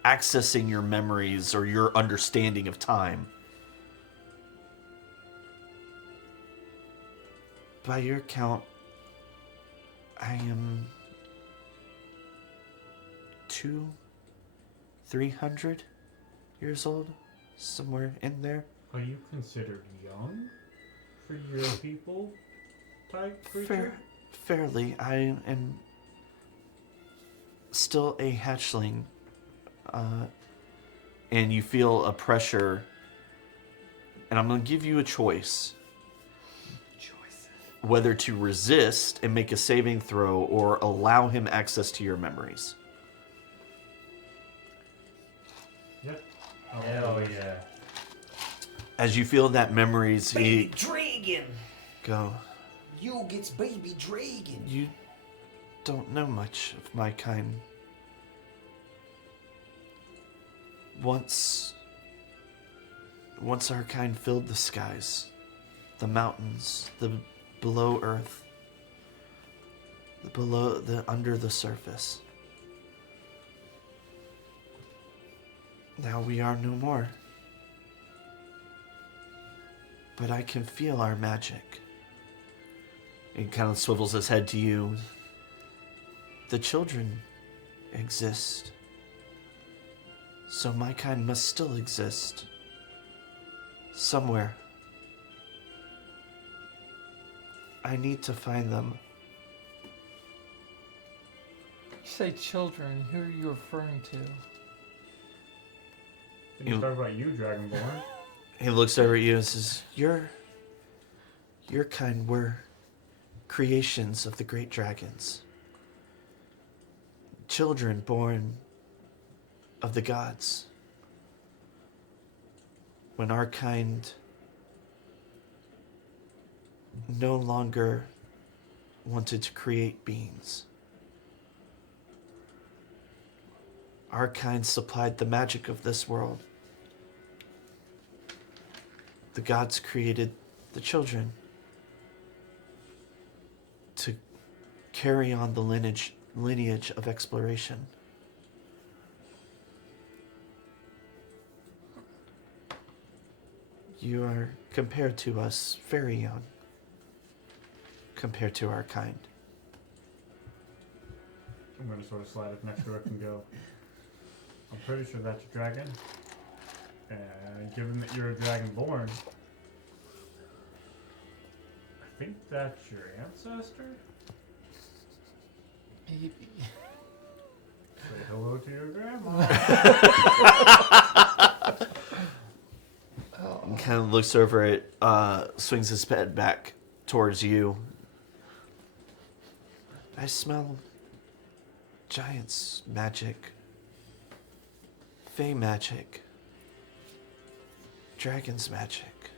accessing your memories or your understanding of time. By your count, I am 300 years old, somewhere in there. Are you considered young for your people type creature? Fairly, I am still a hatchling, and you feel a pressure, and I'm going to give you a choice. Whether to resist and make a saving throw or allow him access to your memories. Yep. Hell yeah. As you feel that memories, Baby he dragon! go, You gets baby dragon! you don't know much of my kind. Once our kind filled the skies, the mountains, the below earth, under the surface. Now we are no more. But I can feel our magic. He kind of swivels his head to you. The children exist. So my kind must still exist. Somewhere. I need to find them. You say children, who are you referring to? Did you talk about you, Dragonborn? He looks over at you and says, Your kind were creations of the great dragons. Children born of the gods. When our kind no longer wanted to create beings. Our kind supplied the magic of this world. The gods created the children to carry on the lineage of exploration. You are, compared to us, very young. Compared to our kind. I'm going to sort of slide up next to it and go, I'm pretty sure that's a dragon. And given that you're a dragonborn, I think that's your ancestor? Maybe. Say hello to your grandma. And kind of looks over it, swings his head back towards you. I smell giants magic, fey magic, dragons magic.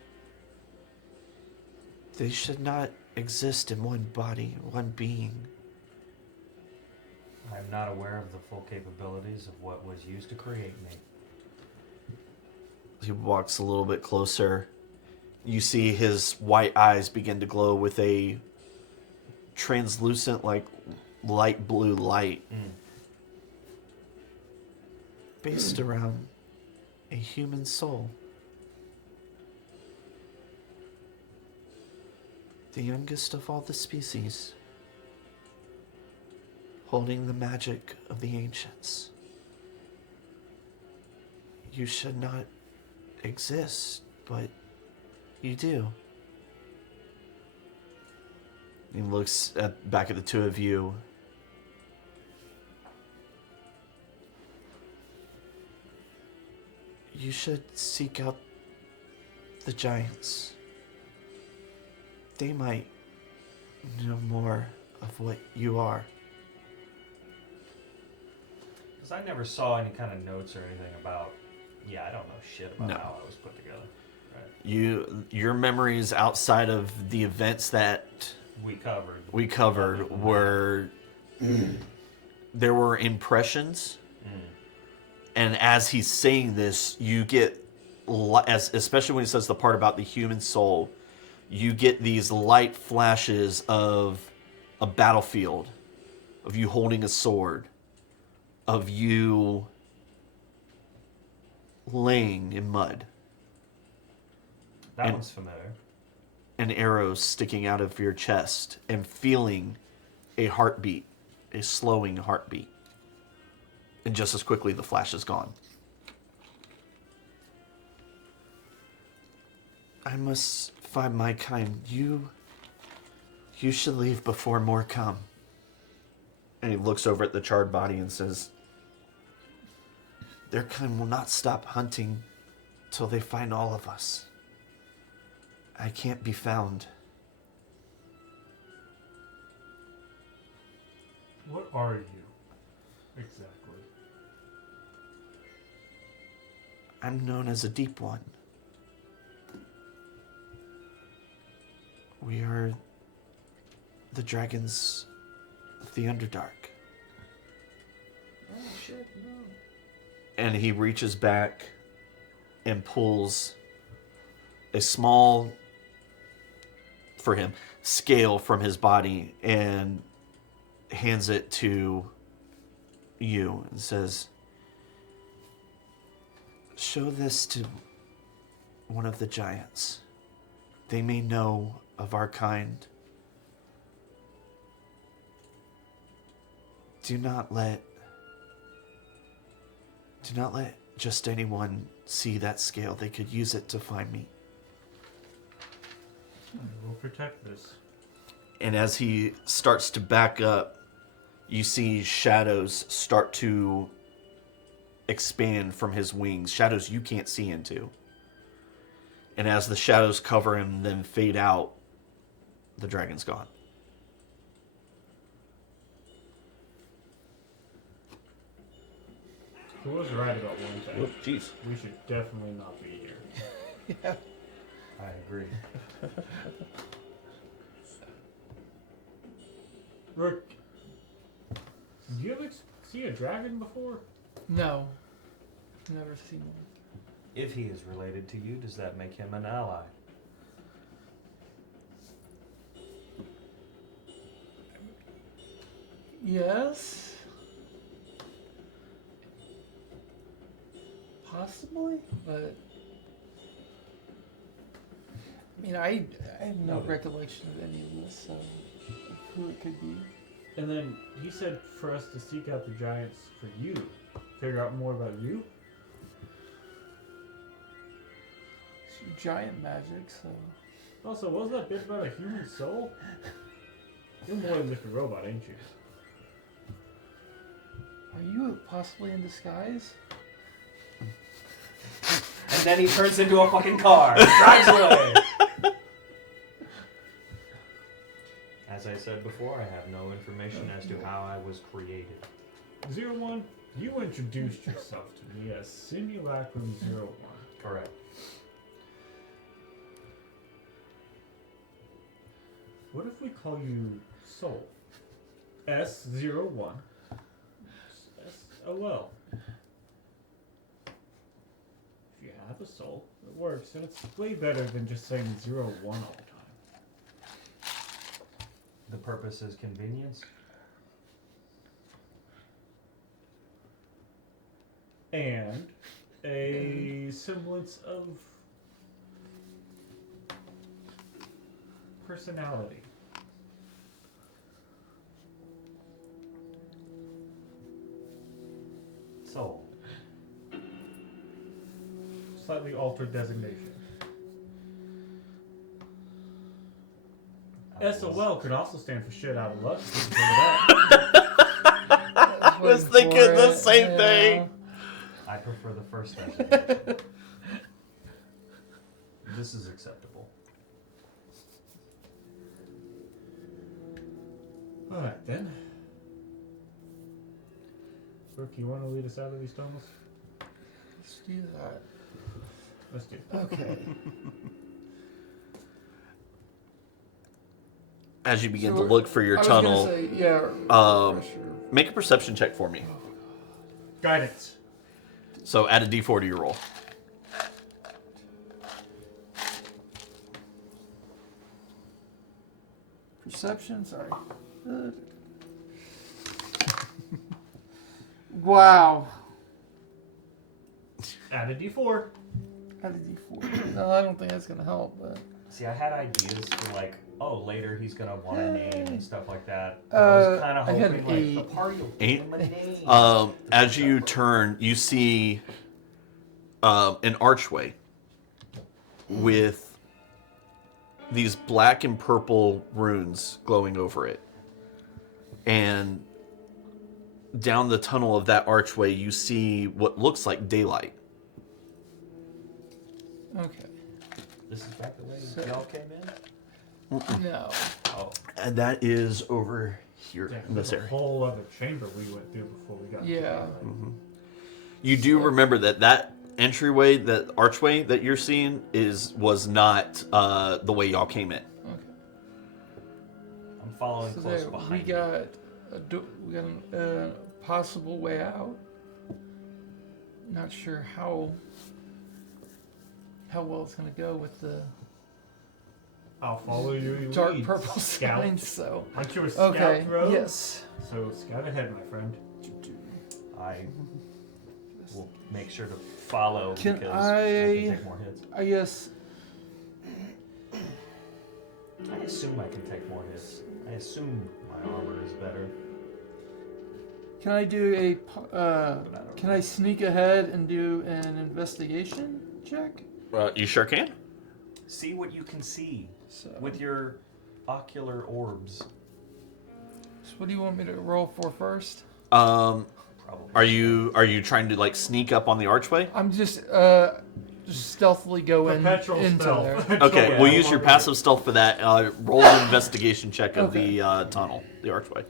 They should not exist in one body, one being. I'm not aware of the full capabilities of what was used to create me. He walks a little bit closer. You see his white eyes begin to glow with a translucent, like, light blue light. Based around a human soul. The youngest of all the species. Holding the magic of the ancients. You should not exist, but you do. He looks back at the two of you. You should seek out the giants. They might know more of what you are. Because I never saw any kind of notes or anything about, I don't know shit about No. how it was put together. Right. Your memories outside of the events that we covered were there were impressions, and as he's saying this, you get especially when he says the part about the human soul, you get these light flashes of a battlefield, of you holding a sword, of you laying in mud. That one's familiar. And arrows sticking out of your chest and feeling a heartbeat, a slowing heartbeat. And just as quickly, the flash is gone. I must find my kind. You should leave before more come. And he looks over at the charred body and says, their kind will not stop hunting till they find all of us. I can't be found. What are you exactly? I'm known as a deep one. We are the dragons of the Underdark. Oh shit, no. And he reaches back and pulls a small for him, scale from his body and hands it to you and says, "Show this to one of the giants. They may know of our kind. Do not let just anyone see that scale. They could use it to find me." We'll protect this. And as he starts to back up, you see shadows start to expand from his wings, shadows you can't see into. And as the shadows cover him, then fade out, the dragon's gone. He was right about one thing. Oh, jeez. We should definitely not be here. Yeah. I agree. Rook, did you ever see a dragon before? No. Never seen one. If he is related to you, does that make him an ally? Yes. Possibly, but I mean, I have no Noted. recollection of any of this, so who it could be. And then he said for us to seek out the giants for you. Figure out more about you. It's giant magic, so Also, what was that bit about a human soul? You're more than just a robot, ain't you? are you possibly in disguise? And then he turns into a fucking car. Drives away. As I said before, I have no information as to how I was created. 01, you introduced yourself to me as Simulacrum 01. Correct. What if we call you Soul? S01. SOL. If you have a soul, it works, and it's way better than just saying 01 all the time. The purpose is convenience. And a semblance of personality. Soul. Slightly altered designation. SOL could also stand for shit out of luck. I was thinking the same thing. I prefer the first designation. This is acceptable. Alright then. Brooke, you want to lead us out of these tunnels? Let's do that. Let's do it. Okay. As you begin So to look for your I was gonna tunnel, say, yeah. um, refresher. make a perception check for me. Guidance. So add a d4 to your roll. Perception, sorry. Wow. Add a d4. How did D4? No, I don't think that's gonna help, but See, I had ideas for like, oh, later he's gonna want a name and stuff like that. I Uh, was kind of I had hoping like the 8. party will give 8? him a name. As you turn, you see an archway with these black and purple runes glowing over it. And down the tunnel of that archway, you see what looks like daylight. okay. This is back the way So- y'all came in. No. Oh, And that is over here Yeah, in this there's a area. whole other chamber we went through before we got to Yeah. the You do remember that entryway, that archway that you're seeing was not the way y'all came in. Okay. I'm following So close there, behind we you. got we got a possible way out. Not sure how well it's gonna go with the. I'll follow you. dark lead, purple scout. signs. So Aren't you a scout, okay, Rose? yes. So scout ahead, my friend. I will make sure to follow Can because I can take more hits. I guess. I assume I can take more hits. I assume my armor is better. Can I do can I sneak ahead and do an investigation check? You sure can. See what you can see So, with your ocular orbs. so what do you want me to roll for first? Probably. Probably. Are you trying to like sneak up on the archway? I'm just stealthily go Perpetual into stealth. there. Okay, Yeah, we'll no use your longer- passive stealth for that. Roll an investigation check of Okay. the tunnel, the archway.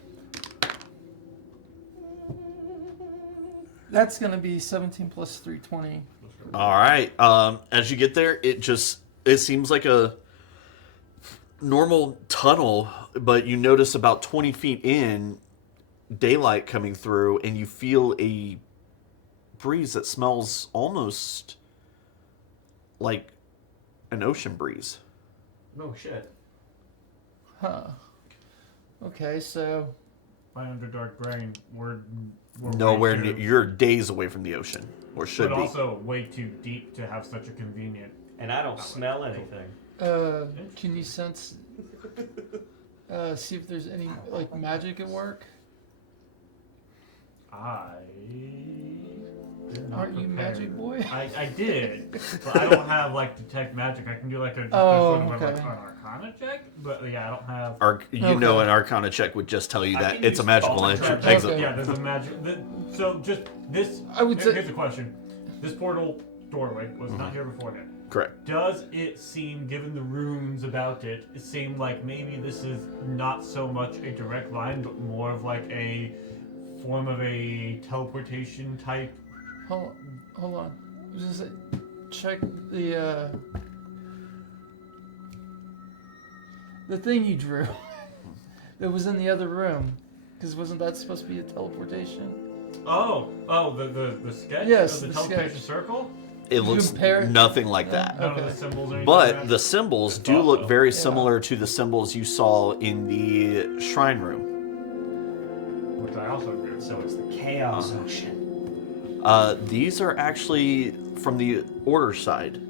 That's gonna be 17 plus 320. All right. As you get there, it seems like a normal tunnel, but you notice about 20 feet in, daylight coming through, and you feel a breeze that smells almost like an ocean breeze. No shit. Huh. Okay, so My underdark brain, we're Nowhere way near. too, You're days away from the ocean, or should but be. also way too deep to have such a convenient. And I don't smell anything. can you sense? See if there's any like magic at work. I did not Aren't you prepare. Magic Boy? I did, but I don't have like detect magic. I can do like a Oh, sort of okay. like an Arcana check, but yeah, I don't have. Know Okay. an Arcana check would just tell you I that can it's a use magical Alter entry, Track. exit. Okay. Yeah, there's a magic. So just this. I would say- Here's a question: this portal doorway was not here beforehand. Correct. Does it seem, given the runes about it, it seem like maybe this is not so much a direct line, but more of like a form of a teleportation type? Hold on. Just check the thing you drew that was in the other room, because wasn't that supposed to be a teleportation? The sketch Yes, of the the teleportation sketch. circle. It looks Compare- nothing like that. None Okay. of the symbols or anything. But like the that? symbols It's do look also- very Yeah. similar to the symbols you saw in the shrine room. Which I also agree with. So it's the Chaos Ocean. These are actually from the order side.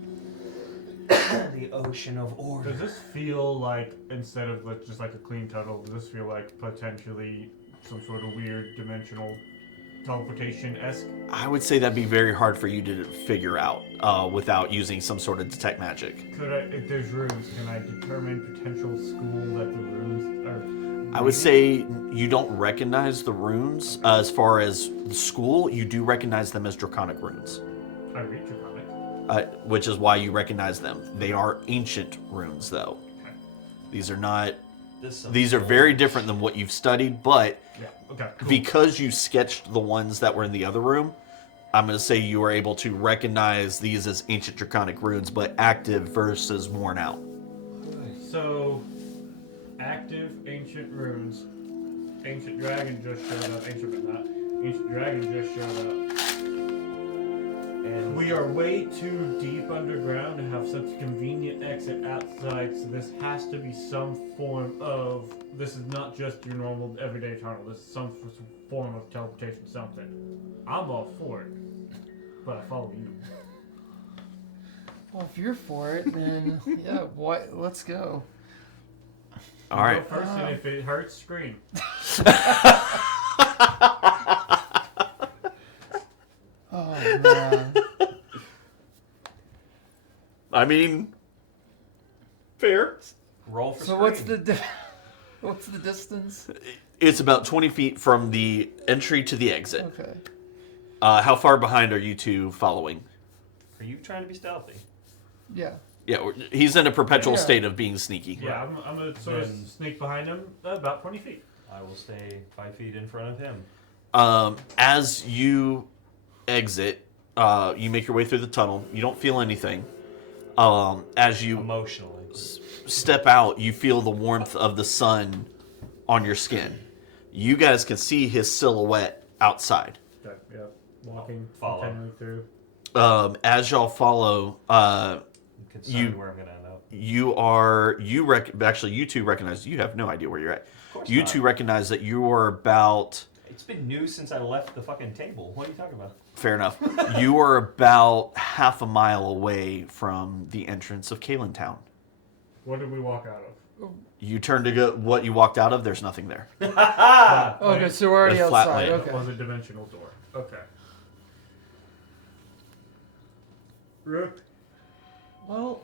The ocean of order. Does this feel like, instead of like, just like a clean tunnel, does this feel like potentially some sort of weird dimensional teleportation-esque? I would say that'd be very hard for you to figure out without using some sort of detect magic. Could I, if there's runes, can I determine potential school that the runes are? I would say you don't recognize the runes as far as the school. You do recognize them as draconic runes, I read Draconic. which is why you recognize them. They are ancient runes, though. Okay. These are not. This These are very different than what you've studied, but Yeah. Okay. Cool. because you sketched the ones that were in the other room, I'm going to say you were able to recognize these as ancient draconic runes, but active versus worn out. So, active ancient runes. Ancient dragon just showed up. Ancient but not. Ancient dragon just showed up. And We are way too deep underground to have such a convenient exit outside, so this has to be some form of. This is not just your normal everyday tunnel. This is some form of teleportation, something. I'm all for it, but I follow you. Well, if you're for it, then yeah, why? Let's go. All You right. Go first, and if it hurts, scream. Oh man. I mean, fair. roll for So what's scream. what's the distance? It's about 20 feet from the entry to the exit. Okay. How far behind are you two following? Are you trying to be stealthy? Yeah. Yeah, he's in a perpetual Yeah. state of being sneaky. Yeah, I'm gonna sort of Then- sneak behind him about 20 feet. I will stay 5 feet in front of him. As you exit, you make your way through the tunnel. You don't feel anything. As you Emotionally. step out, you feel the warmth of the sun on your skin. You guys can see his silhouette outside. Okay, yeah, walking, Follow. continuing through. As y'all follow, You can You- see where I'm going to end up. actually you two recognize you have no idea where you're at. Of course You not. two recognize that you are about. It's been new since I left the fucking table. What are you talking about? Fair enough. You are about half a mile away from the entrance of Kalen Town. What did we walk out of? You turn to go. What you walked out of? There's nothing there. Okay, so we're already A flat outside. land. Okay. It was a dimensional door. Okay. Rook. Well,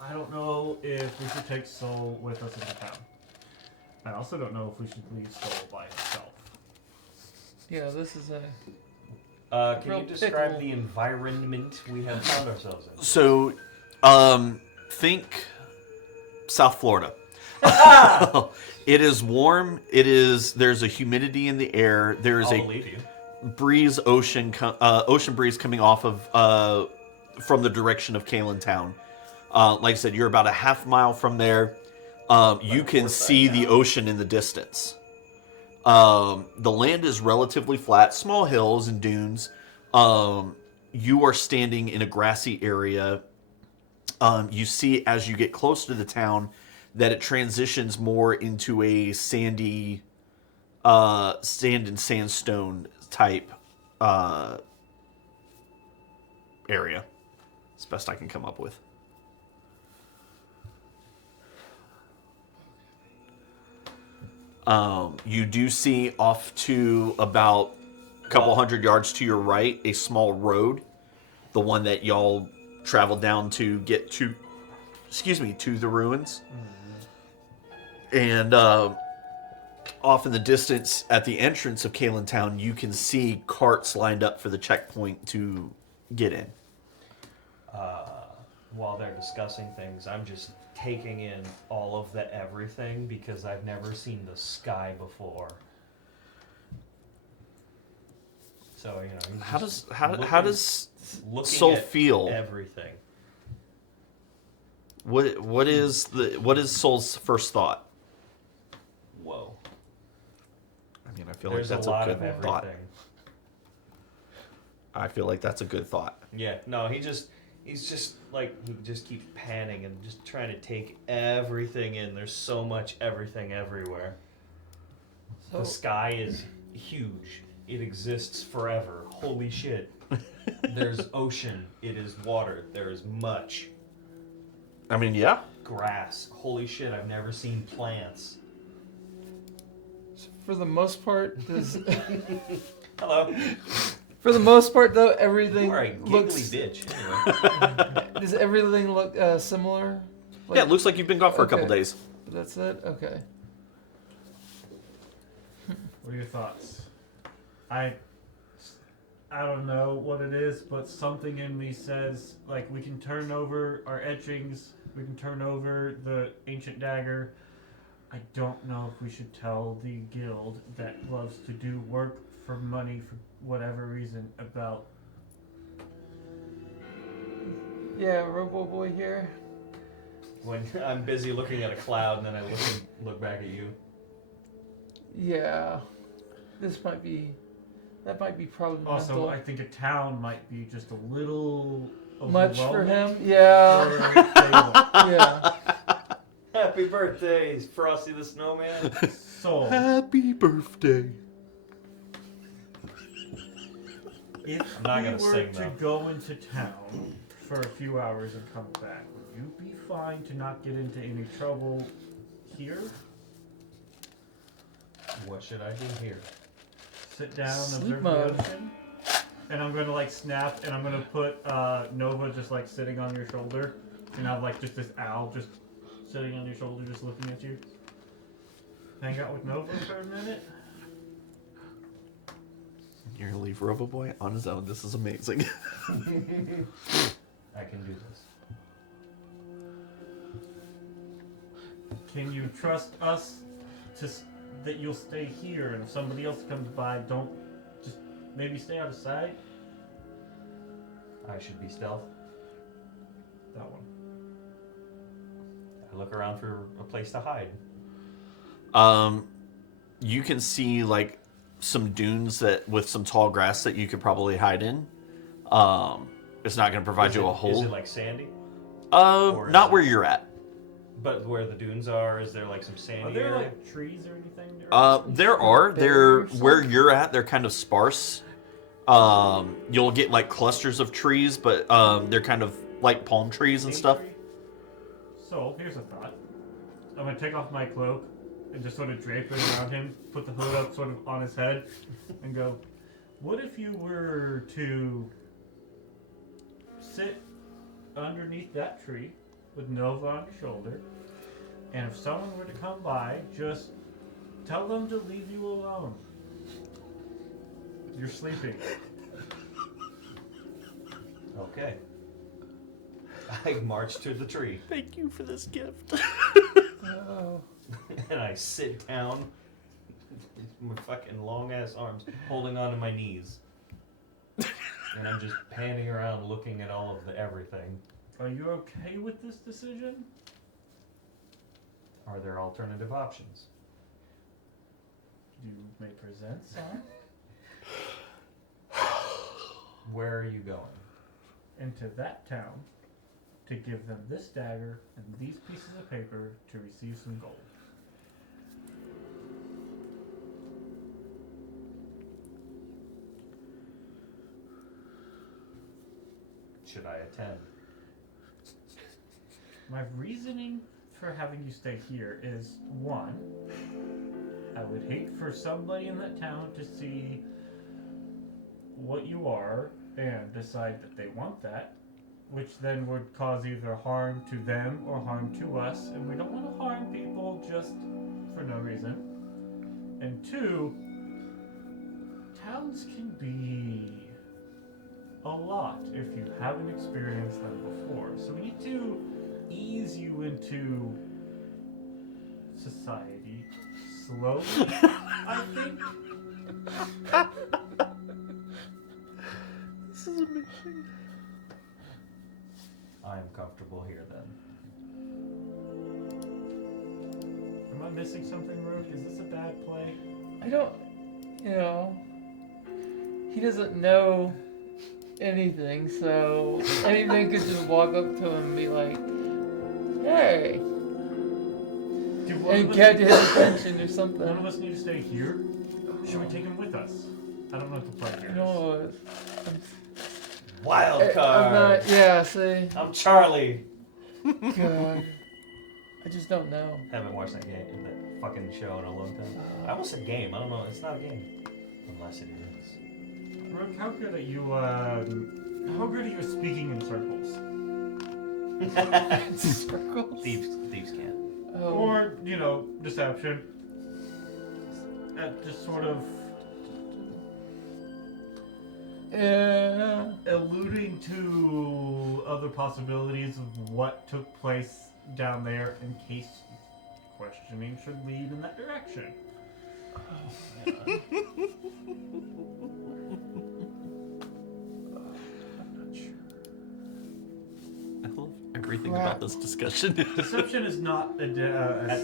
I don't know if we should take Soul with us into town. I also don't know if we should leave Soul by himself. Yeah, this is a. Can Real you describe pickle. the environment we have found ourselves in? So, think South Florida. It is warm. There's a humidity in the air. There's I'll a believe you. breeze, ocean breeze coming off of from the direction of Kalen Town. Like I said, you're about a half mile from there. You can see the ocean in the distance. The land is relatively flat, small hills and dunes. You are standing in a grassy area. You see as you get close to the town that it transitions more into a sandy, sand and sandstone type area. It's the best I can come up with. You do see off to about a couple hundred yards to your right a small road, the one that y'all traveled down to get to, to the ruins. And off in the distance at the entrance of Kalen Town, you can see carts lined up for the checkpoint to get in. While they're discussing things, I'm just taking in all of the everything because I've never seen the sky before. So he's How just does looking Soul at feel? everything? What is Soul's first thought? Whoa. I mean, I feel There's like that's a lot a of good everything. thought. I feel like that's a good thought. Yeah, no, he's just like, he just keeps panning and just trying to take everything in. There's so much everything everywhere. So, The sky is huge. It exists forever. Holy shit. There's ocean. It is water. There is much I mean, yeah. grass. Holy shit, I've never seen plants. for the most part, does Hello. for the most part though, everything You are a giggly looks. bitch. Anyway. Does everything look similar? Yeah, it looks like you've been gone for a couple Okay. days. That's it. Okay. What are your thoughts? I don't know what it is, but something in me says like we can turn over our etchings, we can turn over the ancient dagger. I don't know if we should tell the guild that loves to do work for money for whatever reason about. Yeah, Robo Boy here. When I'm busy looking at a cloud and then I look back at you. Yeah, this might be. That might be problematic. Also, I think a town might be just a little Much for overwhelming him. Yeah. for Caleb. Yeah. Happy birthday, Frosty the Snowman. So, Happy birthday. if I'm not we gonna were sing, to though. go into town for a few hours and come back, would you be fine to not get into any trouble here? What should I do here? Sit down, Sleep observe mode. the ocean? And I'm gonna like snap, and I'm gonna put Nova just like sitting on your shoulder, and have like just this owl just sitting on your shoulder, just looking at you. Hang out with Nova for a minute. You're gonna leave Roboboy on his own. This is amazing. I can do this. Can you trust us that you'll stay here, and if somebody else comes by, don't just maybe stay out of sight? I should be stealth. That one. I look around for a place to hide. You can see like some dunes that with some tall grass that you could probably hide in. It's not going to provide you a Is hole. it like sandy? or is Not it- where you're at. But where the dunes are, is there like some sandy Are there area? like trees or anything? There are. They're Berries? where you're at. They're kind of sparse. You'll get like clusters of trees, but they're kind of like palm trees and Neem stuff. tree? So here's a thought. I'm gonna take off my cloak and just sort of drape it around him, put the hood up sort of on his head, and go, what if you were to sit underneath that tree with Nova on your shoulder, and if someone were to come by, just tell them to leave you alone. You're sleeping. Okay. I march to the tree Thank you for this gift. Oh. and I sit down, my fucking long ass arms holding onto my knees, and I'm just panning around looking at all of the everything. Are you okay with this decision? Are there alternative options? You may present some. Where are you going? Into that town to give them this dagger and these pieces of paper to receive some gold. Should I attend? My reasoning for having you stay here is one, I would hate for somebody in that town to see what you are and decide that they want that, which then would cause either harm to them or harm to us, and we don't want to harm people just for no reason. And two, towns can be a lot if you haven't experienced them before. So we need to ease you into society slowly, I think. This is amazing. I am comfortable here then. Am I missing something, Rook? Is this a bad play? I don't, he doesn't know anything, so anything could just walk up to him and be like, hey, Do one and of us- catch his attention or One of something. us need to stay here? Should we take him with us? I don't know if the play here is. No, Wild I'm card! not, yeah, see, I'm Charlie! God, I just don't know. Haven't watched that game, that fucking show in a long time. I almost said game. I don't know. It's not a game. Unless it is. Rook, how good are you, how good are you at speaking in circles? Circles? Thieves can't. Oh. Or, deception. At just sort of Yeah. alluding to other possibilities of what took place down there in case questioning should lead in that direction. I love everything about this discussion. Deception is not At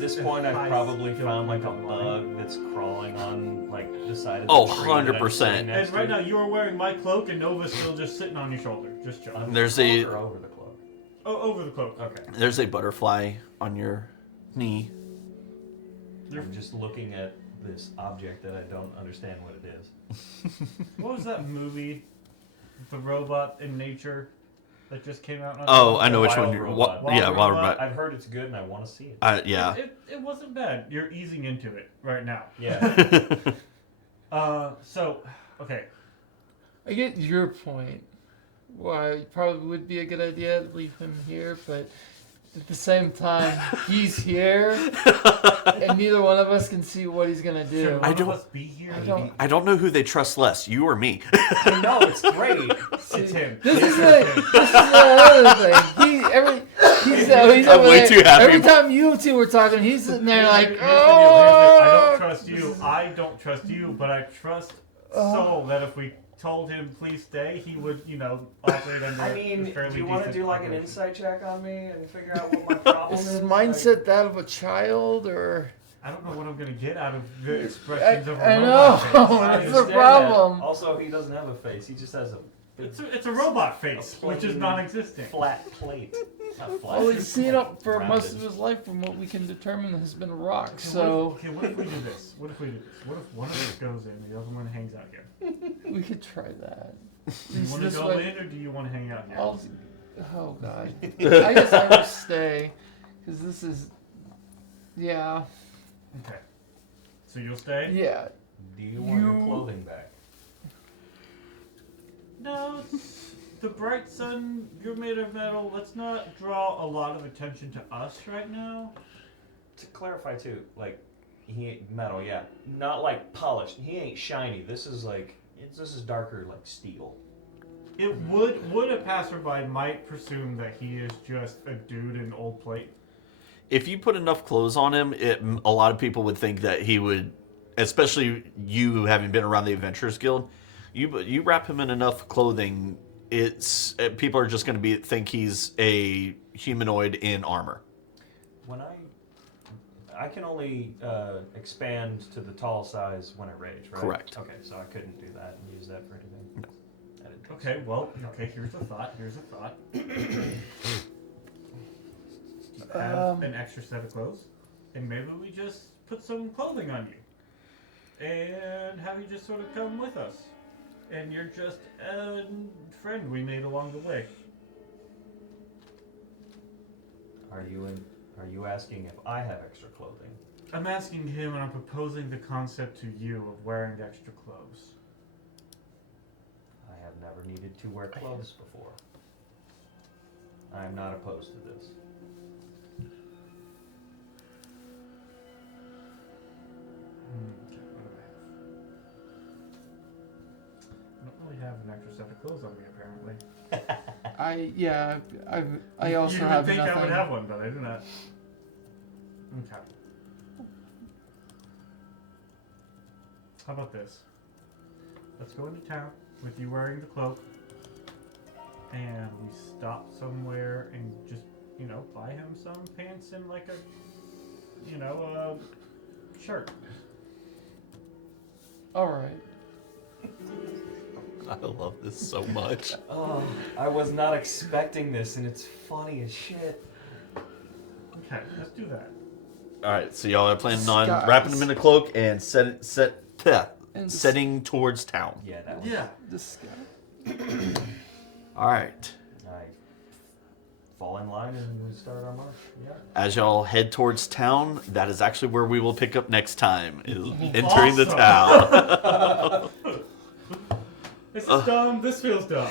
this point, I've probably found like a bug that's crawling on like the side of the Oh, tree that I'm 100%. sitting next And right to. now, you are wearing my cloak, and Nova's still just sitting on your shoulder, just chilling. Under There's the a- cloak or over the cloak. Oh, over the cloak. Okay. There's a butterfly on your knee. I'm just looking at this object that I don't understand what it is. What was that movie? The robot in nature that just came out. Not Oh, too I know long which ago? one Wild you're. robot. What? Yeah, Wild Wild robot. Robot. I've heard it's good and I want to see it. Yeah. It wasn't bad. You're easing into it right now. Yeah. So, okay. I get your point. Why it probably would be a good idea to leave him here, but at the same time, he's here, and neither one of us can see what he's gonna do. Should I one don't- of us be here? I don't- I don't know who they trust less, you or me. I know, it's great. It's him. This is It's the him. other thing. He's I'm over way there. too happy. Every time you two were talking, he's sitting there like, Here's the deal, here's the deal. I oh. don't trust you. I don't trust you, but I trust Soul that if we told him please stay, he would, operate under I mean, a fairly do you want to decent do like an operation. insight check on me and figure out what my problem Is is? his Like, mindset that of a child, or? I don't know what I'm gonna get out of the expressions of a I robot know. face. I That's the understand problem. that. Also, he doesn't have a face. He just has a It's a robot face, which is plain non-existent. Flat plate. Not flat. Well, he's seen up for Rounded. most of his life, from what we can determine, has been a rock. Okay, So what if we do this? What if one of us goes in, and the other one hangs out here? we could try that. Do you want to This go way- in, or do you want to hang out here? Oh god. I guess I will stay, because this is, yeah, Okay. So you'll stay? yeah. Do you want your You- clothing back? No, the bright sun, you're made of metal. Let's not draw a lot of attention to us right now. To clarify too, like he ain't metal, yeah, not like polished. He ain't shiny. This is darker, like steel. It would a passerby might presume that he is just a dude in old plate. If you put enough clothes on him, a lot of people would think that he would, especially you having been around the Adventurers Guild, you wrap him in enough clothing, people are just going to think he's a humanoid in armor. When I can only expand to the tall size when I rage, right? Correct. Okay, so I couldn't do that and use that for anything. I didn't think Okay, well, here's a thought. Have an extra set of clothes, and maybe we just put some clothing on you, and have you just sort of come with us, and you're just a friend we made along the way. Are you asking if I have extra clothing? I'm asking him, and I'm proposing the concept to you of wearing extra clothes. I have never needed to wear clothes before. I am not opposed to this. Okay, what do I don't really have an extra set of clothes on me, apparently. I also you would have think nothing. I would have one, but I do not. Okay. How about this? Let's go into town with you wearing the cloak, and we stop somewhere and just, buy him some pants and like a, shirt. All right. I love this so much. Oh, I was not expecting this, and it's funny as shit. Okay, let's do that. All right, so y'all are planning on Disguise. wrapping him in a cloak and And setting towards town. Yeah, that was. Yeah. This guy. All right. I fall in line and we start our march. Yeah. As y'all head towards town, that is actually where we will pick up next time, is entering the Awesome. town. This is dumb. This feels dumb.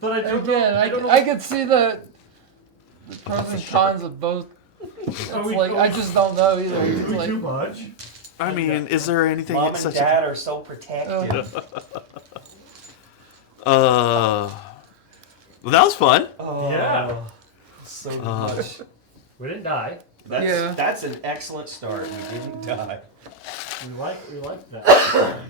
But I don't Again, know. I could see the pros and cons of both. It's like I just don't know either. It's Too like, much. I mean, is there anything Mom it's and such Dad are so protective. well, that was fun. Oh, Yeah. So much. We didn't die. That's an excellent start. We didn't die. We like that.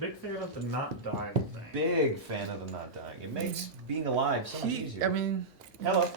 Big fan of the not dying thing. Big fan of the not dying. It makes being alive so much easier. I mean, Hello.